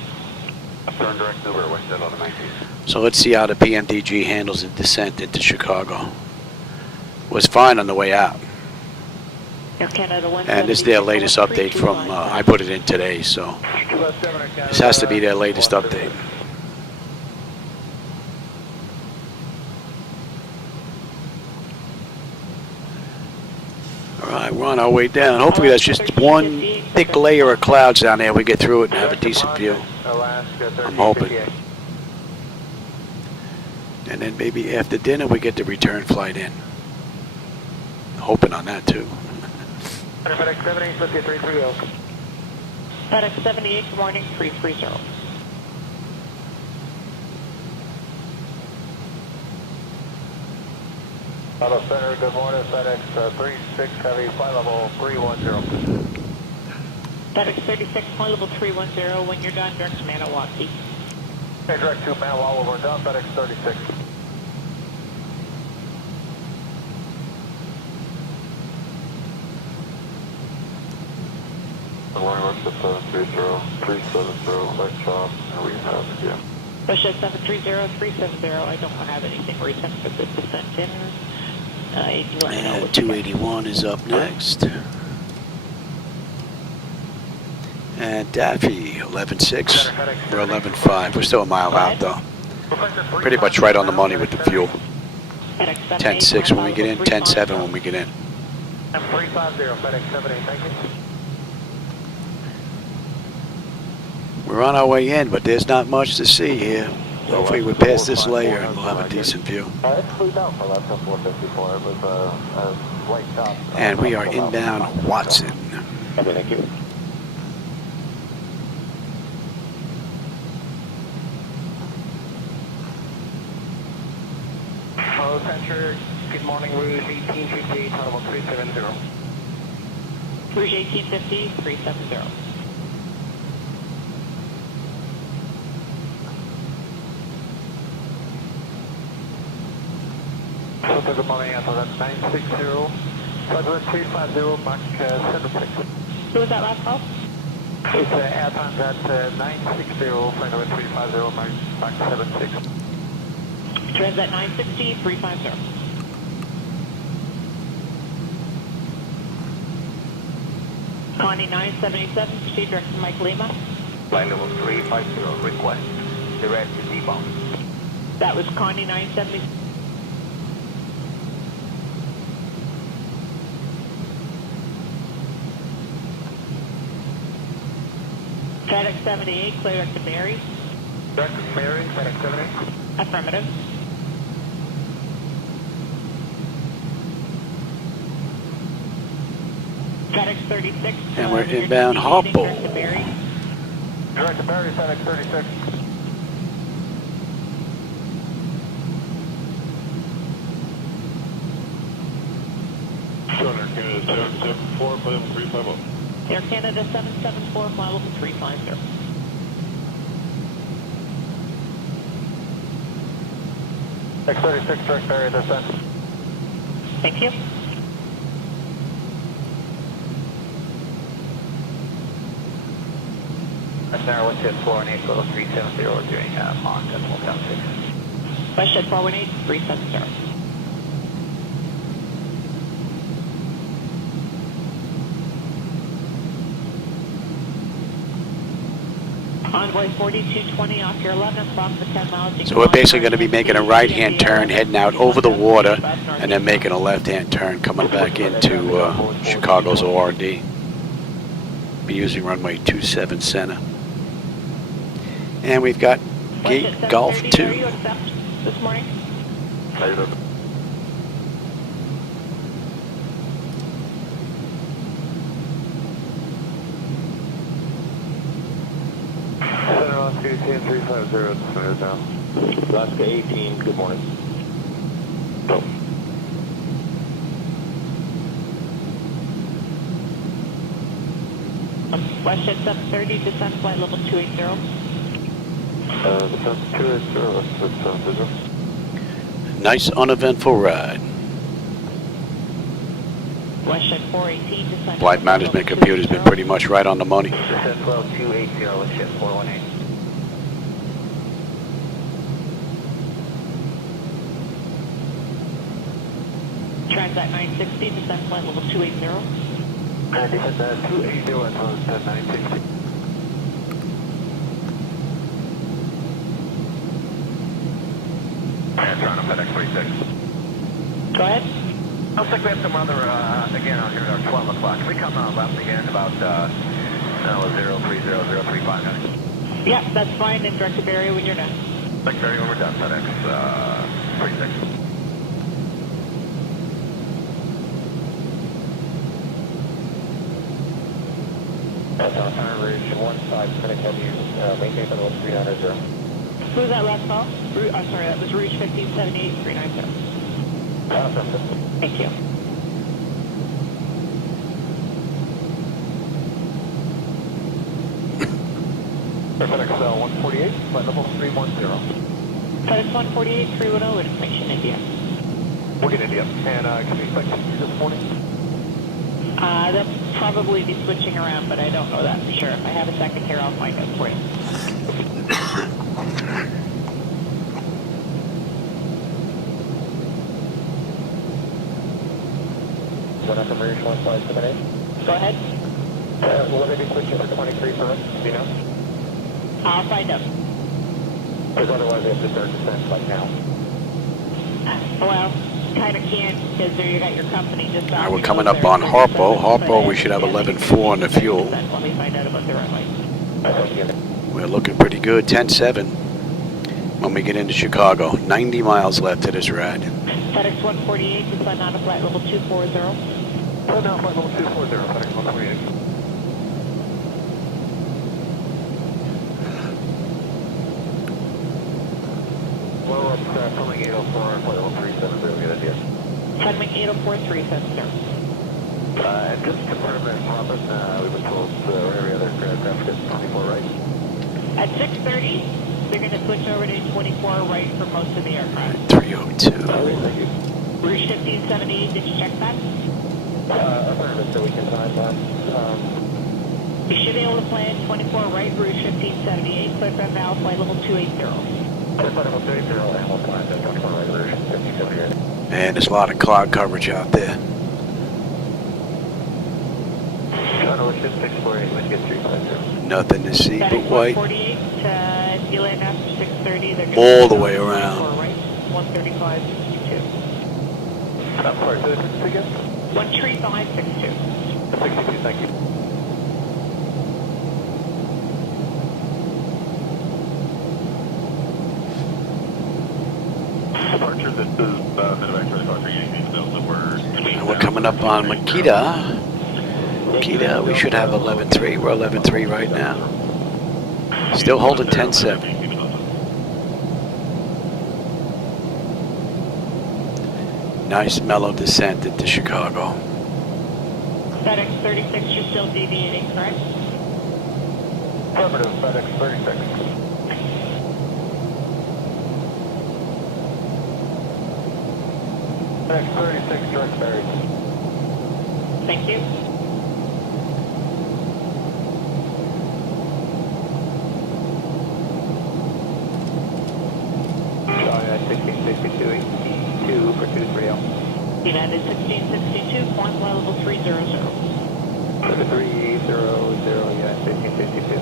Turn direct maneuver, Westjet 1119. So let's see how the PMDG handles the descent into Chicago. Was fine on the way out. And this is their latest update from, I put it in today, so this has to be their latest update. Alright, we're on our way down. Hopefully that's just one thick layer of clouds down there. We get through it and have a decent view. I'm hoping. And then maybe after dinner we get the return flight in. Hoping on that too. FedEx 78, 330. FedEx 78, good morning, 330. Hello, Center, good morning. FedEx 36 Heavy, flight level 310. FedEx 36, flight level 310, when you're done, direct to Maniwaki. Okay, direct to Maniwaki, we're done. FedEx 36. Good morning, Westjet 730, 370, light chop, and we have, yeah. Westjet 730, 370, I don't have anything recent for this descent in. And 281 is up next. And Daffy, 11.6, we're 11.5. We're still a mile out though. Pretty much right on the money with the fuel. 10.6 when we get in, 10.7 when we get in. 350, FedEx 78, thank you. We're on our way in, but there's not much to see here. Hopefully we pass this layer and we'll have a decent view. And we are inbound Watson. Okay, thank you. Hello, Center. Good morning, Rouge 1858, level 370. Rouge 1850, 370. So good morning, Anton, 960, flight 350, Mach 76. Who was that last call? It's Anton, that's 960, flight 350, Mach 76. Transat 960, 350. Connie 977, proceed direct to Mike Lima. Flight level 350, request direct to Zibomod. That was Connie 970. FedEx 78, clear direct to Barry. Direct to Barry, FedEx 78. Affirmative. FedEx 36. And we're inbound Hopple. Direct to Barry, FedEx 36. 774, flight level 350. Air Canada 774, flight level 350. X-36 direct area descent. Thank you. That's our Westjet 418, level 370, we're doing Mach decimal 10-6. Westjet 418, 370. Envoy 4220 off your 11 o'clock for 10 miles. So we're basically going to be making a right-hand turn, heading out over the water, and then making a left-hand turn, coming back into Chicago's ORD. Be using runway 27 center. And we've got gate Golf 2. Are you accept this morning? Center on 210-350, smooth now. Alaska 18, good morning. Go. Westjet 730, descent flight level 280. Descent 280, that's visual. Nice uneventful ride. Westjet 418, descent. Flight management computer's been pretty much right on the money. Descent 12280, Westjet 418. Transat 960, descent flight level 280. And descent 280 and 960. And trying to FedEx 36. Go ahead. Looks like we have some other, again, out here at 12 o'clock. Can we come left again about 030-035? Yeah, that's fine, and direct to Barry when you're done. Thanks, Barry, when we're done, FedEx 36. That's on time, Rouge 15, Clinic W, maintain for level 390. Who was that last call? I'm sorry, that was Rouge 1578 390. Awesome. Thank you. FedEx 148, flight level 310. FedEx 148 310 with information India. We'll get India. And can we expect you this morning? They'll probably be switching around, but I don't know that for sure. If I have a second here, I'll find out for you. Rouge 1578. Go ahead. Will they be switching for 23 for us? Do you know? I'll find out. Because otherwise they have to start descent like now. Well, kind of can't, because there you got your company just Now we're coming up on Harpo. Harpo, we should have 11.4 on the fuel. Let me find out about the runway. We're looking pretty good, 10.7 when we get into Chicago. 90 miles left to this ride. FedEx 148, descend on to flight level 240. Descend on flight level 240, FedEx 148. Well, it's filming 804 and flight level 370, good idea. Filming 804 370. And just to confirm that, Robin, we've been told every other aircraft gets 24 right. At 6:30, they're going to switch over to 24 right for most of the aircraft. 302. Thank you. Rouge 1578, did you check that? Affirmative, so we can time that. You should be able to plan 24 right, Rouge 1578, clear from now, flight level 280. Flight level 280, and we'll plan 24 right, Rouge 1578. And there's a lot of cloud coverage out there. Nothing to see but white. 48, you land after 6:30. They're All the way around. Right, 135.62. I'm sorry, say this again? 135.62. 62, thank you. Departure, this is Medevac for the Dr. Yankee Delta. We're coming up on Makita. Makita, we should have 11.3. We're 11.3 right now. Still holding 10.7. Nice mellow descent into Chicago. FedEx 36, you're still deviating, correct? Affirmative, FedEx 36. FedEx 36, direct buried. Thank you. United 1662 for 230. United 1662, point flight level 300. 300, United 1662.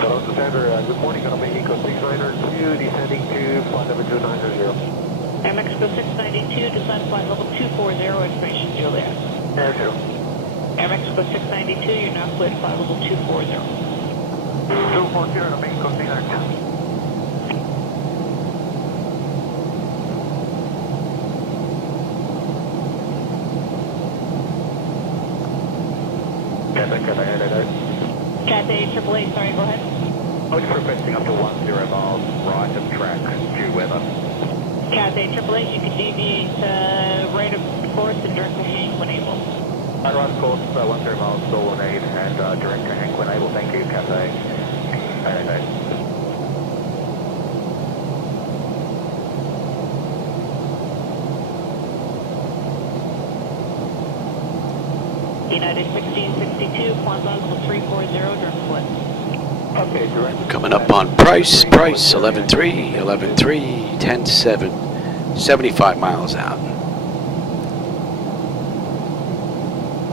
Hello, Cassandra. Good morning. Gonna make Eco 692, descending to flight level 290. Mexico 692, descend flight level 240, information Juliet. Air 2. Air Mexico 692, you're now cleared flight level 240. 240 to Mexico 692. Cathay AAA, sorry, go ahead. Looking for fixing up to 10 miles right of track, due weather. Cathay AAA, you can deviate right of course and direct to Hank when able. Right of course, 10 miles, still on aid, and direct to Hank when able. Thank you, Cathay. United 1662, point level 340, direct split. Okay, direct. Coming up on Price, 11-3, 11-3, 10-7, 75 miles out.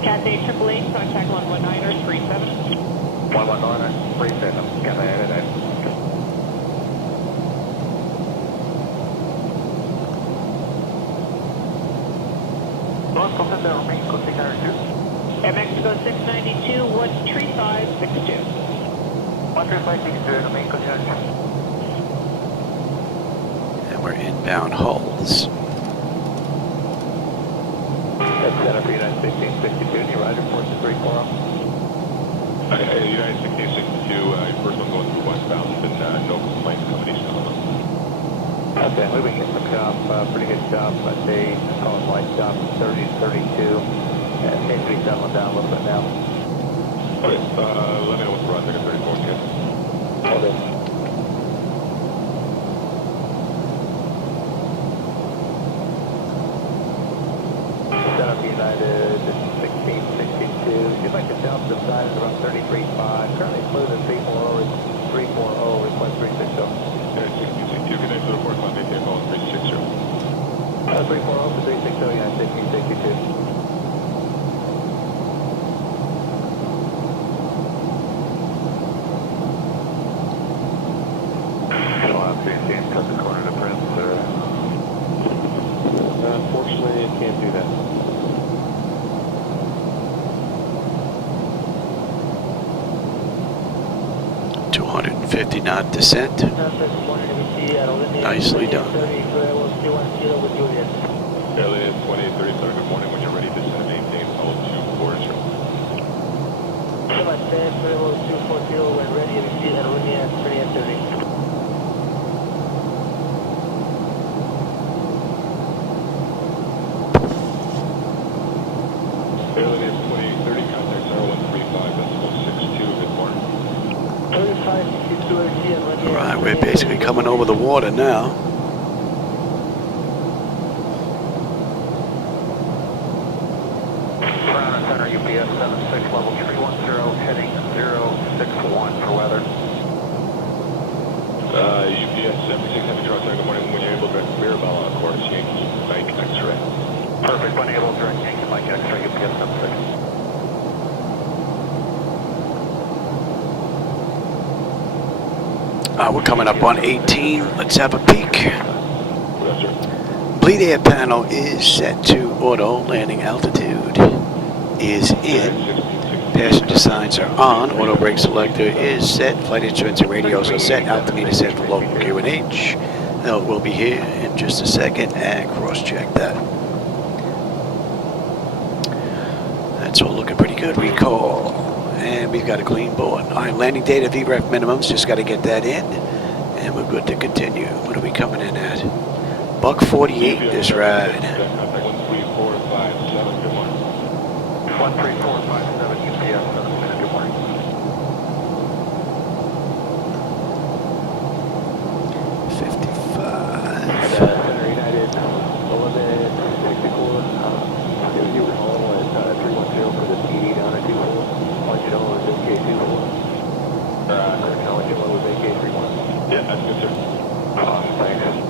Cathay AAA, contact 119er 37. 119er 37, Cathay. North Cockpit, remain container 2. Air Mexico 692, 13562. 13562, remain container 2. And we're inbound hulls. That's Center for United 1662, new rider, force 340. United 1662, first one going through westbound, and no complaints companies coming up. Okay, moving in the shop, pretty good job. I'd say calling light stop 30 to 32. And seems to be settling down a little bit now. Okay, let me know what's wrong. I think 34 good. Okay. Set up United 1662. You'd like to jump the side is around 33.5. Currently flew the 340, request 360. United 1662, connect to the port, my maintain call 360. 340 to 360, United 1662. Unfortunately, it can't do that. .250 descent. Nicely done. Elliot 2837, good morning. When you're ready, descend, maintain hold 240. Semi 10, 240, when ready, exceed Aerolinea 2830. Airline 2830, contact 0135.62, good morning. 3562 Right, we're basically coming over the water now. Ground center UPS 76 level 310 heading 061 for weather. UPS 76 Heavy Truck, good morning. When you're able to direct Mirabel on course, Yankee Mike X-ray. Perfect, when able to direct Yankee Mike X-ray UPS 76. We're coming up on 18. Let's have a peek. Bleed air panel is set to auto. Landing altitude is in. Passenger signs are on. Auto brake selector is set. Flight instruments and radios are set. Altimeter set for local QNH. Now we'll be here in just a second and cross-check that. That's all looking pretty good. Recall. And we've got a clean board. All right, landing data VREF minimums. Just got to get that in. And we're good to continue. What are we coming in at? 1:48 this ride. 13457, good morning. 13457 UPS, 7 minute, good morning. Center United 1164. If you recall, it's 310 for the PD down at 24. Let you know it was AK24. Acknowledge it was AK31. Yeah, that's good, sir. Awesome, thanks.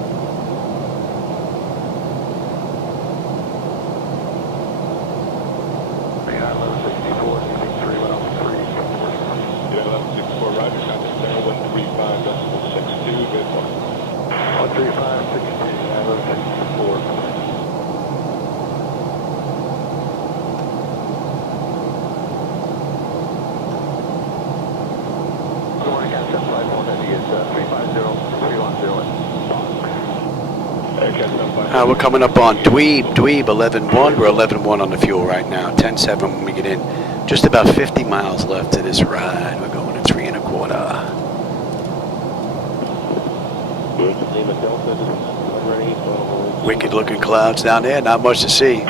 United 1164, using 313. Yeah, 1164, Roger, contact center 135.62, good morning. 135.62, United 1164. Good morning, Captain Flight 190 is 350-310. We're coming up on Dweeb 11-1. We're 11-1 on the fuel right now. 10-7 when we get in. Just about 50 miles left to this ride. We're going at 3 1/4. Wicked looking clouds down there. Not much to see.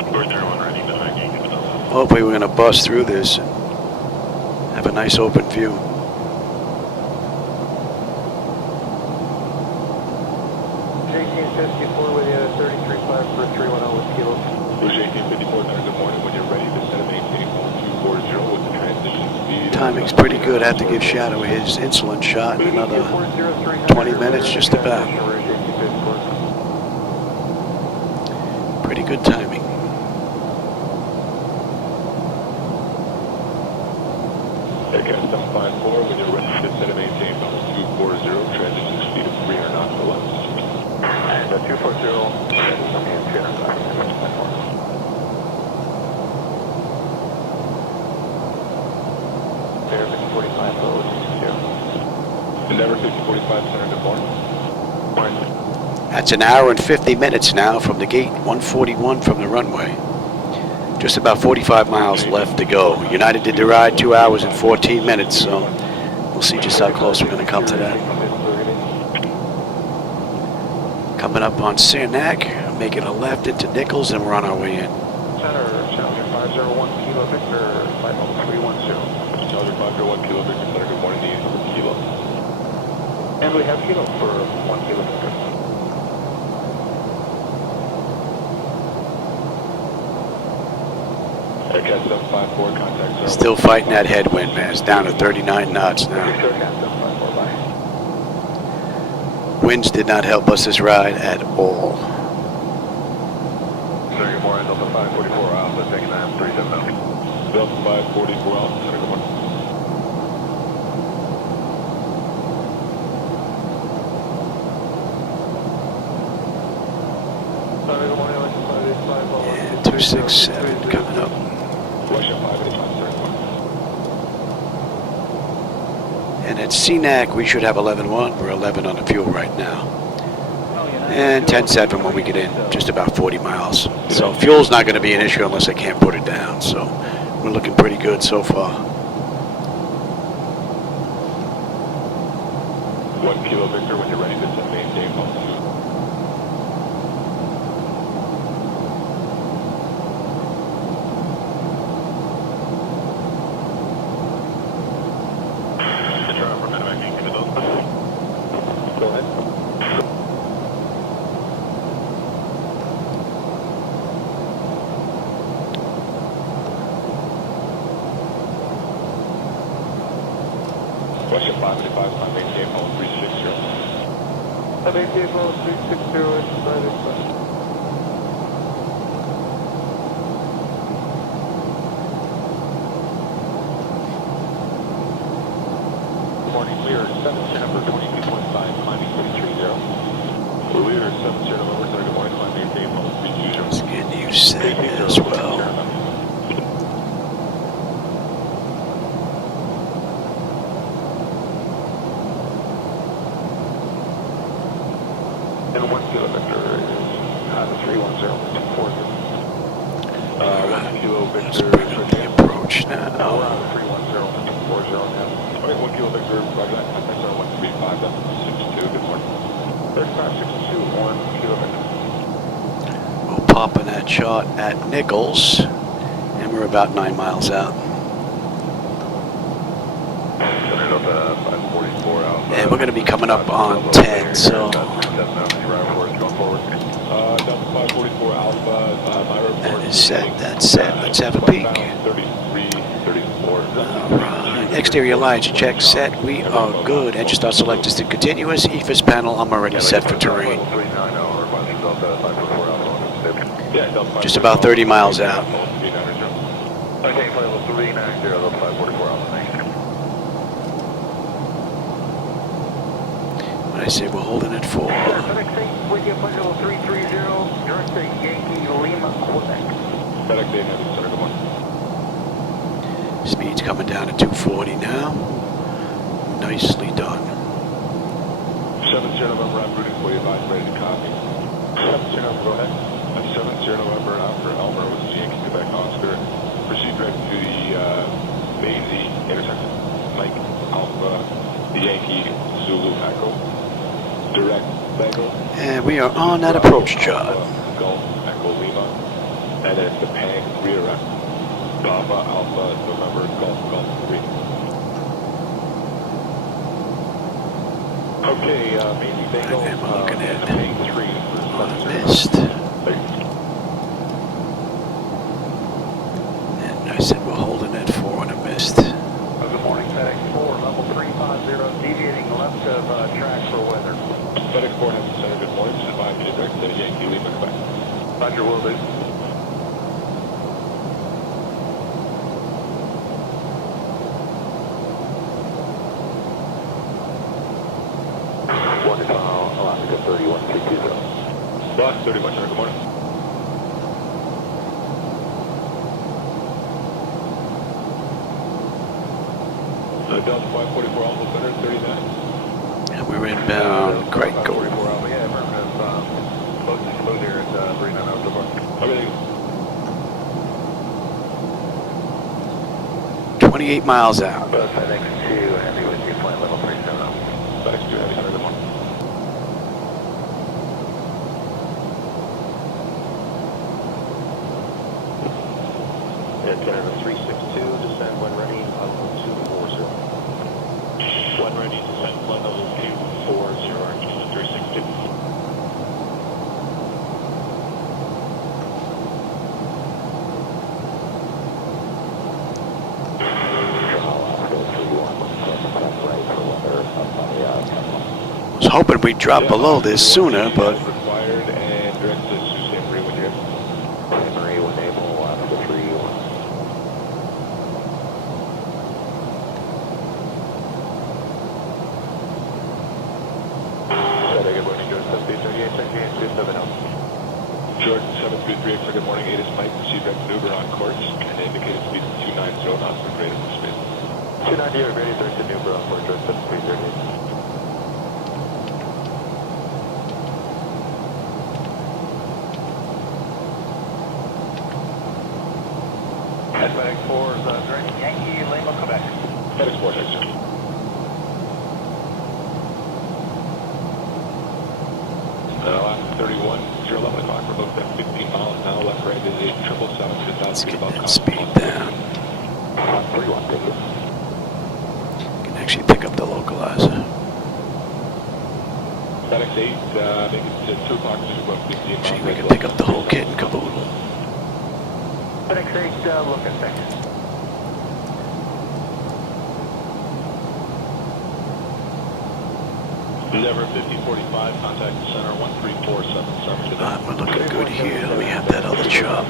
Hopefully we're going to bust through this and have a nice open view. JT54 with you, 33.5 for 310 with kilo. Rouge 1854, center, good morning. When you're ready, descend and maintain 1240 with the transition speed. Timing's pretty good. I have to give Shadow his insulin shot in another 20 minutes, just about. Pretty good timing. Aircraft 754, when you're ready, descend and maintain 1240, transition speed of 300 knots to left. And 240, and 200. There, 45 low, 60. Endeavor 5045, center, good morning. Morning. That's an hour and 50 minutes now from the gate, 141 from the runway. Just about 45 miles left to go. United did the ride 2 hours and 14 minutes, so we'll see just how close we're going to come to that. Coming up on Saranac, making a left into Nichols, and we're on our way in. Center, Challenger 501 Kilo Victor, flight level 310. Challenger 501 Kilo Victor, center, good morning, need Kilo. And we have Kilo for 1 Kilo Victor. Aircraft 754, contact zero. Still fighting that headwind, man. It's down to 39 knots now. Winds did not help us this ride at all. Sir, good morning, Delta 544 Alpha, taking 370. Delta 544 Alpha, center, good morning. And 267 coming up. Russia 585, sir, good morning. And at CNAC, we should have 11-1. We're 11 on the fuel right now. And 10-7 when we get in, just about 40 miles. So fuel's not going to be an issue unless I can't put it down. So we're looking pretty good so far. 1 Kilo Victor, when you're ready, descend maintain 12. Go ahead. Russia 585, my maintain hold 360. Maintain hold 360 inside inside. Good morning, Lear 7 number 22.5, climbing 330. Lear 7 November, center, good morning, climb maintain hold 320. Let's get you set as well. And 1 Kilo Victor is 310 240. 1 Kilo Let's Victor, bring up the approach We're now. on 310 240 now. 1 Kilo Victor, roger that, contact zone 135.62, good morning. 3562, 1 Kilo Victor. popping that shot at Nichols, and we're about 9 miles out. And we're going to be coming up on 10, so that is set, that's set. Let's have a peek. Alright, exterior lights check set, we are good. Engine start select is to continuous, EFIS panel, I'm already set for terrain. Just about 30 miles out. Okay, flight level 390, level 544 Alpha, thanks. When I say we're holding it for... FedEx 8 with you, flight level 330, direct to Yankee Lima, Quebec. FedEx 8, Heavy, center, good morning. Speed's coming down to 240 now. Nicely done. 70 November, I'm rooting for you, advise ready to copy. 70 November, go ahead. 70 November, after Elmer with Yankee Quebec Oscar. Proceed direct to the Maisie intersection. Mike Alpha, the Yankee Zulu Echo. Direct Echo. And we are on that approach chart. Golf Echo Lima. And then the Pang rear end. Papa Alpha November Golf Golf 3. Okay, Maisie Bingo. I'm looking at Pang 3 on a mist. And I said we're holding it for on a mist. Good morning, FedEx 4, level 350, deviating left of track for weather. FedEx 4 has center, good morning. Just advise me to direct to Yankee Lima, Quebec. Roger, will do. Alaska 31320. Boss 31, sir, good morning. Delta 544 Alpha Center, 39. And we're inbound Craig Gold. 44 Alpha, yeah, affirmative. Close to smooth here at 39 out so far. Okay. 28 miles out. FedEx 2, Heavy with you, flight level 370. FedEx 2, Heavy, center, good morning. Canada 362, descend when ready, level 240. When ready, descend, flight level 240, Argentina 362. I was hoping we'd drop below this sooner, but Required and direct to Sault Ste. Marie with you. Marie with Able, Alaska 31. Good morning, Jordan 7338, 270. Jordan 7338, good morning, 8 is Mike, proceed direct maneuver on course, and indicated speed 290 knots for greater than space. 290 or greater, direct to maneuver on course, Jordan 7338. FedEx 4 is direct Yankee Lima, Quebec. FedEx 4, thanks, sir. Alaska 31, 011 o'clock, we're both at 15 miles now, left right is a 777, let's get that speed down. 31, thank you. Can actually pick up the localizer. FedEx 8, make it 2 o'clock, about 15 miles. Gee, we can pick up the whole kit and caboodle. FedEx 8, looking, thanks. Endeavor 5045, contact the center 13477. We're looking good here. Let me have that other chop.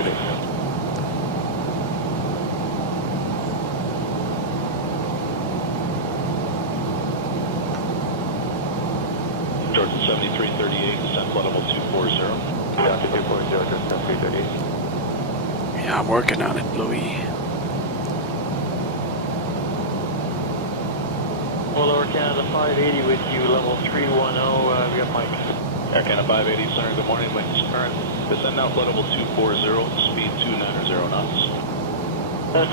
Jordan 7338, descent flight level 240. Copy 240, Jordan 7338. Yeah, I'm working on it, Louis. Well, Lower Canada 580 with you, level 310, we got Mike. Air Canada 580, center, good morning, wind is current. Descend now flight level 240, speed 290 knots.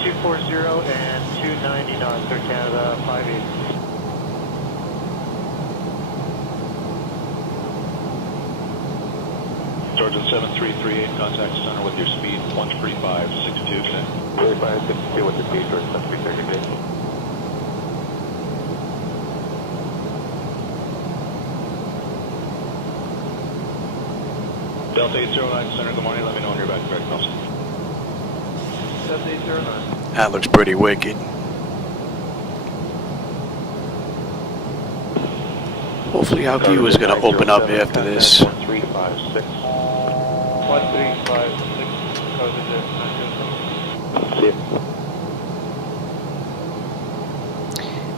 240 and 290 knots, Air Canada 580. Sergeant 7338, contact center with your speed 13562 today. 3562 with the speed, Sergeant 7338. Delta 809 Center, good morning. Let me know when you're back. Correct, Nelson. Delta 809. That looks pretty wicked. Hopefully our view is going to open up after this. 1356. 1356, code is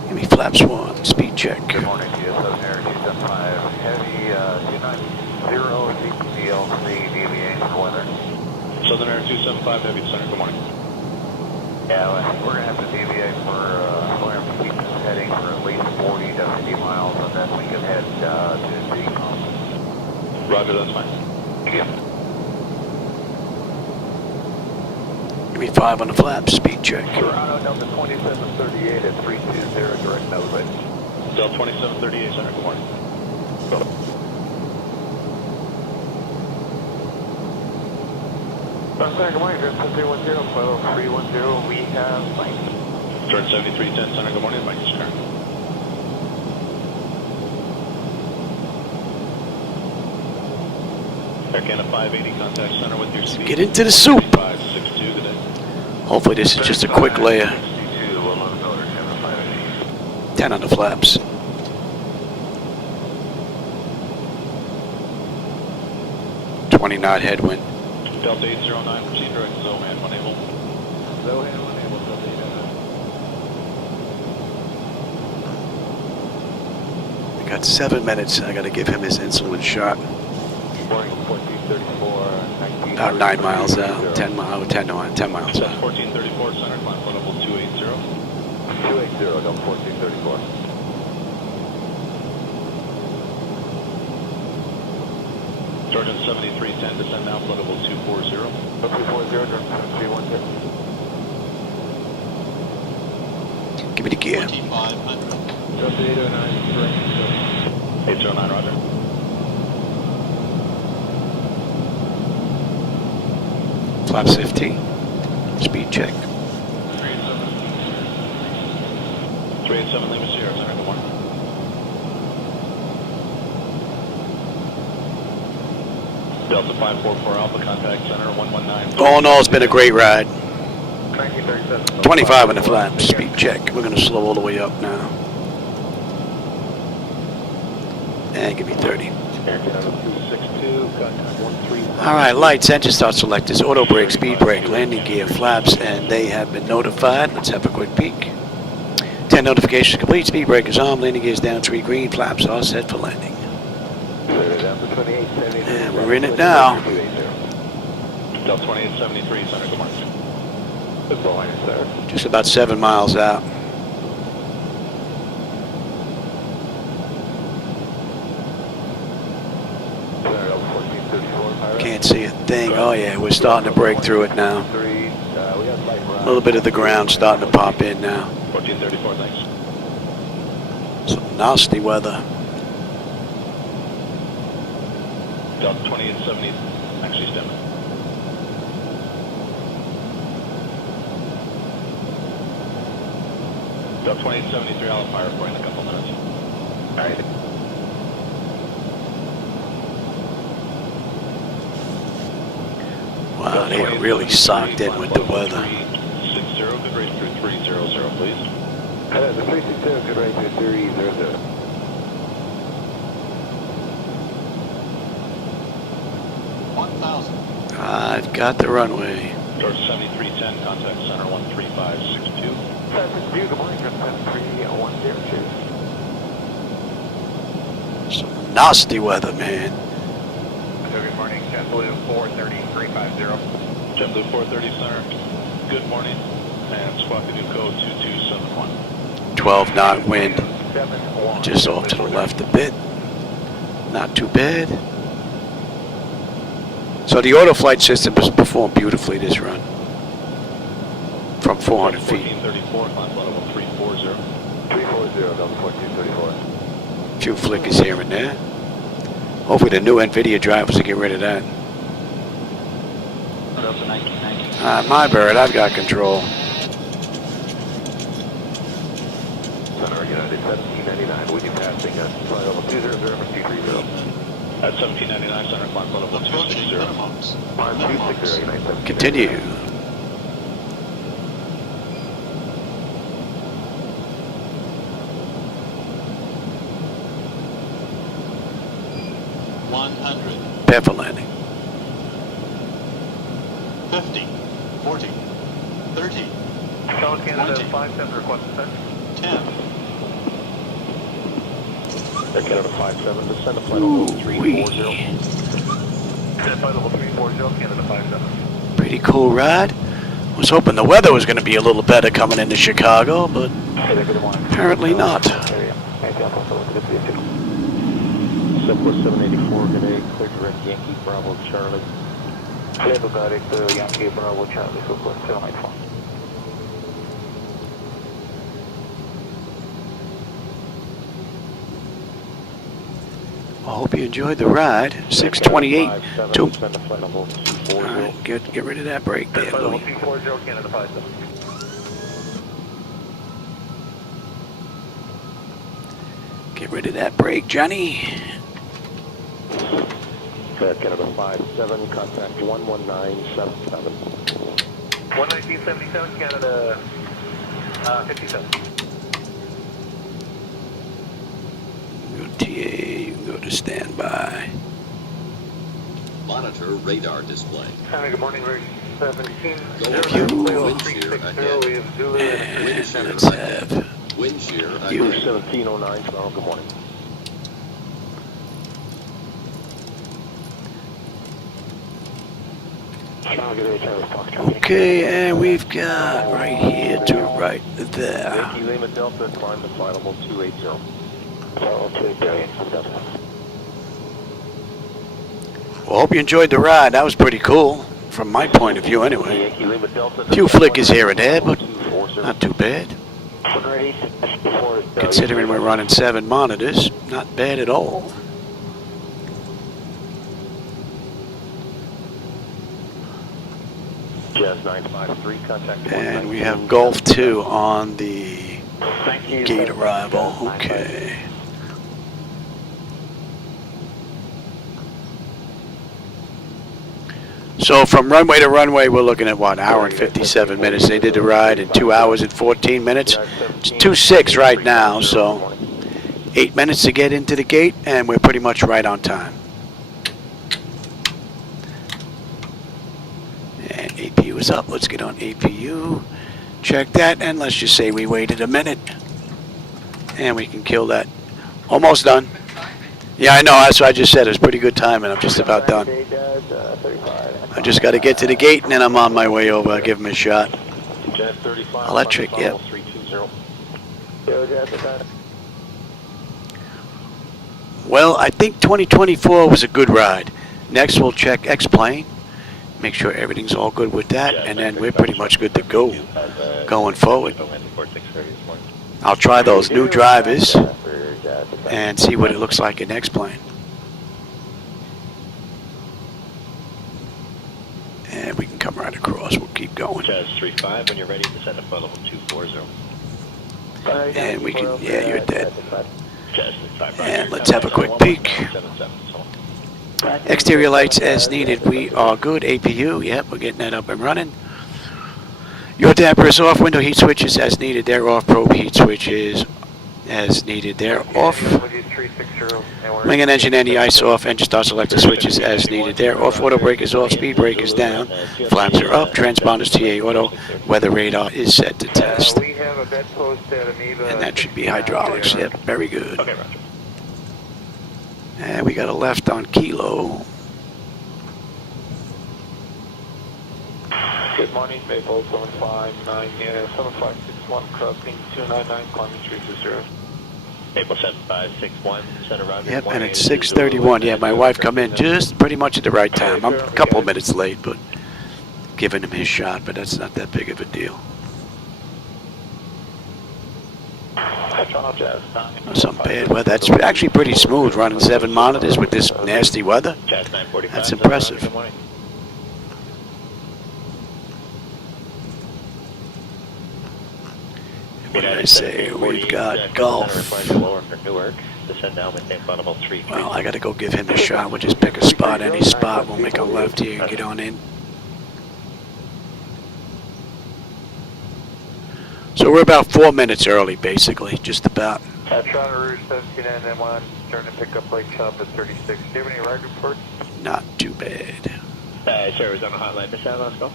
Give me flaps 1, speed check. Good morning, DS7 Air 275, heavy 290, DLC deviation weather. Southern Air 275, heavy center, good morning. Yeah, I think we're going to have to deviate for, we're going to keep this heading for at least 40 to 50 miles, and then we can head to decom. Roger, that's fine. Thank you. Give me 5 on the flaps, speed check. Toronto, Delta 2738 at 320, direct nose, right? Delta 2738 Center, good morning. Center, good morning, Drift 310, flow 310, we have Mike. Turn 7310 Center, good morning. Mike is current. Air Canada 580, contact center with your speed. Get into the soup. 562 today. Hopefully this is just a quick layer. 10 on the flaps. .20 headwind. Delta 809, proceed direct to Zohan, unable. Zohan, unable, Delta 809. I got 7 minutes. I got to give him his insulin shot. Morning, 1434, About 9 miles out. 10 miles out. 10 miles out. 1434 Center, climb flow level 280. 280, Delta 1434. Sergeant 7310, descend now, flow level 240. 240, Delta 310. Give me the gear. Delta 809, direct. 809, roger. Flaps 15. Speed check. 387 Lima Sierra Center, good morning. Delta 544 Alpha, contact center 119. Oh no, it's been a great ride. 1937. 25 on the flaps. Speed check. We're going to slow all the way up now. And give me 30. Air Canada 262, contact 13. Alright, lights, engine start selectors, auto brake, speed brake, landing gear, flaps, and they have been notified. Let's have a quick peek. 10 notifications complete, speed brake is on, landing gear is down, 3 green, flaps are set for landing. And we're in it now. Delta 2873 Center, good morning. Good morning, sir. Just about 7 miles out. Can't see a thing. Oh yeah, we're starting to break through it now. A little bit of the ground starting to pop in now. 1434, thanks. Some nasty weather. Delta 2870, actually stemming. Delta 2873, I'll fire for you in a couple minutes. All right. Wow, they are really socked in with the weather. 360, good rate through 300, please. The 360, good rate through 300. 1,000. I've got the runway. George 7310, contact center 13562. Traffic view, good morning, Drift 13102. Some nasty weather, man. Good morning, JetBlue 430-350. JetBlue 430 Center, good morning, and squawk the new code 2271. 12 knot wind. Just off to the left a bit. Not too bad. So the auto flight system has performed beautifully this run. From 400 feet. 1434, climb flow level 340. 340, Delta 1434. Few flickers here and there. Hopefully the new NVIDIA drivers will get rid of that. Delta 1990. My bird, I've got control. Center United 1799, with you passing flight level 200 for 230. At 1799, center climb flight level 260. Climb 260, United 1799. Continue. Prepare for landing. 50, 40, 30, South Canada 20, 57 request descent. 10. Air Canada 57, descend to flight level 340. Descend flight level 340, Canada 57. Pretty cool ride. Was hoping the weather was going to be a little better coming into Chicago, but apparently not. Southwest 784, good day, clear direct Yankee, Bravo, Charlie. Clear direct Yankee, Bravo, Charlie, Southwest 784. I hope you enjoyed the ride. 628. All right, get rid of that brake there, Flight level Louis. 240, Canada 57. Get rid of that brake, Johnny. Canada 57, contact 11977. 11977, Canada 57. Go TA, you can go to standby. Monitor radar display. Canada, good morning, Rig 17. Wind shear ahead. We have Zulu And Wind shear let's ahead. have Wind shear You ahead. 1709, Toronto, good morning. okay, and we've got right here to right there. Yankee Lima Delta, climb to flight level 280. Well, hope you enjoyed the ride. That was pretty cool, from my point of view anyway. Yankee Lima Delta. A few flickers here and there, but not too bad. Considering we're running 7 monitors, not bad at all. Jazz 953, contact. And we have Gulf 2 on the gate arrival. Okay. So from runway to runway, we're looking at what, hour and 57 minutes. They did the ride in 2 hours and 14 minutes. It's 2:06 right now, so 8 minutes to get into the gate, and we're pretty much right on time. And APU is up. Let's get on APU. Check that, and let's just say we waited a minute. And we can kill that. Almost done. Yeah, I know. That's what I just said. It was pretty good timing. I'm just about done. I just got to get to the gate, and then I'm on my way over. I'll give him a shot. Electric, yep. Well, I think 2024 was a good ride. Next, we'll check X-Plane. Make sure everything's all good with that, and then we're pretty much good to go going forward. I'll try those new drivers and see what it looks like in X-Plane. And we can come right across. We'll keep going. Jazz 35, when you're ready to send a flight level 240. And we can, yeah, you're dead. Jazz 35. And let's have a quick peek. Exterior lights as needed. We are good. APU, yep, we're getting that up and running. Your damper is off. Window heat switches as needed. They're off. Probe heat switches as needed. They're off. Wing and engine anti-ice off. Engine start selector switches as needed. They're off. Auto brake is off. Speed brake is down. Flaps are up. Transponders TA auto. Weather radar is set to test. And that should be hydraulics. Yep, very good. Okay, Roger. And we got a left on Kilo. Good morning, Maple 759, 7561, crossing 299, climbing 320. Maple 7561, center roger. Yep, and it's 6:31. Yeah, my wife come in just pretty much at the right time. I'm a couple of minutes late, but giving him his shot, but that's not that big of a deal. Some bad weather. That's actually pretty smooth running 7 monitors with this nasty weather. That's impressive. What did I say? We've got golf. Well, I gotta go give him a shot. We'll just pick a spot, any spot. We'll make a left here and get on in. So we're about 4 minutes early, basically, just about. Charter Rouge 1791, turn to pick up Lake Chop at 36. Do you have any ride reports? Not too bad. Sorry, was on the hotline. Miss Allen, let's go.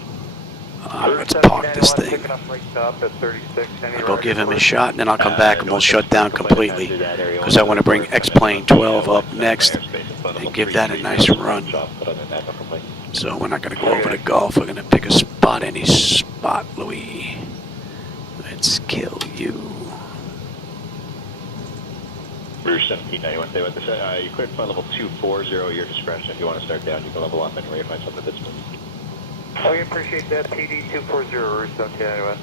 Let's park this thing. Picking up Lake Chop at 36. Any I'll go ride give him a reports? shot, and then I'll come back and we'll shut down completely. Because I want to bring X-Plane 12 up next and give that a nice run. So we're not going to go over to golf. We're going to pick a spot, any spot, Louis. Let's kill you. Rouge 1791, stay with us. You cleared flight level 240, your discretion. If you want to start down, you can level up anyway, find something that's smooth. Okay, appreciate that. PD 240, Rouge 1791.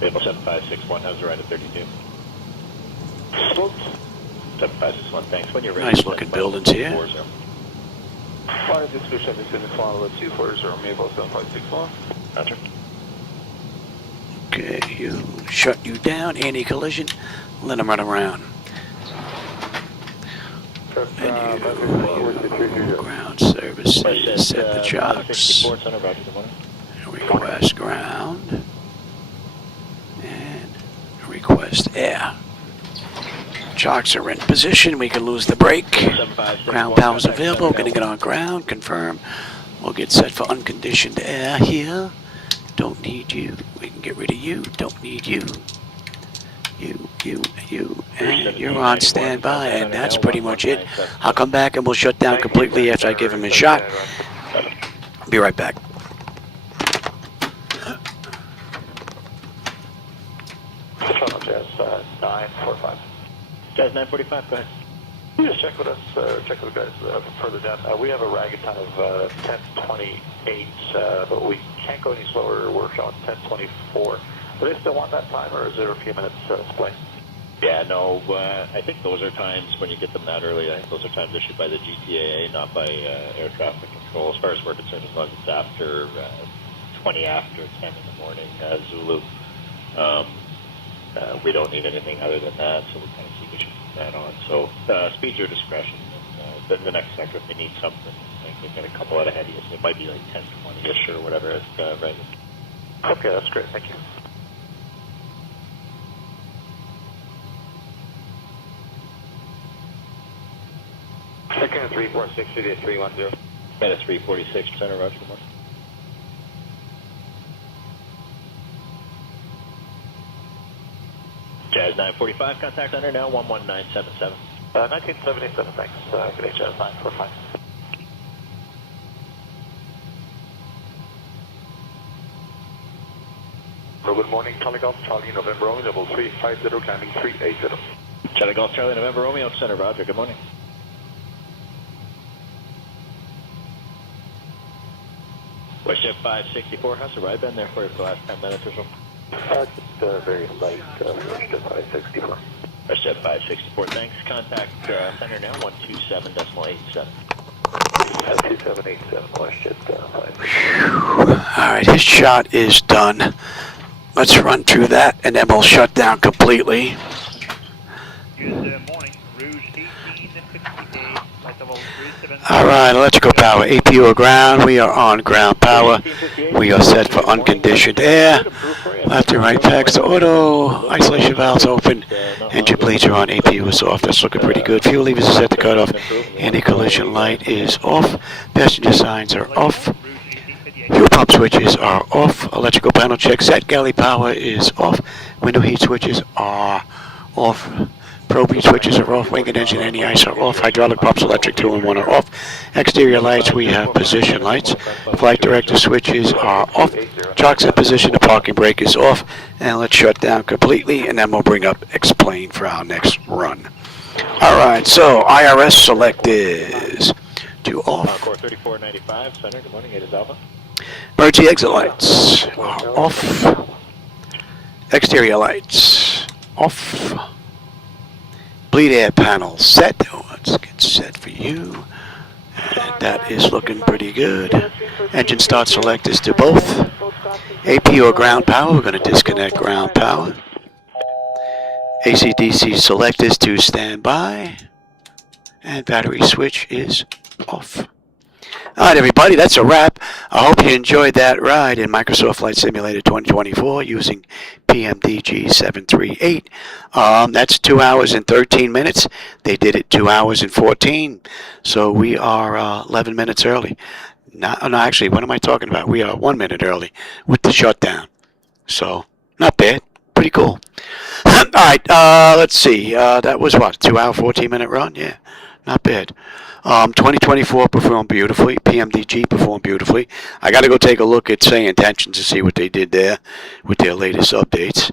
Table 7561, how's the ride at 32? 7561, thanks. When you're ready. Nice looking buildings here. 240. Flight description is in the flight level 240, Maple 7561. Roger. Okay, you shut you down, anti-collision, let them run around. And you, ground services, set the chocks, request ground, and request air. Chocks are in position, we can lose the brake. Ground power's available, we're going to get on ground, confirm. We'll get set for unconditioned air here. Don't need you. We can get rid of you. Don't need you. You. And you're on standby, and that's pretty much it. I'll come back and we'll shut down completely after I give him a shot. Be right back. Jazz 945. Jazz 945, go ahead. Just check with us, check with the guys further down. We have a ragged time of 10:28, but we can't go any slower. We're showing 10:24. Do they still want that time, or is there a few minutes display? Yeah, no, I think those are times when you get them that early. I think those are times issued by the GTAA, not by air traffic control. As far as we're concerned, as long as it's after 20 after 10 in the morning, Zulu, we don't need anything other than that, so we'll kind of see what you put that on. So speed your discretion. And, the next sector, if they need something, I think they've got a couple out ahead of you. So it might be like 10:20-ish or whatever. It's right. Okay, that's great. Thank you. Second 346 to 310. Minute 346, center, Roger. Good morning. Jazz 945, contact center now 11977. 1977, thanks. Good day, Jazz 945. Good morning, Charlie Golf, Charlie November Romeo, level 350, climbing 380. Charlie Golf, Charlie November Romeo, center, Roger. Good morning. WestJet 564, how's the ride been there for you for the last 10 minutes or so? Just very light, WestJet 564. WestJet 564, thanks. Contact center now 127.87. 2787, WestJet 564. All right, his shot is done. Let's run through that, and then we'll shut down completely. Good morning, Rouge 1858, flight level 37. All right, electrical power, APU ground. We are on ground power. We are set for unconditioned air. Left and right packs, auto, isolation valves open. Engine bleeds are on, APU is off. That's looking pretty good. Fuel levers are set to cut off. Anti-collision light is off. Passenger signs are off. Fuel pump switches are off. Electrical panel check set. Galley power is off. Window heat switches are off. Probe heat switches are off. Wing and engine anti-ice are off. Hydraulic pumps, electric 2 and 1 are off. Exterior lights, we have position lights. Flight director switches are off. Chocks in position, the parking brake is off. And let's shut down completely, and then we'll bring up X-Plane for our next run. All right, so IRS select is to off. Core 3495, center, good morning, it is Alpha. Emergency exit lights are off. Exterior lights off. Bleed air panel set. Let's get set for you. And that is looking pretty good. Engine start select is to both. AP or ground power, we're going to disconnect ground power. AC/DC select is to standby. And battery switch is off. Alright everybody, that's a wrap. I hope you enjoyed that ride in Microsoft Flight Simulator 2024 using PMDG 738. That's 2 hours and 13 minutes. They did it 2 hours and 14. So we are 11 minutes early. No, actually, what am I talking about? We are 1 minute early with the shutdown. So, not bad. Pretty cool. Alright, let's see. That was what? 2 hour, 14-minute run? Yeah, not bad. 2024 performed beautifully. PMDG performed beautifully. I got to go take a look at SayIntentions to see what they did there with their latest updates.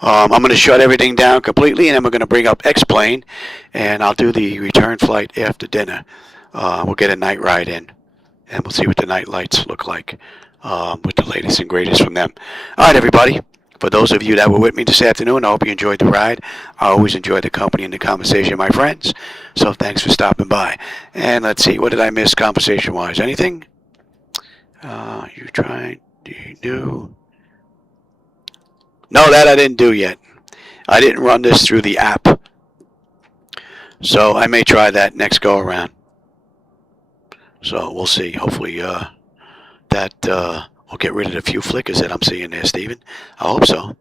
I'm going to shut everything down completely, and then we're going to bring up X-Plane, and I'll do the return flight after dinner. We'll get a night ride in, and we'll see what the night lights look like with the latest and greatest from them. All right, everybody. For those of you that were with me this afternoon, I hope you enjoyed the ride. I always enjoy the company and the conversation of my friends. So thanks for stopping by. And let's see, what did I miss conversation-wise? Anything? You tried to do? No, that I didn't do yet. I didn't run this through the app. So I may try that next go-around. So we'll see. Hopefully we'll get rid of the few flickers that I'm seeing there, Steven. I hope so. All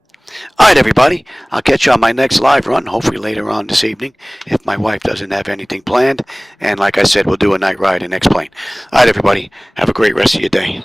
right, everybody. I'll catch you on my next live run, hopefully later on this evening, if my wife doesn't have anything planned. And like I said, we'll do a night ride in X-Plane. All right, everybody. Have a great rest of your day.